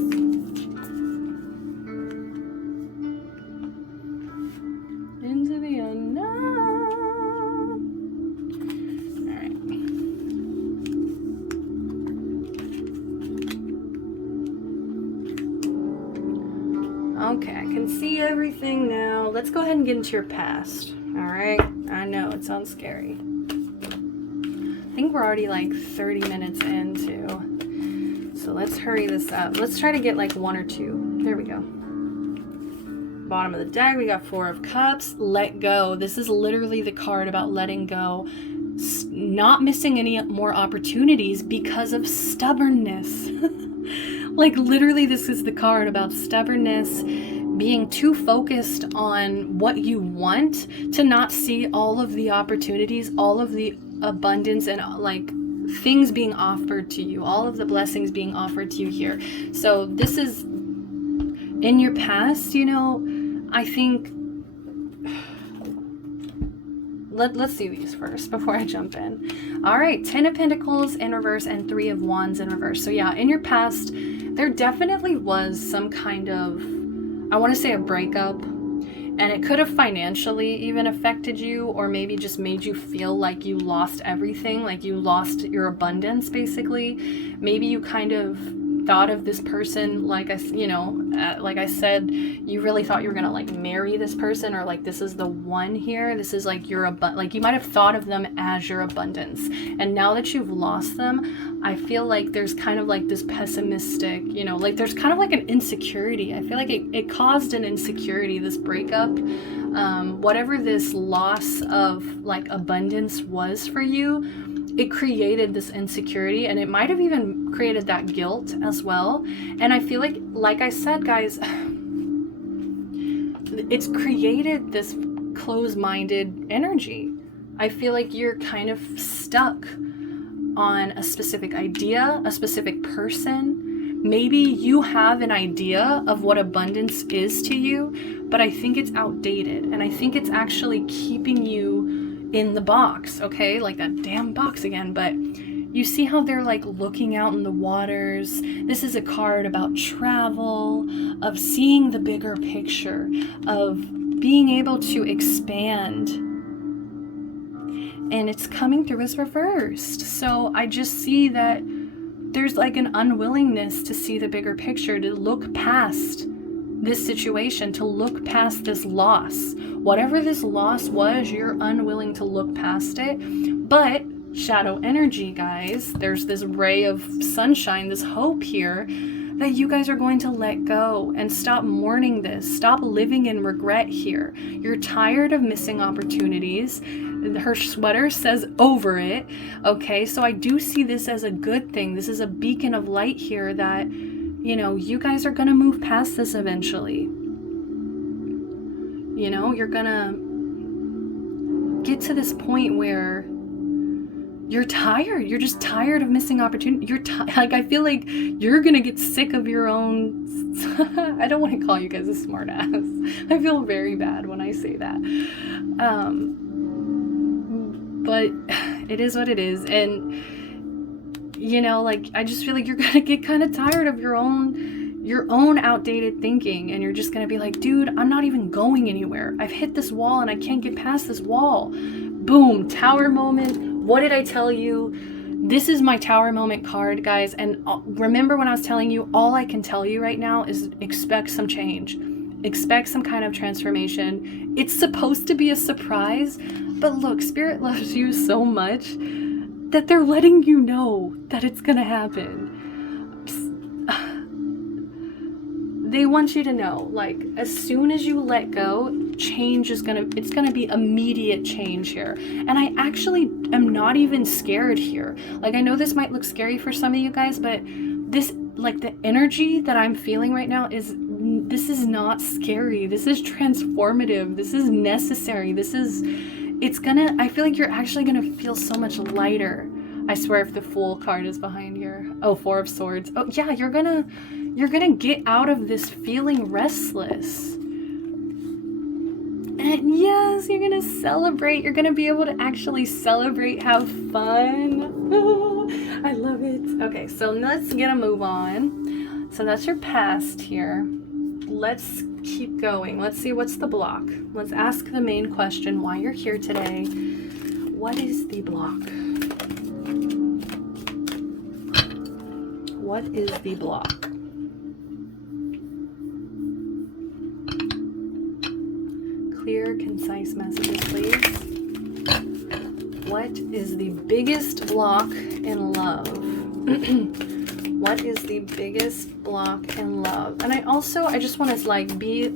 Into the unknown. Okay, I can see everything now. Let's go ahead and get into your past. All right. I know it sounds scary. I think we're already like 30 minutes into. So let's hurry this up. Let's try to get like 1 or 2. There we go. Bottom of the deck, we got 4 of Cups. Let go. This is literally the card about letting go. Not missing any more opportunities because of stubbornness. Like literally this is the card about stubbornness, being too focused on what you want to not see all of the opportunities, all of the abundance and like things being offered to you, all of the blessings being offered to you here. So this is in your past, you know, I think let's see these first before I jump in. All right, 10 of Pentacles in reverse and 3 of Wands in reverse. So yeah, in your past, there definitely was some kind of, I want to say a breakup, and it could have financially even affected you, or maybe just made you feel like you lost everything, like you lost your abundance, basically. Maybe you kind of thought of this person like like I said, you really thought you were gonna like marry this person, or like this is the one here, this is like your like you might have thought of them as your abundance, and now that you've lost them, I feel like there's kind of like this pessimistic, you know, like there's kind of like an insecurity. I feel like it caused an insecurity, this breakup, whatever this loss of like abundance was for you. It created this insecurity, and it might have even created that guilt as well. And I feel like I said, guys, it's created this closed-minded energy. I feel like you're kind of stuck on a specific idea, a specific person. Maybe you have an idea of what abundance is to you, but I think it's outdated, and I think it's actually keeping you in the box, okay? Like that damn box again. But you see how they're like looking out in the waters. This is a card about travel, of seeing the bigger picture, of being able to expand. And it's coming through as reversed. So I just see that there's like an unwillingness to see the bigger picture, to look past this situation, to look past this loss. Whatever this loss was, you're unwilling to look past it. But shadow energy, guys, there's this ray of sunshine, this hope here, that you guys are going to let go and stop mourning this. Stop living in regret here. You're tired of missing opportunities. Her sweater says over it. Okay, so I do see this as a good thing. This is a beacon of light here that, you know, you guys are going to move past this eventually. You know, you're going to get to this point where you're tired. You're just tired of missing opportunity. Like, I feel like you're going to get sick of your own. I don't want to call you guys a smart ass. I feel very bad when I say that. But it is what it is. And you know, like, I just feel like you're gonna get kind of tired of your own outdated thinking, and you're just gonna be like, dude, I'm not even going anywhere. I've hit this wall and I can't get past this wall. Boom, tower moment. What did I tell you? This is my tower moment card, guys. And remember when I was telling you, all I can tell you right now is expect some change. Expect some kind of transformation. It's supposed to be a surprise, but look, Spirit loves you so much that they're letting you know that it's gonna happen. They want you to know, like, as soon as you let go, change is it's gonna be immediate change here. And I actually am not even scared here. Like, I know this might look scary for some of you guys, but this, like, the energy that I'm feeling right now this is not scary. This is transformative. This is necessary. I feel like you're actually gonna feel so much lighter. I swear, if the Fool card is behind here. Oh, 4 of Swords. Oh yeah, you're gonna get out of this feeling restless. And yes, you're gonna celebrate. You're gonna be able to actually celebrate, have fun. Oh, I love it. Okay, so let's get a move on. So that's your past here. Let's keep going. Let's see what's the block. Let's ask the main question, why you're here today. What is the block? What is the block? clear, concise messages, please. What is the biggest block in love? What is the biggest block in love? And I just want to like be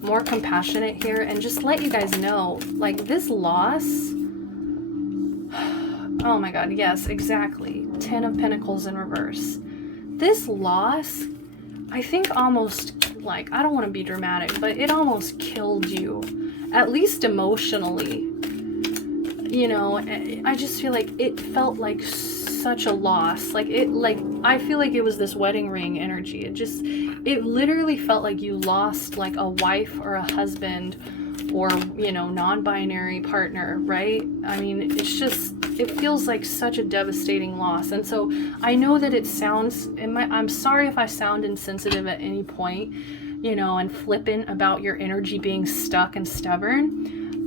more compassionate here and just let you guys know, like, this loss, oh my god, yes, exactly, 10 of Pentacles in reverse. This loss, I think almost, like, I don't want to be dramatic, but it almost killed you, at least emotionally. You know, I just feel like it felt like such a loss. Like, I feel like it was this wedding ring energy. It literally felt like you lost like a wife or a husband or, you know, non-binary partner, right? I mean, it feels like such a devastating loss. And so I know that it sounds, I'm sorry if I sound insensitive at any point, you know, and flippant about your energy being stuck and stubborn.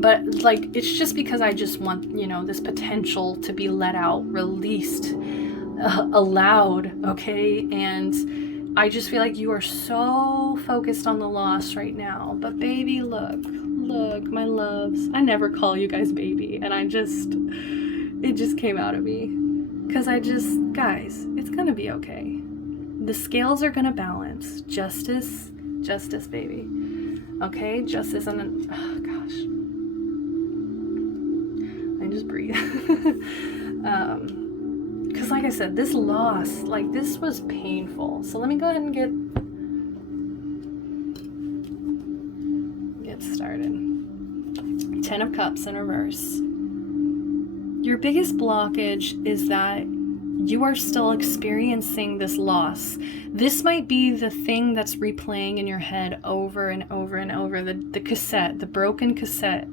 But like, it's just because I just want, you know, this potential to be let out, released, allowed, okay? And I just feel like you are so focused on the loss right now. But baby, look, my loves. I never call you guys baby. And it just came out of me. Because guys, it's gonna be okay. The scales are gonna balance. Justice, baby. Okay, justice and, oh gosh. Just breathe. Because like I said, this loss, like, this was painful. So let me go ahead and get started. 10 of Cups in reverse. Your biggest blockage is that you are still experiencing this loss. This might be the thing that's replaying in your head over and over and over. The cassette, the broken cassette.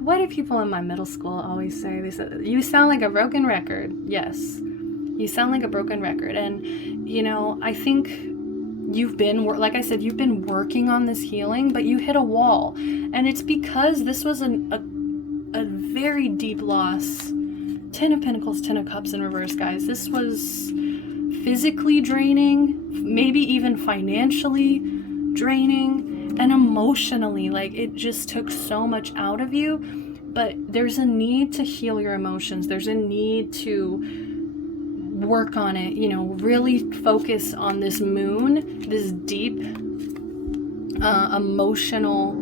What do people in my middle school always say? They said, you sound like a broken record. Yes, you sound like a broken record. And, you know, I think you've been, like I said, you've been working on this healing, but you hit a wall. And it's because this was a very deep loss. 10 of Pentacles, 10 of Cups in reverse, guys. This was physically draining, maybe even financially draining. And emotionally, like, it just took so much out of you. But there's a need to heal your emotions. There's a need to work on it, you know, really focus on this moon, this deep emotional,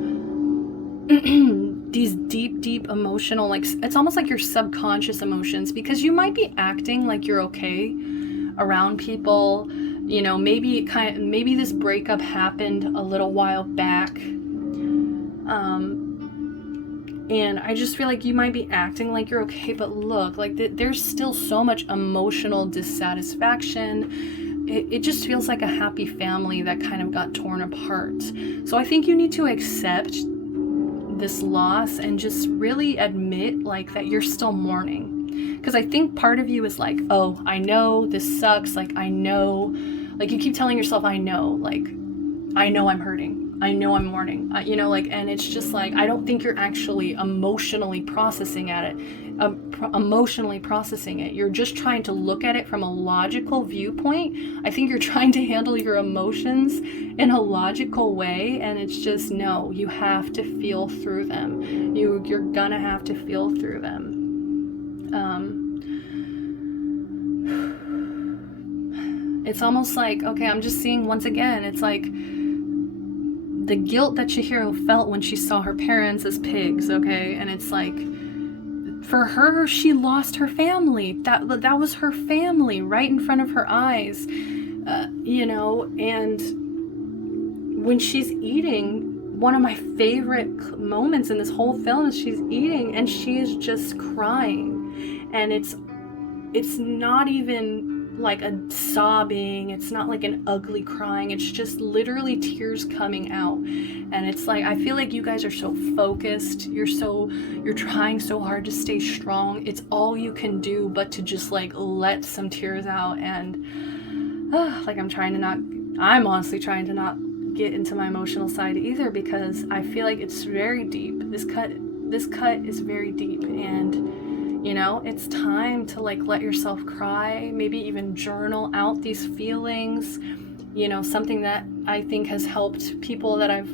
these deep emotional, like, it's almost like your subconscious emotions, because you might be acting like you're okay around people. You know, maybe this breakup happened a little while back. And I just feel like you might be acting like you're okay, but look, like, there's still so much emotional dissatisfaction. It just feels like a happy family that kind of got torn apart. So I think you need to accept this loss and just really admit, like, that you're still mourning. Because I think part of you is like, oh, I know this sucks. Like, I know, like, you keep telling yourself, I know, like, I know I'm hurting. I know I'm mourning, you know, like, and it's just like, I don't think you're actually emotionally processing it. You're just trying to look at it from a logical viewpoint. I think you're trying to handle your emotions in a logical way, and it's just, no, you have to feel through them. You're gonna have to feel through them. It's almost like, okay, I'm just seeing once again, it's like the guilt that Chihiro felt when she saw her parents as pigs, okay? And it's like, for her, she lost her family. That was her family right in front of her eyes, you know? And when she's eating, one of my favorite moments in this whole film is she's eating and she is just crying. And it's not even like a sobbing, it's not like an ugly crying, it's just literally tears coming out. And it's like, I feel like you guys are so focused, you're trying so hard to stay strong. It's all you can do but to just like let some tears out. And like, I'm honestly trying to not get into my emotional side either, because I feel like it's very deep. This cut is very deep, and you know, it's time to like let yourself cry, maybe even journal out these feelings. You know, something that I think has helped people that I've,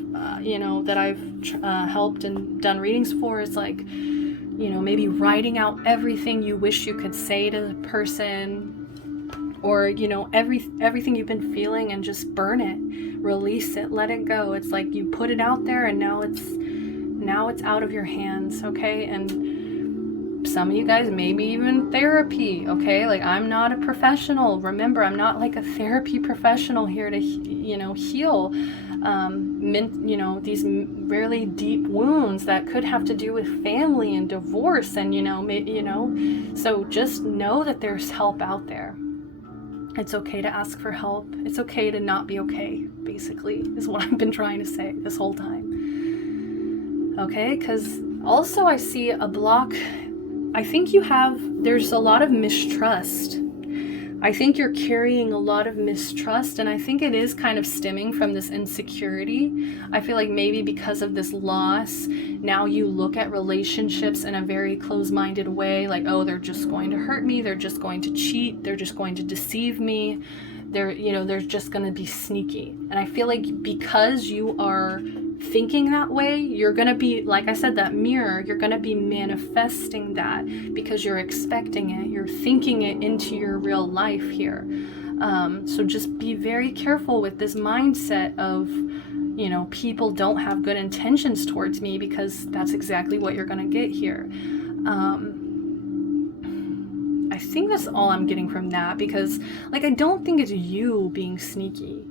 helped and done readings for, is like, maybe writing out everything you wish you could say to the person, or, everything you've been feeling, and just burn it, release it, let it go. It's like you put it out there, and now it's out of your hands, okay? And some of you guys, maybe even therapy, okay? Like, I'm not a professional. Remember, I'm not like a therapy professional here to, heal, these really deep wounds that could have to do with family and divorce, and, so just know that there's help out there. It's okay to ask for help. It's okay to not be okay, basically, is what I've been trying to say this whole time. Okay, because also I see a block. I think there's a lot of mistrust. I think you're carrying a lot of mistrust, and I think it is kind of stemming from this insecurity. I feel like maybe because of this loss, now you look at relationships in a very closed-minded way, like, oh, they're just going to hurt me, they're just going to cheat, they're just going to deceive me, they're just going to be sneaky. And I feel like because you are thinking that way, you're going to be, like I said, that mirror, you're going to be manifesting that because you're expecting it, you're thinking it into your real life here. So just be very careful with this mindset of, people don't have good intentions towards me, because that's exactly what you're going to get here. I think that's all I'm getting from that, because, like, I don't think it's you being sneaky.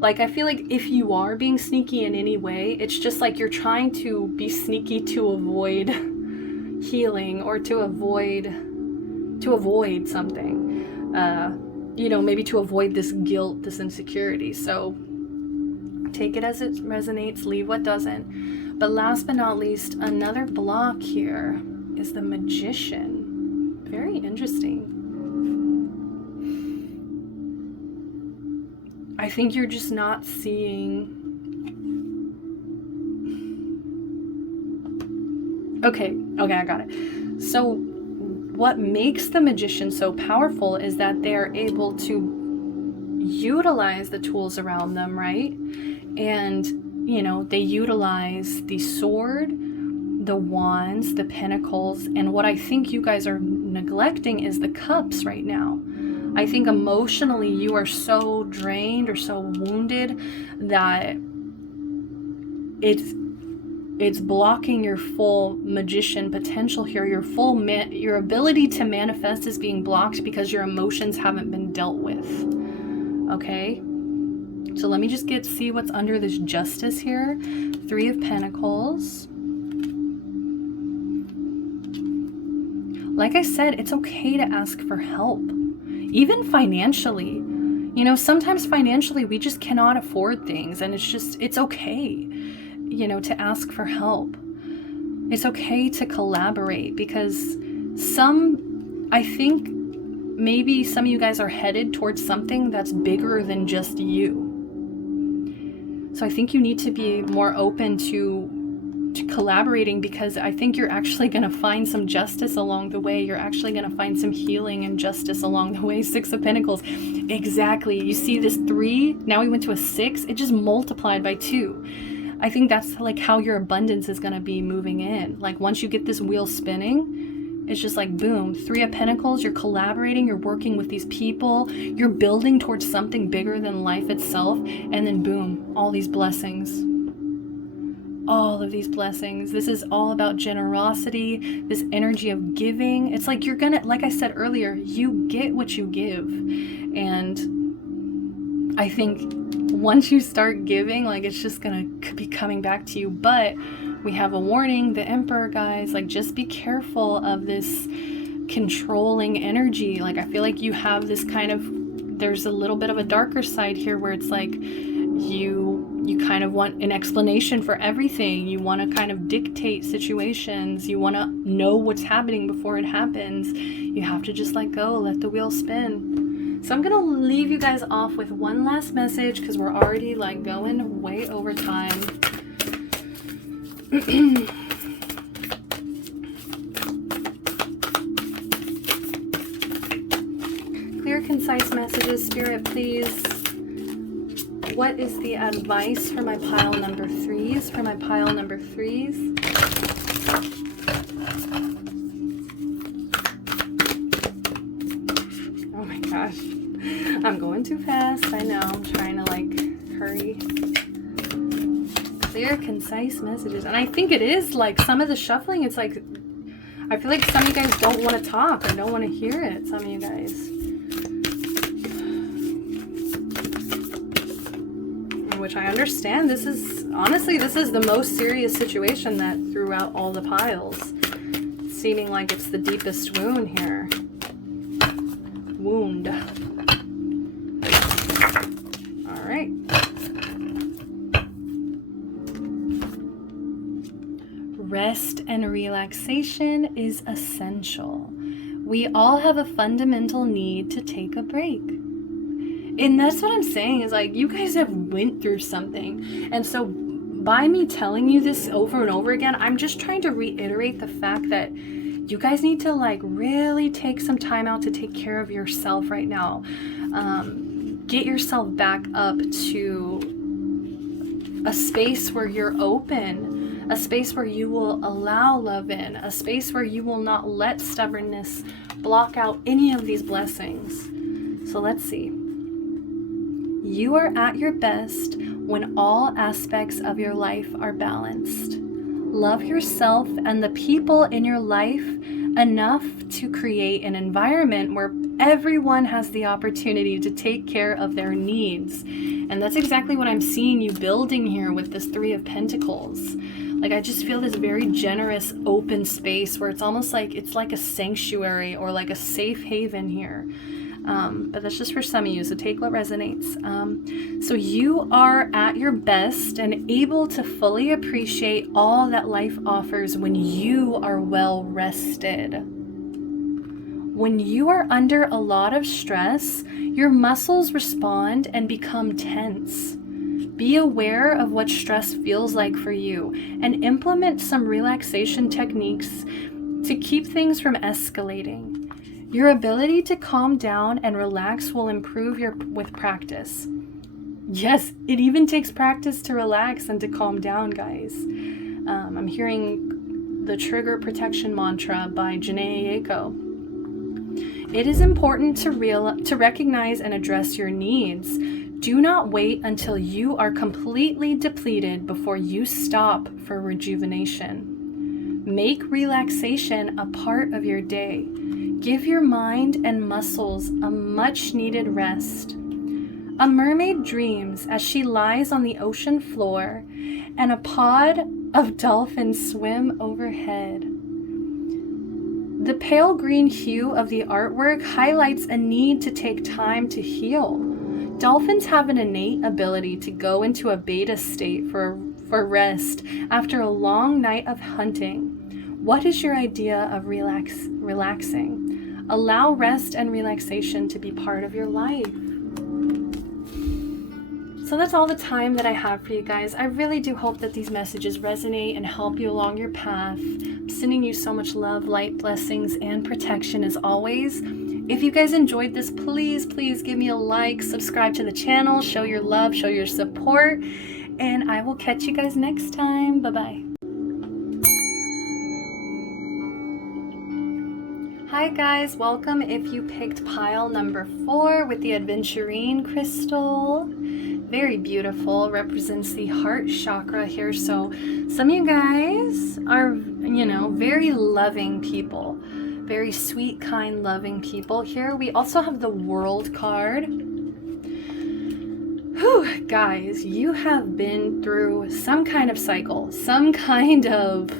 Like, I feel like if you are being sneaky in any way, it's just like you're trying to be sneaky to avoid healing, or to avoid something. Maybe to avoid this guilt, this insecurity. So take it as it resonates, leave what doesn't. But last but not least, another block here is the Magician. Very interesting. I think you're just not seeing. Okay, I got it. So what makes the Magician so powerful is that they're able to utilize the tools around them, right? And, they utilize the sword, the wands, the pentacles, and what I think you guys are neglecting is the cups right now. I think emotionally you are so drained or so wounded that it's blocking your full magician potential here. Your ability to manifest is being blocked because your emotions haven't been dealt with. Okay? So let me just see what's under this Justice here. 3 of Pentacles. Like I said, it's okay to ask for help. Even financially, sometimes financially we just cannot afford things, and it's okay, to ask for help. It's okay to collaborate, because I think maybe some of you guys are headed towards something that's bigger than just you. So I think you need to be more open to collaborating, because I think you're actually going to find some justice along the way. You're actually going to find some healing and justice along the way. 6 of Pentacles. Exactly. You see this 3, now we went to a 6. It just multiplied by 2. I think that's like how your abundance is going to be moving in. Like, once you get this wheel spinning, it's just like boom, 3 of Pentacles. You're collaborating, you're working with these people, you're building towards something bigger than life itself, and then boom, all these blessings. All of these blessings. This is all about generosity, this energy of giving. It's like like I said earlier, you get what you give. And I think once you start giving, like, it's just gonna be coming back to you. But we have a warning, the Emperor, guys, like, just be careful of this controlling energy. Like, I feel like you have this there's a little bit of a darker side here where it's like you kind of want an explanation for everything. You want to kind of dictate situations. You want to know what's happening before it happens. You have to just let go, let the wheel spin. So I'm going to leave you guys off with one last message, because we're already like going way over time. Clear, concise messages, Spirit, please. What is the advice for my pile number 3s? For my pile number 3s. Oh my gosh. I'm going too fast. I know. I'm trying to like hurry. Clear, concise messages. And I think it is like some of the shuffling. It's like, I feel like some of you guys don't want to talk or don't want to hear it. Some of you guys. Which I understand. This is, honestly, this is the most serious situation that throughout all the piles. Seeming like it's the deepest wound here. Wound. All right. Rest and relaxation is essential. We all have a fundamental need to take a break. And that's what I'm saying is like, you guys have went through something. And so by me telling you this over and over again, I'm just trying to reiterate the fact that you guys need to like really take some time out to take care of yourself right now. Get yourself back up to a space where you're open, a space where you will allow love in, a space where you will not let stubbornness block out any of these blessings. So let's see. You are at your best when all aspects of your life are balanced. Love yourself and the people in your life enough to create an environment where everyone has the opportunity to take care of their needs. And that's exactly what I'm seeing you building here with this 3 of Pentacles. Like, I just feel this very generous, open space where it's almost like it's like a sanctuary or like a safe haven here. But that's just for some of you, so take what resonates. So you are at your best and able to fully appreciate all that life offers when you are well rested. When you are under a lot of stress, your muscles respond and become tense. Be aware of what stress feels like for you and implement some relaxation techniques to keep things from escalating. Your ability to calm down and relax will improve with practice. Yes, it even takes practice to relax and to calm down, guys. I'm hearing the Trigger Protection Mantra by Janae Aiko. It is important to recognize and address your needs. Do not wait until you are completely depleted before you stop for rejuvenation. Make relaxation a part of your day. Give your mind and muscles a much-needed rest. A mermaid dreams as she lies on the ocean floor and a pod of dolphins swim overhead. The pale green hue of the artwork highlights a need to take time to heal. Dolphins have an innate ability to go into a beta state for rest after a long night of hunting. What is your idea of relaxing? Allow rest and relaxation to be part of your life. So that's all the time that I have for you guys. I really do hope that these messages resonate and help you along your path. I'm sending you so much love, light, blessings, and protection as always. If you guys enjoyed this, please give me a like, subscribe to the channel, show your love, show your support, and I will catch you guys next time. Bye-bye. Hi guys, welcome if you picked pile number 4 with the Adventurine crystal. Very beautiful, represents the heart chakra here. So some of you guys are, very loving people. Very sweet, kind, loving people here. We also have the World card. Whew, guys, you have been through some kind of cycle. Some kind of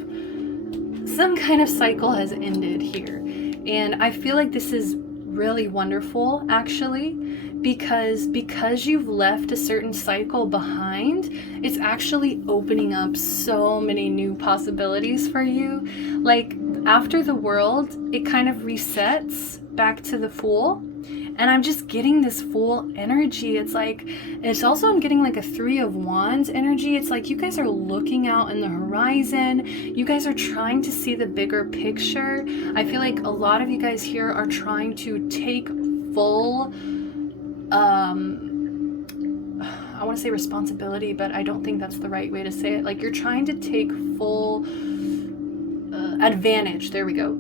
cycle has ended here. And I feel like this is really wonderful, actually, because you've left a certain cycle behind, it's actually opening up so many new possibilities for you. Like, after the World, it kind of resets back to the Fool. And I'm just getting this Fool energy. It's like, it's also, I'm getting like a 3 of Wands energy. It's like you guys are looking out in the horizon. You guys are trying to see the bigger picture. I feel like a lot of you guys here are trying to take full, I want to say responsibility, but I don't think that's the right way to say it. Like, you're trying to take full advantage, there we go,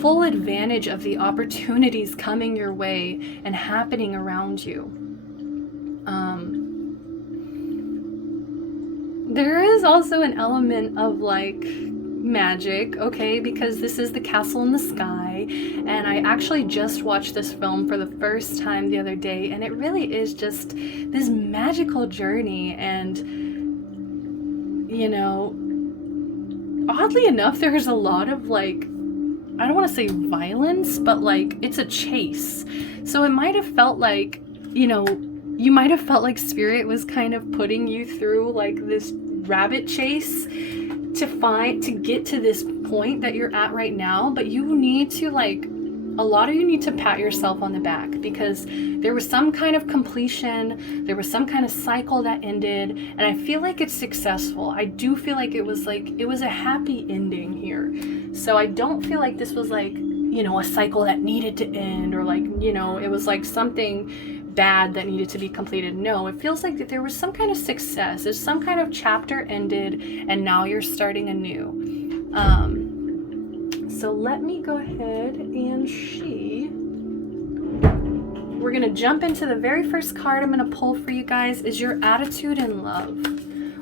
full advantage of the opportunities coming your way and happening around you. There is also an element of like magic, okay, because this is the castle in the sky, and I actually just watched this film for the first time the other day, and it really is just this magical journey. And you know, oddly enough, there's a lot of like, I don't want to say violence, but like it's a chase. So it might have felt like, you know, you might have felt like Spirit was kind of putting you through like this rabbit chase to get to this point that you're at right now. But you need to like, a lot of you need to pat yourself on the back, because there was some kind of completion, there was some kind of cycle that ended, and I feel like it's successful. I do feel like it was a happy ending here. So I don't feel like this was like, you know, a cycle that needed to end, or like, you know, it was like something bad that needed to be completed. No, it feels like that there was some kind of success. There's some kind of chapter ended, and now you're starting anew. So let me go ahead and we're gonna jump into the very first card I'm gonna pull for you guys. Is your attitude in love?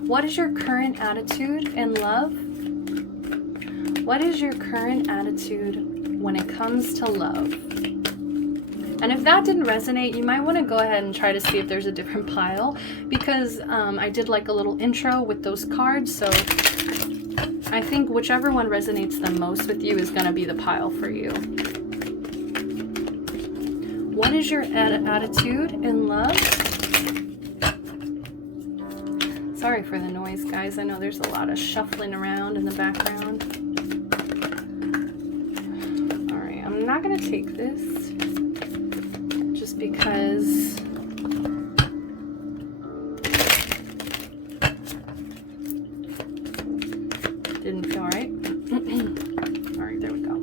What is your current attitude in love? What is your current attitude when it comes to love? And if that didn't resonate, you might want to go ahead and try to see if there's a different pile, because I did like a little intro with those cards. So I think whichever one resonates the most with you is going to be the pile for you. What is your attitude in love? Sorry for the noise, guys. I know there's a lot of shuffling around in the background. All right, I'm not going to take this just because didn't feel right. All right, there we go.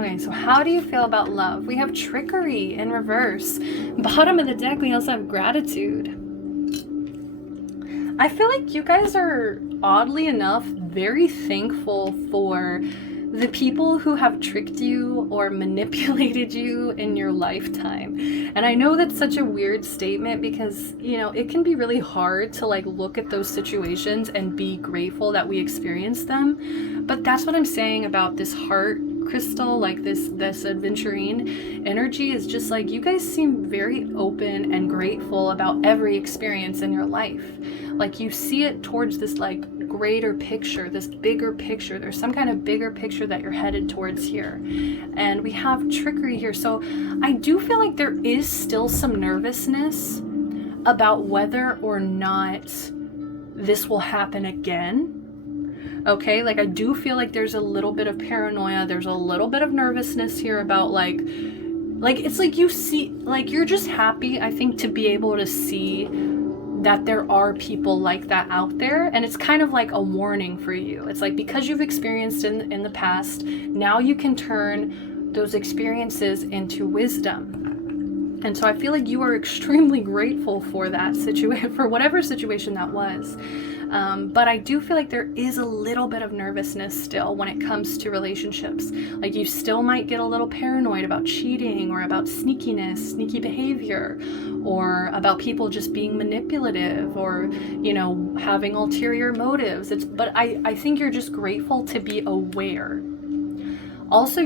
Okay, so how do you feel about love? We have trickery in reverse. Bottom of the deck, we also have gratitude. I feel like you guys are, oddly enough, very thankful for the people who have tricked you or manipulated you in your lifetime. And I know that's such a weird statement, because, you know, it can be really hard to like look at those situations and be grateful that we experienced them. But that's what I'm saying about this heart crystal, like this adventurine energy, is just like, you guys seem very open and grateful about every experience in your life. Like, you see it towards this like greater picture, this bigger picture. There's some kind of bigger picture that you're headed towards here. And we have trickery here. So I do feel like there is still some nervousness about whether or not this will happen again. Okay, like I do feel like there's a little bit of paranoia, there's a little bit of nervousness here about like it's like you see, like you're just happy, I think, to be able to see that there are people like that out there. And it's kind of like a warning for you. It's like, because you've experienced in the past, now you can turn those experiences into wisdom. And so I feel like you are extremely grateful for that situation, for whatever situation that was. But I do feel like there is a little bit of nervousness still when it comes to relationships. Like, you still might get a little paranoid about cheating, or about sneakiness, sneaky behavior, or about people just being manipulative, or, you know, having ulterior motives. But I think you're just grateful to be aware. Also,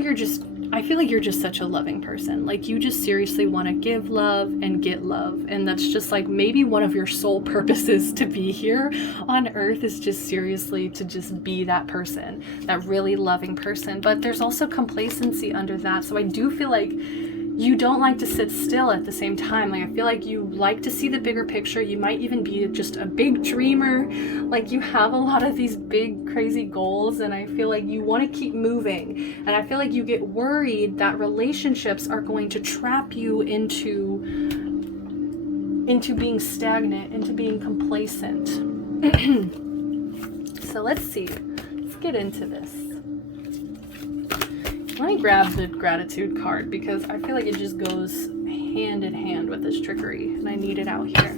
I feel like you're just such a loving person. Like, you just seriously want to give love and get love. And that's just like maybe one of your sole purposes to be here on earth, is just seriously to just be that person, that really loving person. But there's also complacency under that. So I do feel like you don't like to sit still at the same time. Like, I feel like you like to see the bigger picture. You might even be just a big dreamer. Like, you have a lot of these big, crazy goals, and I feel like you want to keep moving. And I feel like you get worried that relationships are going to trap you into being stagnant, into being complacent. So let's see. Let's get into this. Let me grab the gratitude card, because I feel like it just goes hand in hand with this trickery, and I need it out here.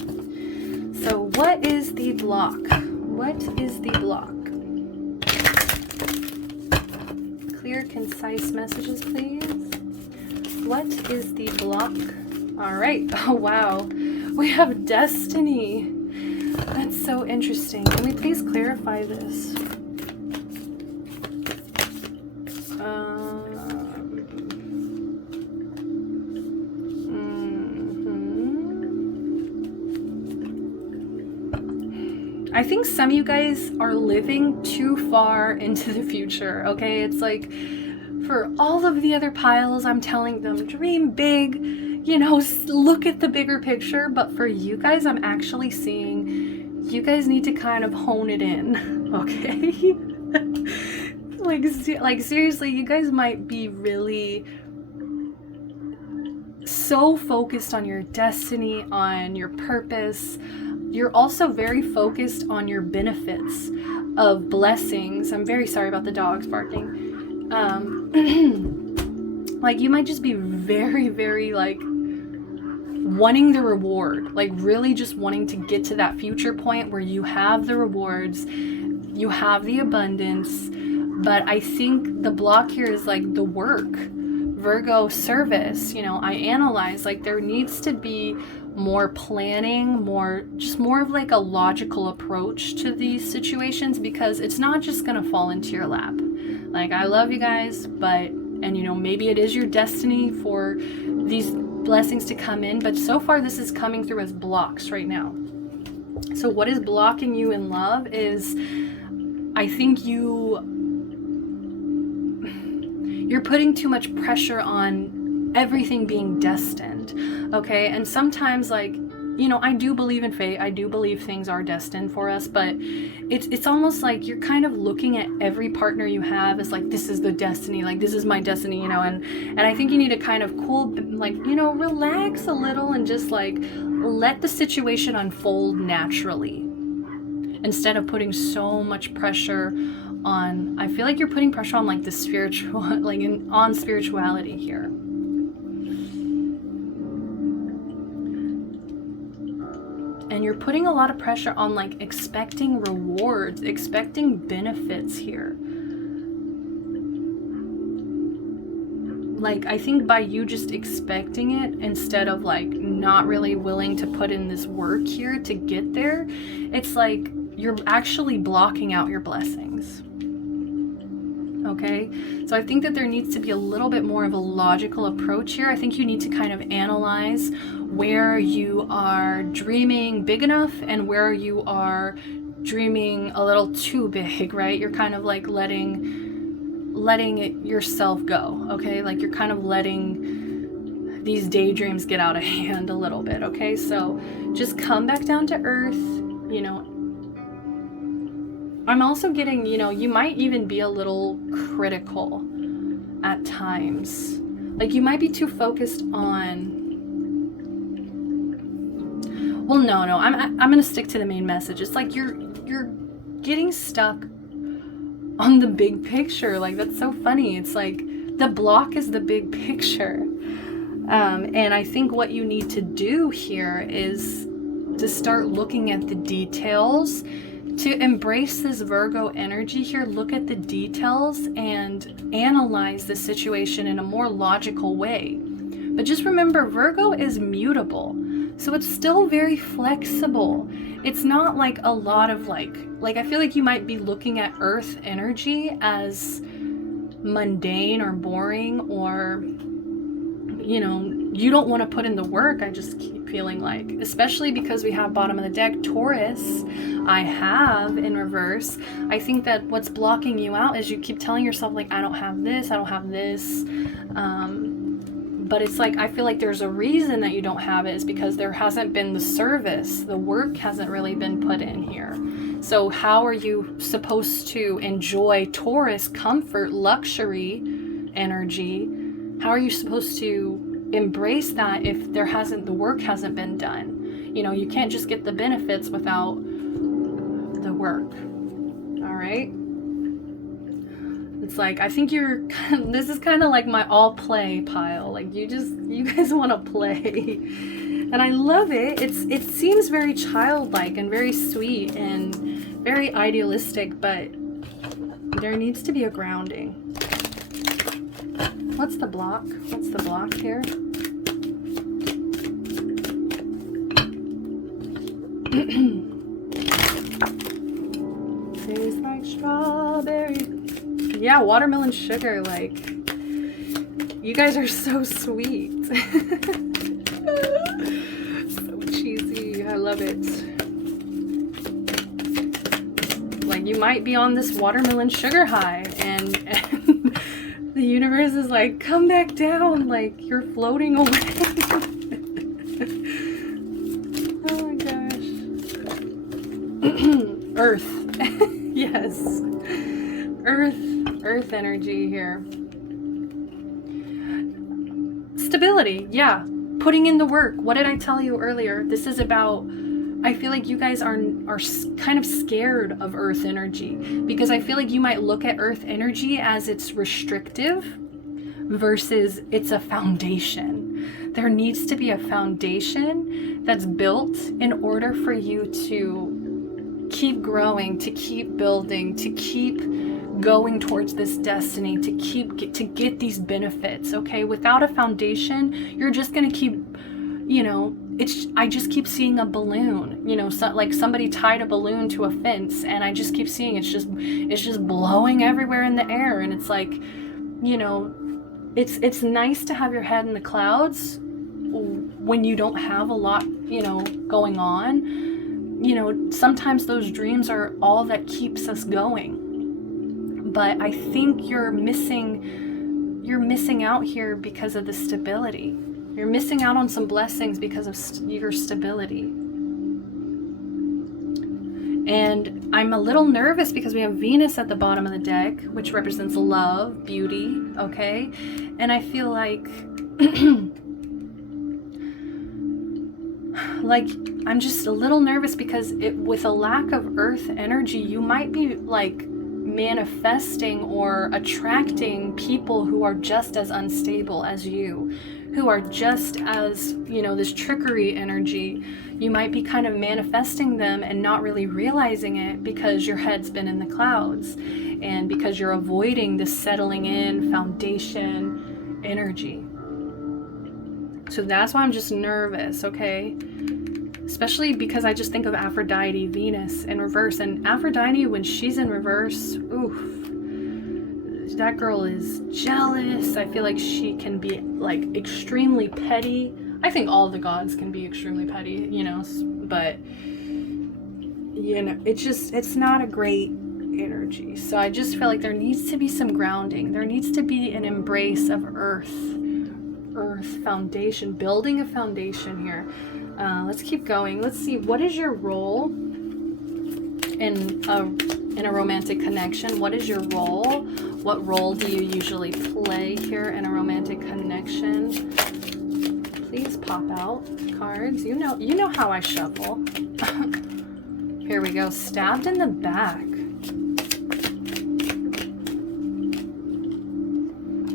what is the block? What is the block? Clear, concise messages, please. What is the block? All right. Oh, wow. We have destiny. That's so interesting. Can we please clarify this? I think some of you guys are living too far into the future, okay? It's like, for all of the other piles, I'm telling them, dream big, you know, look at the bigger picture. But for you guys, I'm actually seeing you guys need to kind of hone it in, okay? like seriously, you guys might be really so focused on your destiny, on your purpose. You're also very focused on your benefits of blessings. I'm very sorry about the dogs barking. Like, you might just be very, very, like, wanting the reward, like really just wanting to get to that future point where you have the rewards, you have the abundance. But I think the block here is like the work, Virgo, service. You know, I analyze, like, there needs to be more planning, more of like a logical approach to these situations, because it's not just gonna fall into your lap. Like, I love you guys, but, and you know, maybe it is your destiny for these blessings to come in, but so far this is coming through as blocks right now. So what is blocking you in love is, I think you're putting too much pressure on everything being destined, okay? And sometimes, like, you know, I do believe in fate. I do believe things are destined for us, but it's almost like you're kind of looking at every partner you have as like, this is the destiny, like, this is my destiny, you know, and I think you need to kind of relax a little and just like let the situation unfold naturally, instead of putting so much pressure on, I feel like you're putting pressure on like the spiritual, like on spirituality here. And you're putting a lot of pressure on like expecting rewards, expecting benefits here. Like, I think by you just expecting it instead of like not really willing to put in this work here to get there, it's like you're actually blocking out your blessings. Okay, so I think that there needs to be a little bit more of a logical approach here. I think you need to kind of analyze where you are dreaming big enough and where you are dreaming a little too big, right? You're kind of like letting it yourself go, okay? Like, you're kind of letting these daydreams get out of hand a little bit, okay? So just come back down to earth, you know. I'm also getting, you know, you might even be a little critical at times. Like, you might be too focused on, well, no, I'm gonna stick to the main message. It's like you're getting stuck on the big picture. Like, that's so funny. It's like the block is the big picture. And I think what you need to do here is to start looking at the details. To embrace this Virgo energy here, look at the details and analyze the situation in a more logical way. But just remember, Virgo is mutable, so it's still very flexible. It's not like a lot of like I feel like you might be looking at Earth energy as mundane or boring, or, you know, you don't want to put in the work. I just keep feeling like, especially because we have bottom of the deck Taurus, I have in reverse. I think that what's blocking you out is you keep telling yourself like, I don't have this, I don't have this. But it's like, I feel like there's a reason that you don't have it, is because there hasn't been the service, the work hasn't really been put in here. So how are you supposed to enjoy Taurus comfort, luxury energy? How are you supposed to embrace that if the work hasn't been done? You know, you can't just get the benefits without the work. All right. It's like, I think this is kind of like my all play pile. Like, you guys want to play. And I love it. It seems very childlike and very sweet and very idealistic, but there needs to be a grounding. What's the block? What's the block here? Tastes like strawberry. Yeah, watermelon sugar, like, you guys are so sweet. So cheesy. I love it. Like, you might be on this watermelon sugar high, and the universe is like, come back down, like, you're floating away. Oh my gosh. Earth. Yes. Earth energy here. Stability, yeah. Putting in the work. What did I tell you earlier? This is about, I feel like you guys are kind of scared of earth energy, because I feel like you might look at earth energy as it's restrictive versus it's a foundation. There needs to be a foundation that's built in order for you to keep growing, to keep building, to keep going towards this destiny, to get these benefits. Okay, without a foundation, you're just gonna keep, you know, I just keep seeing a balloon, you know, like somebody tied a balloon to a fence, and I just keep seeing it's just blowing everywhere in the air. And it's like, you know, it's nice to have your head in the clouds when you don't have a lot, you know, going on. You know, sometimes those dreams are all that keeps us going. But I think you're missing out here because of the stability. You're missing out on some blessings because of your stability. And I'm a little nervous because we have Venus at the bottom of the deck, which represents love, beauty, okay? And I feel like I'm just a little nervous because with a lack of earth energy, you might be like manifesting or attracting people who are just as unstable as you, who are just as, you know, this trickery energy. You might be kind of manifesting them and not really realizing it because your head's been in the clouds and because you're avoiding this settling in foundation energy. So that's why I'm just nervous, okay? Especially because I just think of Aphrodite, Venus in reverse. And Aphrodite, when she's in reverse, oof, that girl is jealous. I feel like she can be like extremely petty. I think all the gods can be extremely petty, you know, but you know, it's not a great energy. So I just feel like there needs to be some grounding. There needs to be an embrace of earth foundation, building a foundation here. Let's keep going. Let's see, what is your role in a romantic connection? What is your role? What role do you usually play here in a romantic connection? Please pop out cards. You know how I shuffle. Here we go. Stabbed in the back.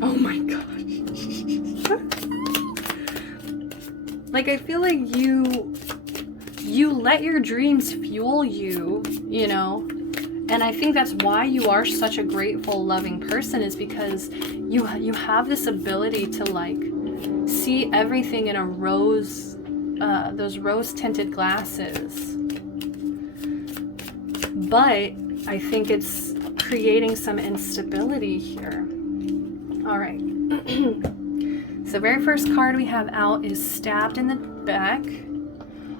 Oh my gosh. Like, I feel like you let your dreams fuel you, you know, and I think that's why you are such a grateful, loving person, is because you have this ability to like see everything in a rose, those rose tinted glasses. But I think it's creating some instability here. All right. So very first card we have out is Stabbed in the Back.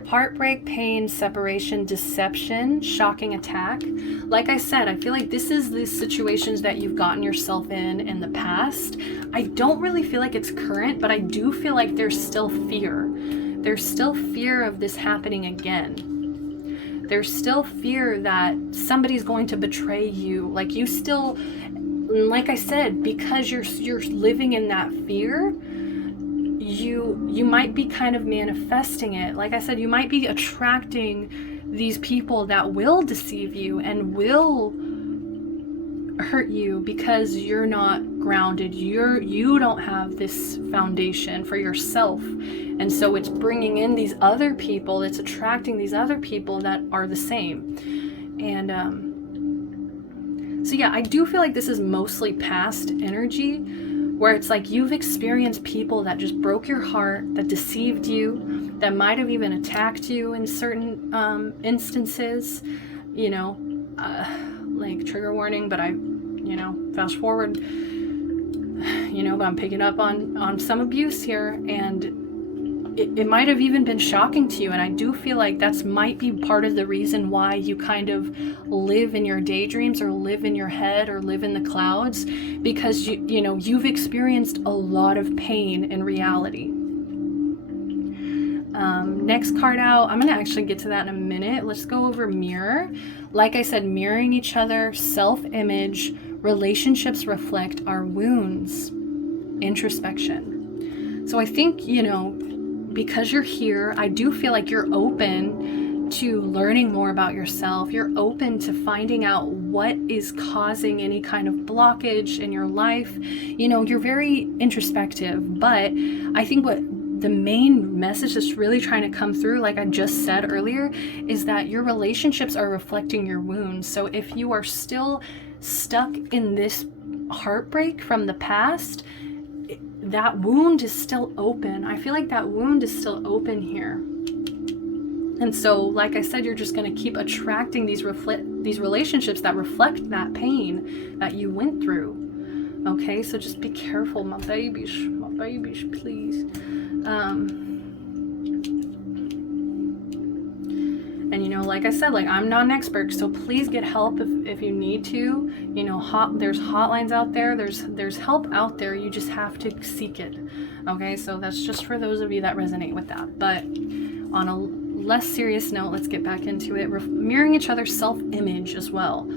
Heartbreak, pain, separation, deception, shocking attack. Like I said, I feel like this is the situations that you've gotten yourself in the past. I don't really feel like it's current, but I do feel like there's still fear. There's still fear of this happening again. There's still fear that somebody's going to betray you. Like, you still, like I said, because you're living in that fear, you might be kind of manifesting it. Like I said, you might be attracting these people that will deceive you and will hurt you because you're not grounded. You don't have this foundation for yourself. And so it's bringing in these other people, it's attracting these other people that are the same. And so yeah, I do feel like this is mostly past energy, where it's like you've experienced people that just broke your heart, that deceived you, that might have even attacked you in certain instances, you know, like trigger warning, but fast forward, but I'm picking up on some abuse here, and it might have even been shocking to you. And I do feel like that's might be part of the reason why you kind of live in your daydreams, or live in your head, or live in the clouds, because you've experienced a lot of pain in reality. Next card out, I'm gonna actually get to that in a minute. Let's go over mirror. Like I said, mirroring each other, self-image, relationships reflect our wounds, introspection. So I think, because you're here, I do feel like you're open to learning more about yourself. You're open to finding out what is causing any kind of blockage in your life. You're very introspective, but I think what the main message that's really trying to come through, like I just said earlier, is that your relationships are reflecting your wounds. So if you are still stuck in this heartbreak from the past, that wound is still open. I feel like that wound is still open here. And so, like I said, you're just going to keep attracting these relationships that reflect that pain that you went through. Okay, so just be careful, my babies, please. And like I said, like I'm not an expert, so please get help if you need to. There's hotlines out there, there's help out there, you just have to seek it. Okay, so that's just for those of you that resonate with that. But on a less serious note, let's get back into it. Mirroring each other's self-image as well.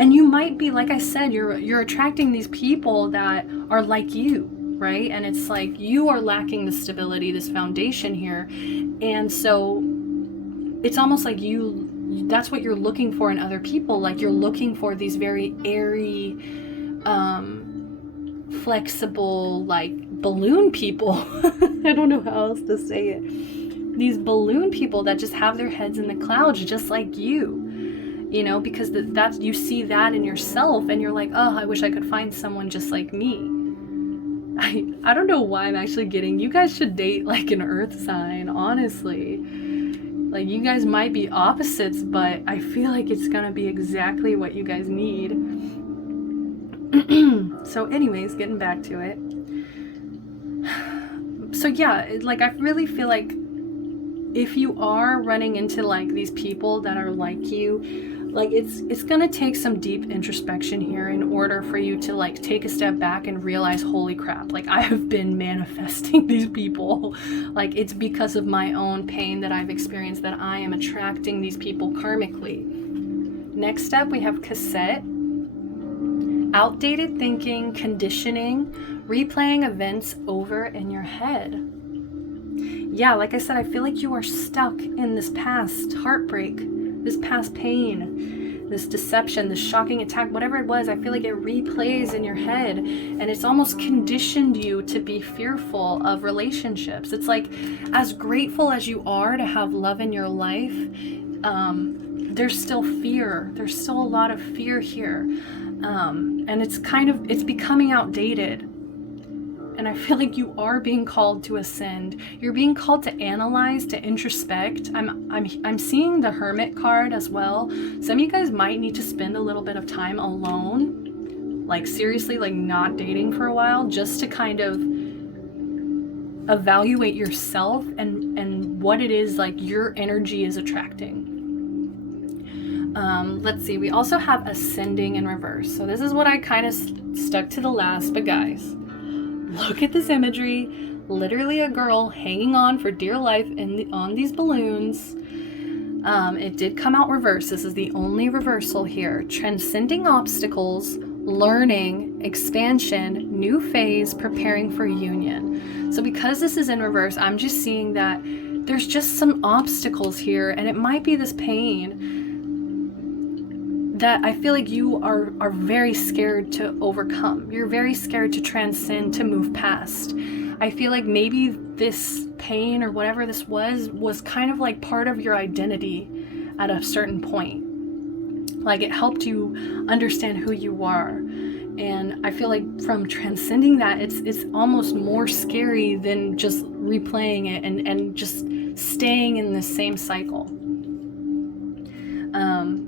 And you might be, like I said, you're attracting these people that are like you, right? And it's like you are lacking the stability, this foundation here. And so it's almost like that's what you're looking for in other people. Like you're looking for these very airy, flexible, like balloon people. I don't know how else to say it. These balloon people that just have their heads in the clouds, just like you. Because that's, you see that in yourself, and you're like, oh, I wish I could find someone just like me. I don't know why I'm actually getting, you guys should date like an earth sign, honestly. Like you guys might be opposites, but I feel like it's gonna be exactly what you guys need. So anyways, getting back to it. So yeah, like I really feel like if you are running into like these people that are like you, like it's gonna take some deep introspection here in order for you to like take a step back and realize, holy crap, like I have been manifesting these people. Like it's because of my own pain that I've experienced that I am attracting these people karmically. Next up, we have cassette. Outdated thinking, conditioning, replaying events over in your head. Yeah, like I said, I feel like you are stuck in this past heartbreak, this past pain, this deception, this shocking attack, whatever it was. I feel like it replays in your head, and it's almost conditioned you to be fearful of relationships. It's like, as grateful as you are to have love in your life, there's still fear. There's still a lot of fear here. And it's becoming outdated. And I feel like you are being called to ascend. You're being called to analyze, to introspect. I'm seeing the Hermit card as well. Some of you guys might need to spend a little bit of time alone, like seriously, like not dating for a while, just to kind of evaluate yourself and what it is like your energy is attracting. Let's see, we also have ascending in reverse. So this is what I kind of stuck to the last, but guys, look at this imagery. Literally a girl hanging on for dear life on these balloons. It did come out reverse. This is the only reversal here. Transcending obstacles, learning, expansion, new phase, preparing for union. So because this is in reverse, I'm just seeing that there's just some obstacles here, and it might be this pain that I feel like you are very scared to overcome. You're very scared to transcend, to move past. I feel like maybe this pain or whatever this was kind of like part of your identity at a certain point. Like it helped you understand who you are. And I feel like from transcending that, it's almost more scary than just replaying it and just staying in the same cycle.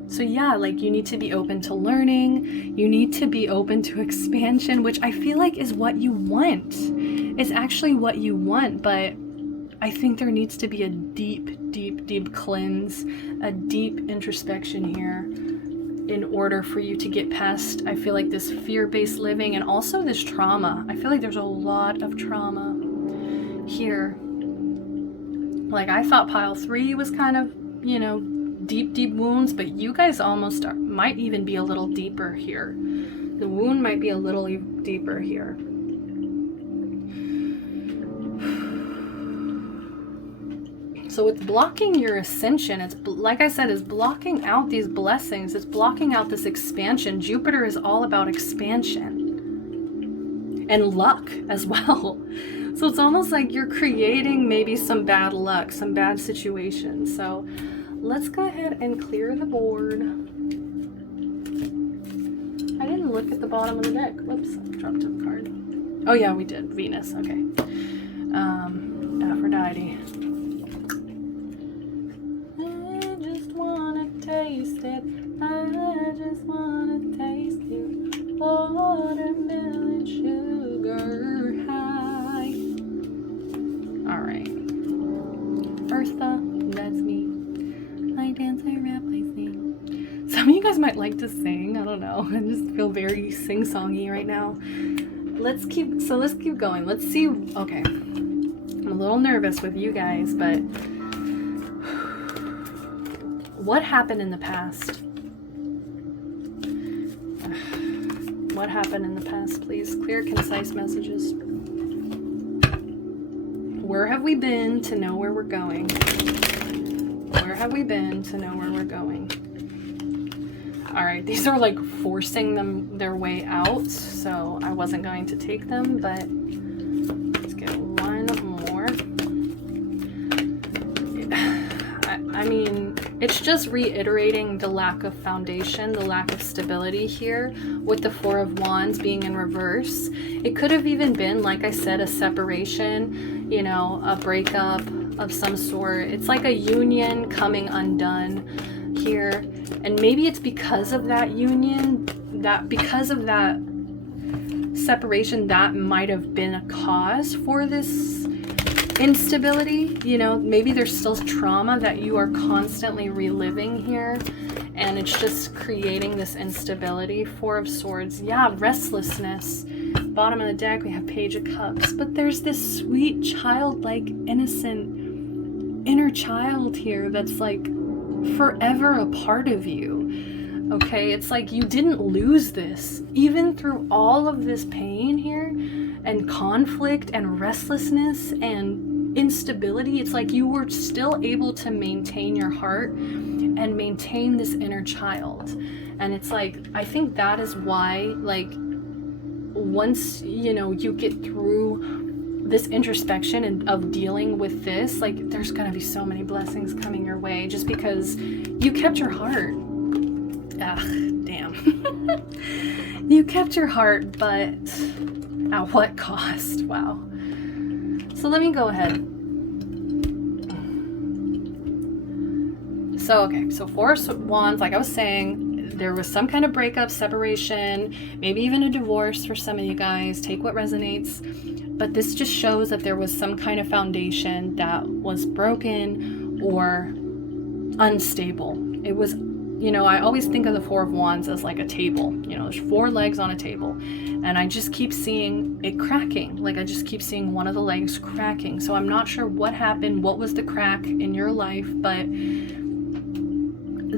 So yeah, like you need to be open to learning. You need to be open to expansion, which I feel like is what you want. It's actually what you want, but I think there needs to be a deep cleanse, a deep introspection here in order for you to get past, I feel like, this fear-based living and also this trauma. I feel like there's a lot of trauma here. Like I thought pile 3 was kind of, you know, deep wounds, but you guys almost might even be a little deeper here. The wound might be a little deeper here. So it's blocking your ascension. It's like I said, it's blocking out these blessings. It's blocking out this expansion. Jupiter is all about expansion and luck as well. So it's almost like you're creating maybe some bad luck, some bad situations. So let's go ahead and clear the board. I didn't look at the bottom of the deck. Whoops, I dropped a card. Oh yeah, we did. Venus, okay. Aphrodite. Taste it. I just wanna taste you. Watermelon sugar high. All right. Eartha, that's me. I dance, I rap, I sing. Some of you guys might like to sing. I don't know. I just feel very sing-songy right now. Let's keep going. Let's see. Okay. I'm a little nervous with you guys, but what happened in the past? What happened in the past, please? Clear, concise messages. Where have we been to know where we're going? Where have we been to know where we're going? All right, these are like forcing their way out, so I wasn't going to take them, but let's get one more. I mean, it's just reiterating the lack of foundation, the lack of stability here with the Four of Wands being in reverse. It could have even been, like I said, a separation, you know, a breakup of some sort. It's like a union coming undone here. And maybe it's because of that union, because of that separation, that might have been a cause for this instability. You know, maybe there's still trauma that you are constantly reliving here, and it's just creating this instability. Four of Swords, yeah, restlessness. Bottom of the deck we have Page of Cups, but there's this sweet childlike innocent inner child here that's like forever a part of you. Okay, it's like you didn't lose this even through all of this pain here and conflict and restlessness and instability. It's like you were still able to maintain your heart and maintain this inner child. And it's like, I think that is why, like, once, you know, you get through this introspection and of dealing with this, like, there's gonna be so many blessings coming your way just because you kept your heart. Ugh, damn. You kept your heart, but at what cost? Wow. So let me go ahead. So, okay, so Four of Wands, like I was saying, there was some kind of breakup, separation, maybe even a divorce for some of you guys. Take what resonates. But this just shows that there was some kind of foundation that was broken or unstable. It was, you know, I always think of the Four of Wands as like a table. You know, there's 4 legs on a table. And I just keep seeing it cracking. Like, I just keep seeing one of the legs cracking. So I'm not sure what happened, what was the crack in your life, but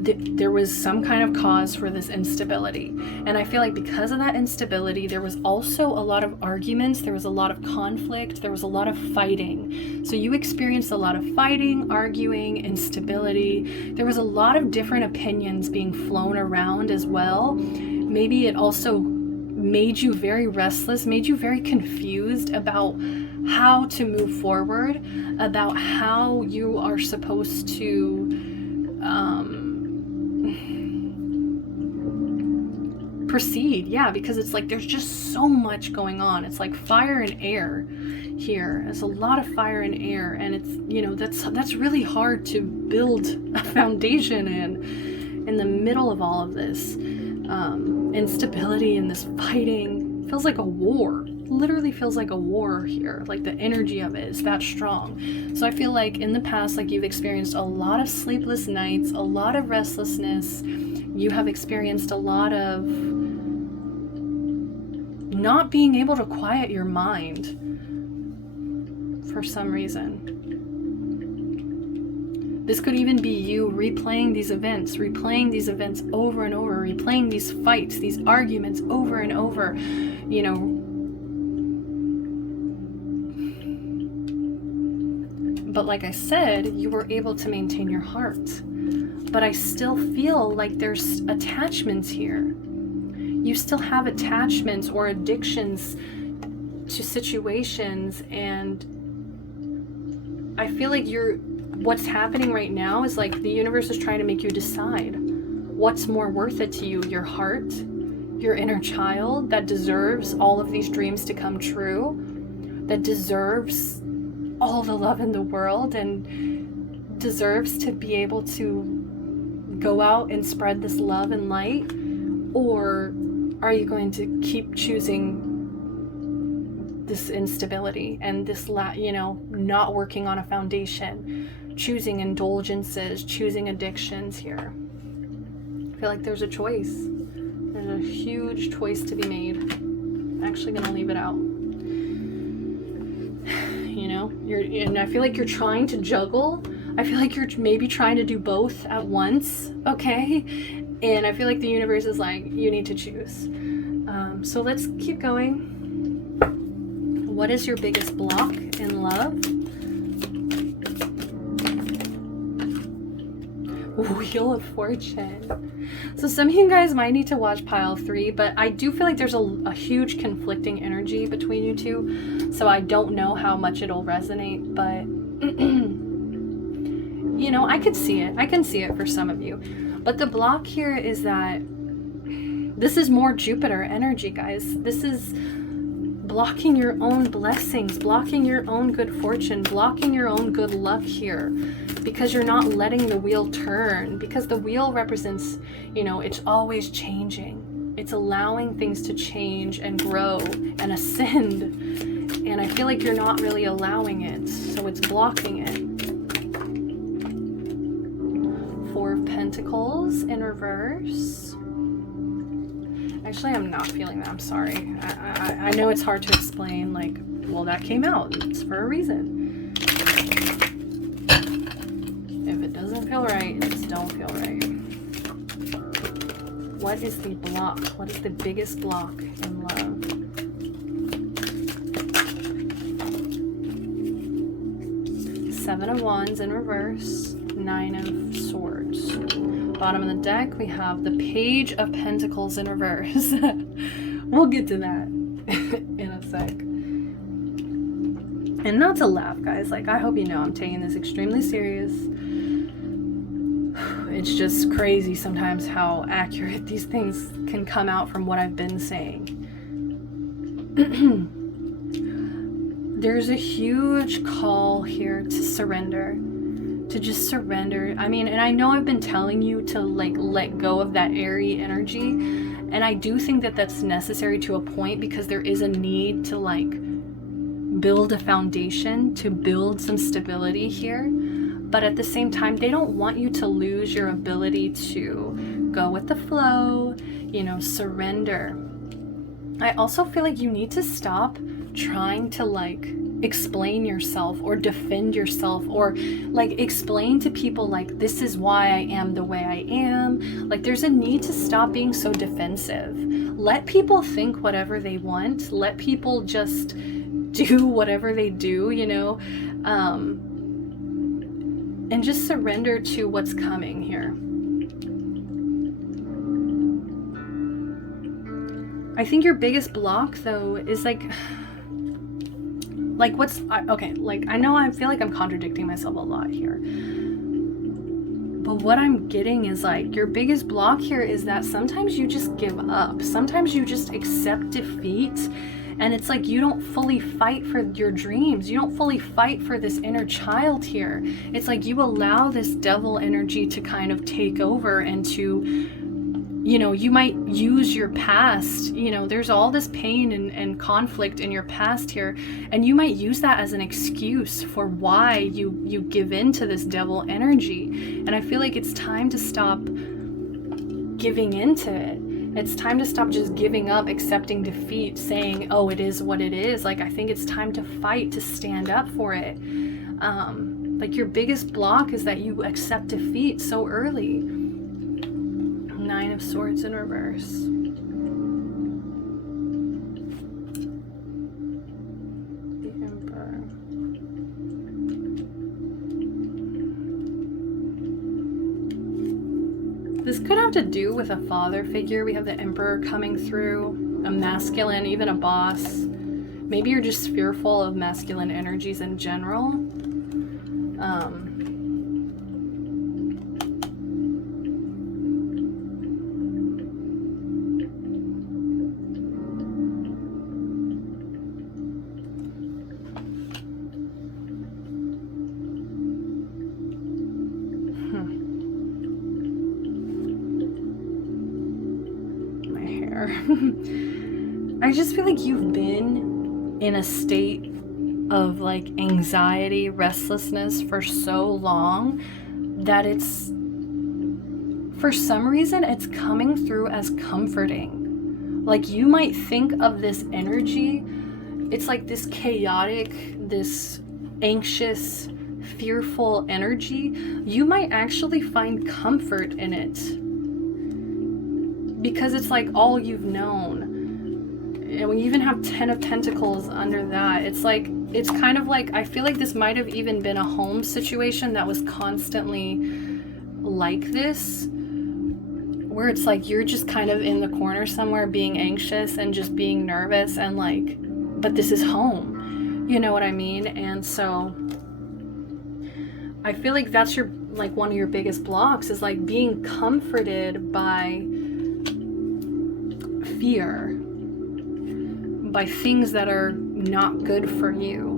there was some kind of cause for this instability. And I feel like because of that instability, there was also a lot of arguments, there was a lot of conflict, there was a lot of fighting. So you experienced a lot of fighting, arguing, instability. There was a lot of different opinions being flown around as well. Maybe it also made you very restless, made you very confused about how to move forward, about how you are supposed to proceed. Yeah, because it's like there's just so much going on. It's like fire and air here. There's a lot of fire and air, and it's, you know, that's really hard to build a foundation in the middle of all of this instability and this fighting. It feels like a war. Literally feels like a war here. Like the energy of it is that strong. So I feel like in the past, like you've experienced a lot of sleepless nights, a lot of restlessness. You have experienced a lot of not being able to quiet your mind for some reason. This could even be you replaying these events over and over, replaying these fights, these arguments over and over, you know. But like I said, you were able to maintain your heart. But I still feel like there's attachments here. You still have attachments or addictions to situations, and I feel like what's happening right now is like the universe is trying to make you decide what's more worth it to you, your heart, your inner child that deserves all of these dreams to come true, that deserves all the love in the world and deserves to be able to go out and spread this love and light, or are you going to keep choosing this instability and this, not working on a foundation, choosing indulgences, choosing addictions here? I feel like there's a choice. There's a huge choice to be made. I'm actually going to leave it out. And I feel like you're trying to juggle. I feel like you're maybe trying to do both at once, okay? And I feel like the universe is like, you need to choose. So let's keep going. What is your biggest block in love? Wheel of Fortune. So some of you guys might need to watch pile 3, but I do feel like there's a huge conflicting energy between you two. So I don't know how much it'll resonate, but I could see it. I can see it for some of you. But the block here is that this is more Jupiter energy, guys. This is blocking your own blessings, blocking your own good fortune, blocking your own good luck here, because you're not letting the wheel turn, because the wheel represents, it's always changing. It's allowing things to change and grow and ascend. And I feel like you're not really allowing it, so it's blocking it. 4 of Pentacles in reverse. Actually, I'm not feeling that. I'm sorry. I know it's hard to explain. Like, well, that came out. It's for a reason. If it doesn't feel right, it just don't feel right. What is the block? What is the biggest block in love? Seven of Wands in reverse. 9 of Swords. Bottom of the deck, we have the Page of Pentacles in reverse. We'll get to that in a sec. And not to laugh, guys. Like, I hope you know I'm taking this extremely serious. It's just crazy sometimes how accurate these things can come out from what I've been saying. There's a huge call here to surrender. To just surrender. I mean, and I know I've been telling you to let go of that airy energy, and I do think that that's necessary to a point, because there is a need to build a foundation, to build some stability here. But at the same time, they don't want you to lose your ability to go with the flow, surrender. I also feel like you need to stop trying to explain yourself or defend yourself, or like explain to people like, this is why I am the way I am. Like, there's a need to stop being so defensive. Let people think whatever they want. Let people just do whatever they do, you know, and just surrender to what's coming here. I think your biggest block though is like what's, okay, like I know I feel like I'm contradicting myself a lot here, but what I'm getting is like your biggest block here is that sometimes you just give up. Sometimes you just accept defeat, and it's like you don't fully fight for your dreams. You don't fully fight for this inner child here. It's like you allow this devil energy to kind of take over and to, you know, you might use your past, you know, there's all this pain and conflict in your past here, and you might use that as an excuse for why you give in to this devil energy. And I feel like it's time to stop giving into it. It's time to stop just giving up, accepting defeat, saying, oh, it is what it is. Like, I think it's time to fight, to stand up for it. Like, your biggest block is that you accept defeat so early. 9 of Swords in reverse. The Emperor. This could have to do with a father figure. We have the Emperor coming through, a masculine, even a boss. Maybe you're just fearful of masculine energies in general. I just feel like you've been in a state of like anxiety, restlessness for so long that it's, for some reason, it's coming through as comforting. Like, you might think of this energy, it's like this chaotic, this anxious, fearful energy. You might actually find comfort in it, because it's like all you've known. And we even have 10 of Pentacles under that. It's like, it's kind of like, I feel like this might have even been a home situation that was constantly like this, where it's like you're just kind of in the corner somewhere being anxious and just being nervous, and like, but this is home, you know what I mean? And so I feel like that's your, like, one of your biggest blocks is like being comforted by fear, by things that are not good for you.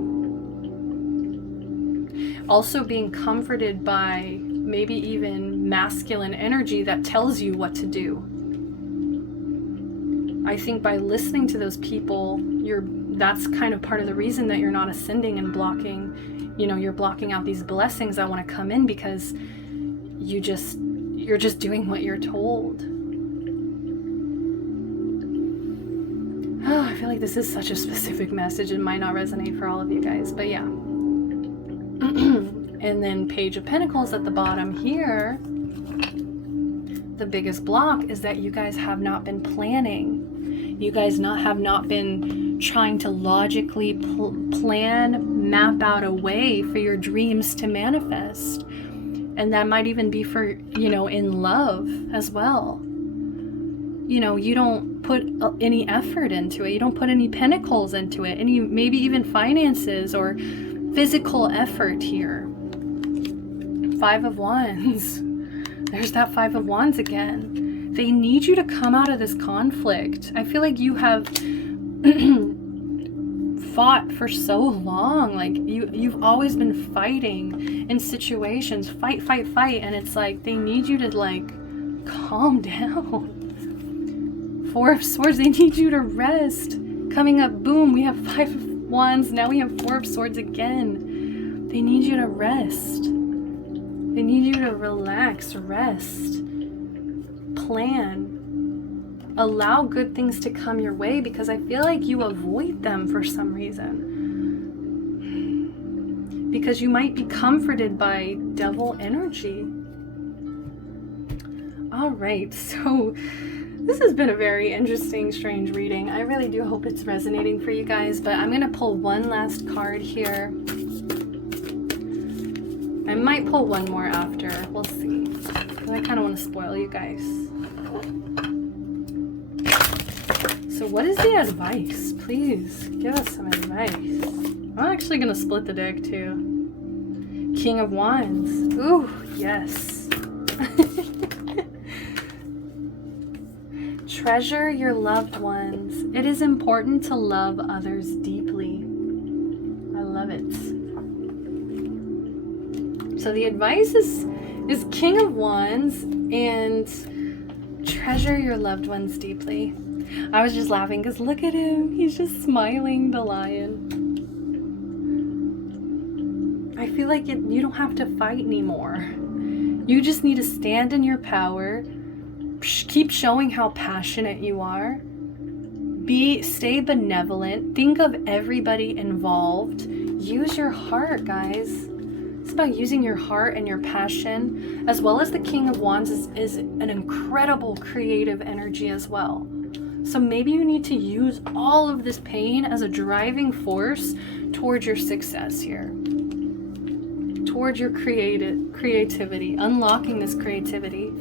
Also being comforted by maybe even masculine energy that tells you what to do. I think by listening to those people, that's kind of part of the reason that you're not ascending and blocking, you know, you're blocking out these blessings that want to come in, because you're just doing what you're told. I feel like this is such a specific message. It might not resonate for all of you guys, but yeah. And then Page of Pentacles at the bottom here. The biggest block is that you guys have not been planning. You guys have not been trying to logically plan, map out a way for your dreams to manifest. And that might even be for, you know, in love as well. You know, you don't put any effort into it. You don't put any pentacles into it. Any, maybe even finances or physical effort here. 5 of Wands. There's that 5 of Wands again. They need you to come out of this conflict. I feel like you have fought for so long. Like, you've always been fighting in situations. Fight, fight, fight. And it's like, they need you to, like, calm down. 4 of Swords, they need you to rest. Coming up, boom, we have 5 of Wands. Now we have 4 of Swords again. They need you to rest. They need you to relax, rest, plan, allow good things to come your way, because I feel like you avoid them for some reason. because you might be comforted by devil energy. All right, so this has been a very interesting, strange reading. I really do hope it's resonating for you guys, but I'm gonna pull one last card here. I might pull one more after, we'll see. I kind of want to spoil you guys. So what is the advice? Please give us some advice. I'm actually gonna split the deck too. King of Wands. Ooh, yes. Treasure your loved ones. It is important to love others deeply. I love it. So the advice is King of Wands and treasure your loved ones deeply. I was just laughing because look at him. He's just smiling, the lion. I feel like you don't have to fight anymore. You just need to stand in your power. Keep showing how passionate you are. Stay benevolent. Think of everybody involved. Use your heart, guys. It's about using your heart and your passion, as well as the King of Wands is an incredible creative energy as well. So maybe you need to use all of this pain as a driving force towards your success here. Towards your creativity, unlocking this creativity.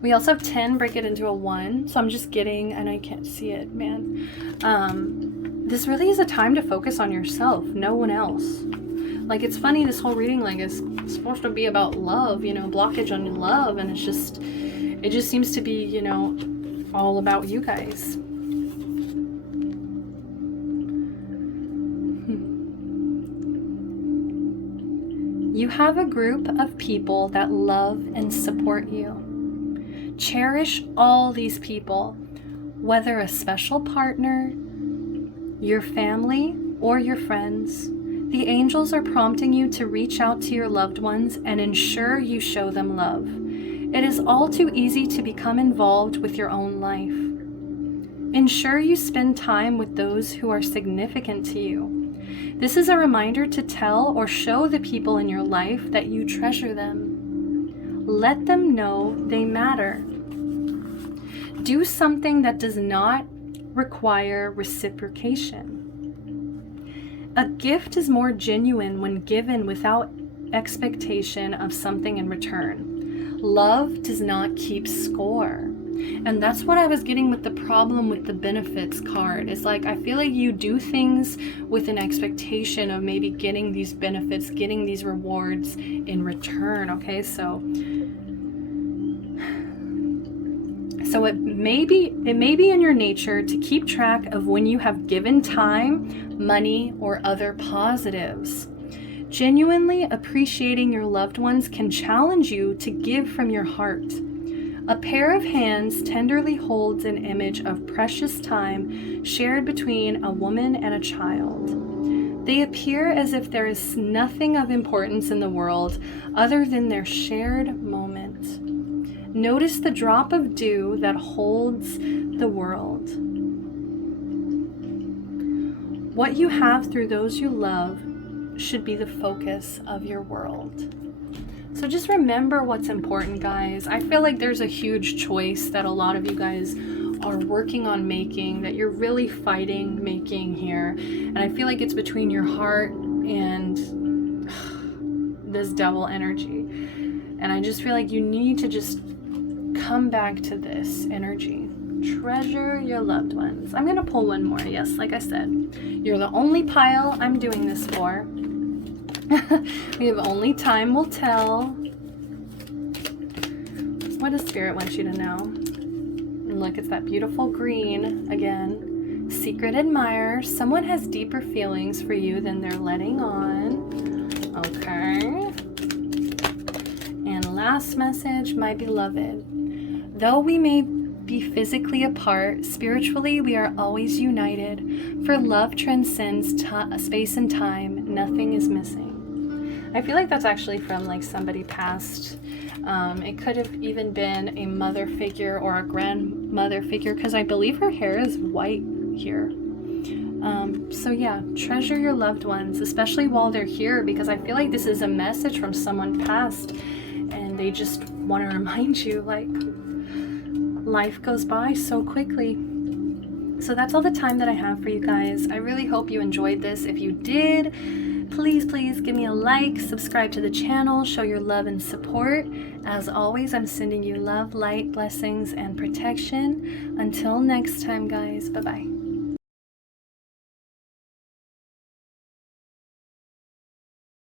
We also have 10, break it into a 1. So I'm just getting, and I can't see it, man. This really is a time to focus on yourself, no one else. Like, it's funny, this whole reading, like, is supposed to be about love, you know, blockage on love, and it just seems to be, you know, all about you guys. You have a group of people that love and support you. Cherish all these people, whether a special partner, your family, or your friends. The angels are prompting you to reach out to your loved ones and ensure you show them love. It is all too easy to become involved with your own life. Ensure you spend time with those who are significant to you. This is a reminder to tell or show the people in your life that you treasure them. Let them know they matter. Do something that does not require reciprocation. A gift is more genuine when given without expectation of something in return. Love does not keep score. And that's what I was getting with the problem with the benefits card. It's like, I feel like you do things with an expectation of maybe getting these benefits, getting these rewards in return, okay? So it may be in your nature to keep track of when you have given time, money, or other positives. Genuinely appreciating your loved ones can challenge you to give from your heart. A pair of hands tenderly holds an image of precious time shared between a woman and a child. They appear as if there is nothing of importance in the world other than their shared moment. Notice the drop of dew that holds the world. What you have through those you love should be the focus of your world. So just remember what's important, guys. I feel like there's a huge choice that a lot of you guys are working on making, that you're really fighting making here. And I feel like it's between your heart and this devil energy. And I just feel like you need to just come back to this energy. Treasure your loved ones. I'm gonna pull one more. Yes, like I said, you're the only pile I'm doing this for. We have only time will tell. What does Spirit want you to know? And look, it's that beautiful green again. Secret admirer. Someone has deeper feelings for you than they're letting on. Okay. And last message, my beloved. Though we may be physically apart, spiritually we are always united. For love transcends space and time. Nothing is missing. I feel like that's actually from like somebody past. It could have even been a mother figure or a grandmother figure, because I believe her hair is white here. So yeah, treasure your loved ones, especially while they're here, because I feel like this is a message from someone past and they just want to remind you, like, life goes by so quickly. So that's all the time that I have for you guys. I really hope you enjoyed this. If you did, please give me a like, subscribe to the channel, show your love and support. As always, I'm sending you love, light, blessings, and protection. Until next time, guys. Bye-bye.